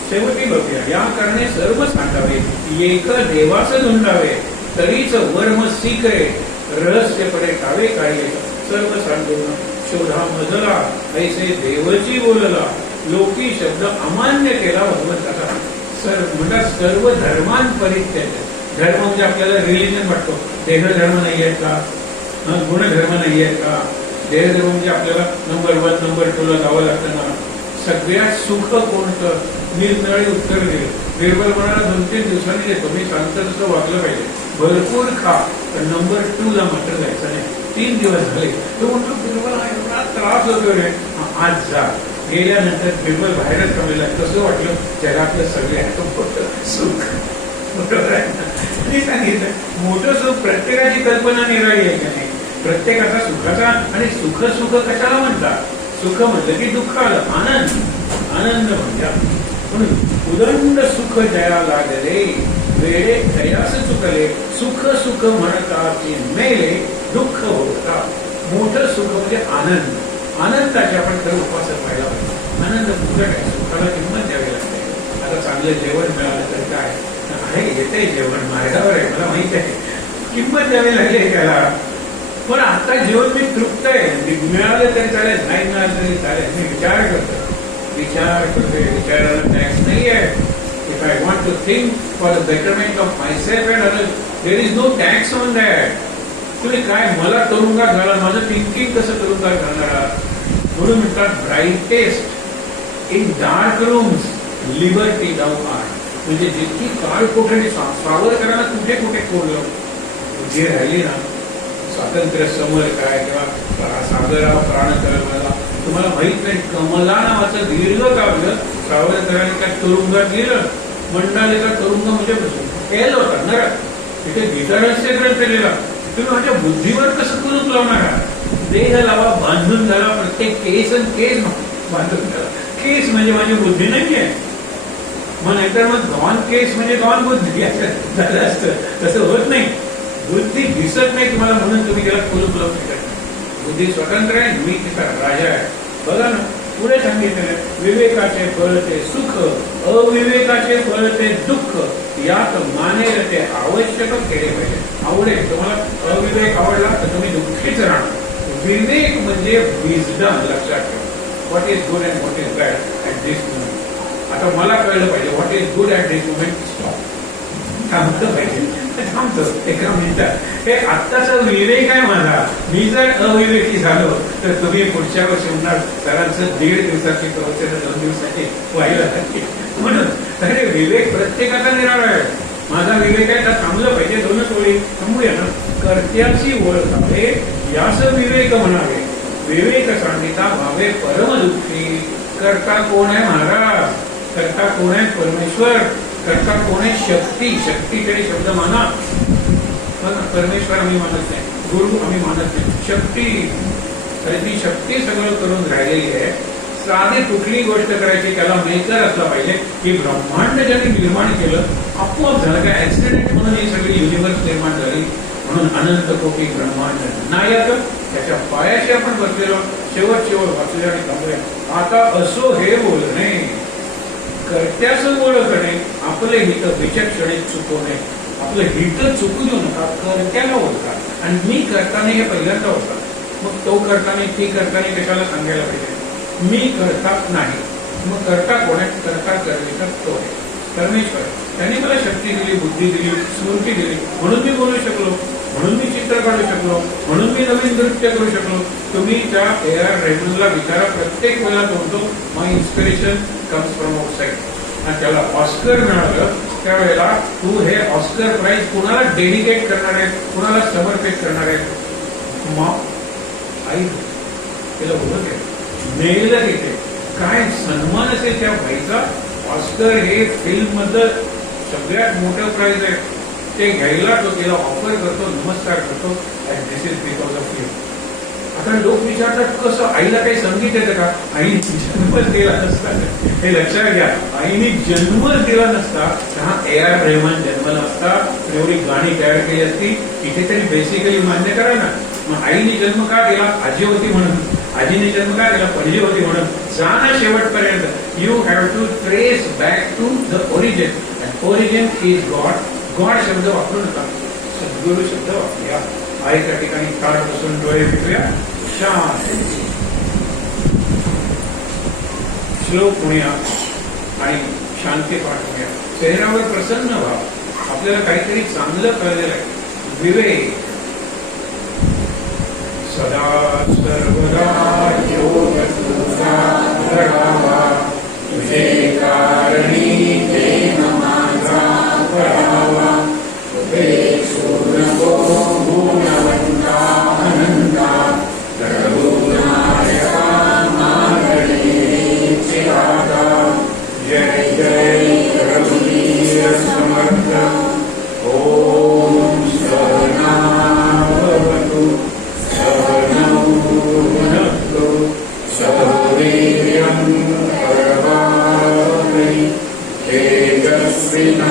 शेवटी बघूया. या कारणे सर्व सांगावे, एक देवास धुंडावे तरीच वर्म सिक्रेट रहस्य पडे ठावे काही. सर्व सांगून शोधा मजला ऐसे देवची बोलला, लोकी शब्द अमान्य केला भगवंताचा. म्हणतात सर्व धर्मान परित्याग. धर्म म्हणजे आपल्याला रिलिजन वाटतो, देहधर्म नाही आहेत का, गुणधर्म नाही आहेत का. देहधर्म म्हणजे आपल्याला नंबर 1 नंबर 2 ला जावं लागतं ना. सगळ्यात सुख कोणतं, निरनिराळी उत्तर दिली. बिरबल म्हणाला 2-3 दिवसांनी देतो, मी सांगतो तसं वागलं पाहिजे. भरपूर खा, पण नंबर 2 ला मात्र जायचं नाही. 3 दिवस झाले तो म्हणतो बिरबल एवढा त्रास होतो रे, आज जा. गेल्यानंतर बिरबल बाहेरच कमवला. कसं वाटलं, जगातलं सगळ्यात मोठं सुख. बरोबर आहे ना. मी सांगितलं मोठं सुख प्रत्येकाची कल्पना निराळी आहे का नाही. प्रत्येकाचा सुखाचा आणि सुख सुख कशाला म्हणतात. सुख म्हटलं की दुःख आलं, आनंद म्हणतात. म्हणून उदंड सुख जया लागले, वेळे तयास चुकले, सुख सुख म्हणतात मेले, दुःख होता. मोठं सुख म्हणजे आनंद. आनंदाचे आपण खरं उपासक व्हायला पाहिजे. आनंद कुठं काय, सुखाला किंमत द्यावी लागते. आता चांगलं जेवण मिळालं तर काय आहे, येते जेवण मार्गावर आहे, मला माहित आहे, किंमत द्यावी लागली त्याला. पण आता जेवण मी तृप्त आहे, मिळालं तरी चालेल, नाही मिळालं तरी चालेल. मी विचार करतो, विचाराला टॅक्स नाही आहे. If I want to think for the betterment of myself and others, there is no tax on that. तुम्ही काय मला तुरुंगात घाला, माझं थिंकिंग कसं तुरुंगात घालणार. म्हणून म्हणतात brightest in dark rooms liberty thou art. म्हणजे जितकी काळ कोठडी सावरकरांना कुठे कुठे कोरलं, बुद्धी राहिली ना, स्वातंत्र्य समर काय किंवा सागराव प्राण कलमाला, तुम्हाला माहित नाही कमला नावाचं दीर्घ काव्य सावरकरांनी त्या तुरुंगात लिहिलं. मंडालेचा तुरुंग म्हणजे केलं होता ना, तिथे गीतारहस्य ग्रंथ लिहिला. तुम्ही माझ्या बुद्धीवर कसं कुलूप लावणार आहात? देह लावा, बांधून घाला, प्रत्येक केस आणि केस बांधून घाला. केस म्हणजे माझी बुद्धी नाहीये, मग नाहीतर मग गॉन केस म्हणजे गॉन बुद्धी झालं असतं. तसं होत नाही. बुद्धी दिसत नाही तुम्हाला म्हणून तुम्ही त्याला कुलूप लावू शकत नाही. बुद्धी स्वतंत्र आहे, मी तिचा राजा आहे. बघा ना, पुढे सांगितलेलं विवेकाचे फळ ते सुख, अविवेकाचे फळ ते दुःख, यात मानेल ते आवश्यक केले पाहिजे. आवडेल तुम्हाला अविवेक आवडला तर तुम्ही दुःखीच राहणार. विवेक म्हणजे विजडम. लक्षात ठेवा, what is good and what is bad at this moment. आता मला कळलं पाहिजे what is good at this moment. Stop, थांबलं पाहिजे. थांबतो एका मिनिटात. हे आत्ताचा विवेक आहे माझा. मी जर अविवेकी झालो तर तुम्ही पुढच्या वर्षी म्हणणार सरांचं 1.5 दिवसाची प्रवचन 2 दिवसाची व्हायला लागली. म्हणून अरे विवेक प्रत्येकाचा निराळा आहे. माझा विवेक आहे तर थांबलं पाहिजे. 2च ओळी थांबूया ना. कर्त्याची ओळख आहे यास विवेक म्हणावे. विवेक सांगिता भावे परम दुःखी. कर्ता कोण आहे? महाराज. कर्ता कोण आहे? परमेश्वर. कर्ता कोण आहे? शक्ती. शक्तीकडे शब्द माना. परमेश्वर आम्ही मानत नाही, गुरु आम्ही मानत नाही. शक्ती, तर ती शक्ती सगळं करून राहिलेली आहे. साधी कुठली गोष्ट करायची त्याला मेकर असला पाहिजे. की ब्रह्मांड ज्यांनी निर्माण केलं आपोआप झालं काय? ऍक्सिडेंट म्हणून ही सगळी युनिव्हर्स निर्माण झाली. म्हणून अनंत कोटी ब्रह्मांड नायक त्याच्या पायाशी आपण बसलेलो. शेवट वाचले आणि थांबूया. आता असो हे बोलणे, कर्त्याचं ओळखणे, आपले हित विचक्षणे चुकवणे. आपलं हित चुकू देऊ नका, कर्त्याला ओळखा. आणि मी करताना हे पहिल्यांदा होता, मग तो करताना ती करताना कशाला सांगायला पाहिजे? मी करता नाही. मग करता कोण आहे? करता करण्याचा तो आहे परमेश्वर. त्यांनी मला शक्ती दिली, बुद्धी दिली, स्मृती दिली, म्हणून मी बोलू शकलो, म्हणून मी चित्र काढू शकलो, म्हणून मी नवीन नृत्य करू शकलो. तुम्ही त्या A.R. रेहमानला विचारा, प्रत्येक वेळेला म्हणतो माय इन्स्पिरेशन कम्स फ्रॉम आउटसाइड. आणि त्याला ऑस्कर मिळालं त्यावेळेला तू हे ऑस्कर प्राइज कुणाला डेडिकेट करणार आहे, कुणाला समर्पित करणार आहे? मग आई तिला बोलत आहे, मेलं तिथे काय सन्मान असेल त्या भाईचा. ऑस्कर हे फिल्म मधलं सगळ्यात मोठं प्राइज आहे. ते घ्यायला तो तिला ऑफर करतो, नमस्कार करतो, and this is because of you. आता लोक विचारतात कसं? आईला काही संगीत येतं का? आईने जन्मच दिला नसता. हे लक्षात घ्या, आईने जन्मच दिला नसता हा A.R. रेहमान जन्मला असता, एवढी गाणी तयार केली असती. इथे तरी बेसिकली मान्य करा ना. मग आईने जन्म का दिला? आजी होती म्हणून. आजीने जन्म का दिला? पणजी होती म्हणून. जा ना शेवटपर्यंत. You have to trace back to the origin. And origin is God. God शब्द वापरू नका, सद्गुरु शब्द वापरूया. आहे त्या ठिकाणी काळ बसून डोळे फिरूया. शांत श्लोक म्हणूया आणि शांती पाठवूया. चेहऱ्यावर प्रसन्न व्हा. आपल्याला काहीतरी चांगलं कळलेलं आहे. विवेक सदा सर्वदा योग तुझा घडावा. तुझे कारणी प्रेम माझा पडावा. गुणवंता अनंता करुणायका मागणेचे राधा. जय जय रघुवीर समर्थ. ओम सहना भवतु सहनौ भुनक्तु सह वीर्यं करवावहै. तेजस्विनावधीतमस्तु.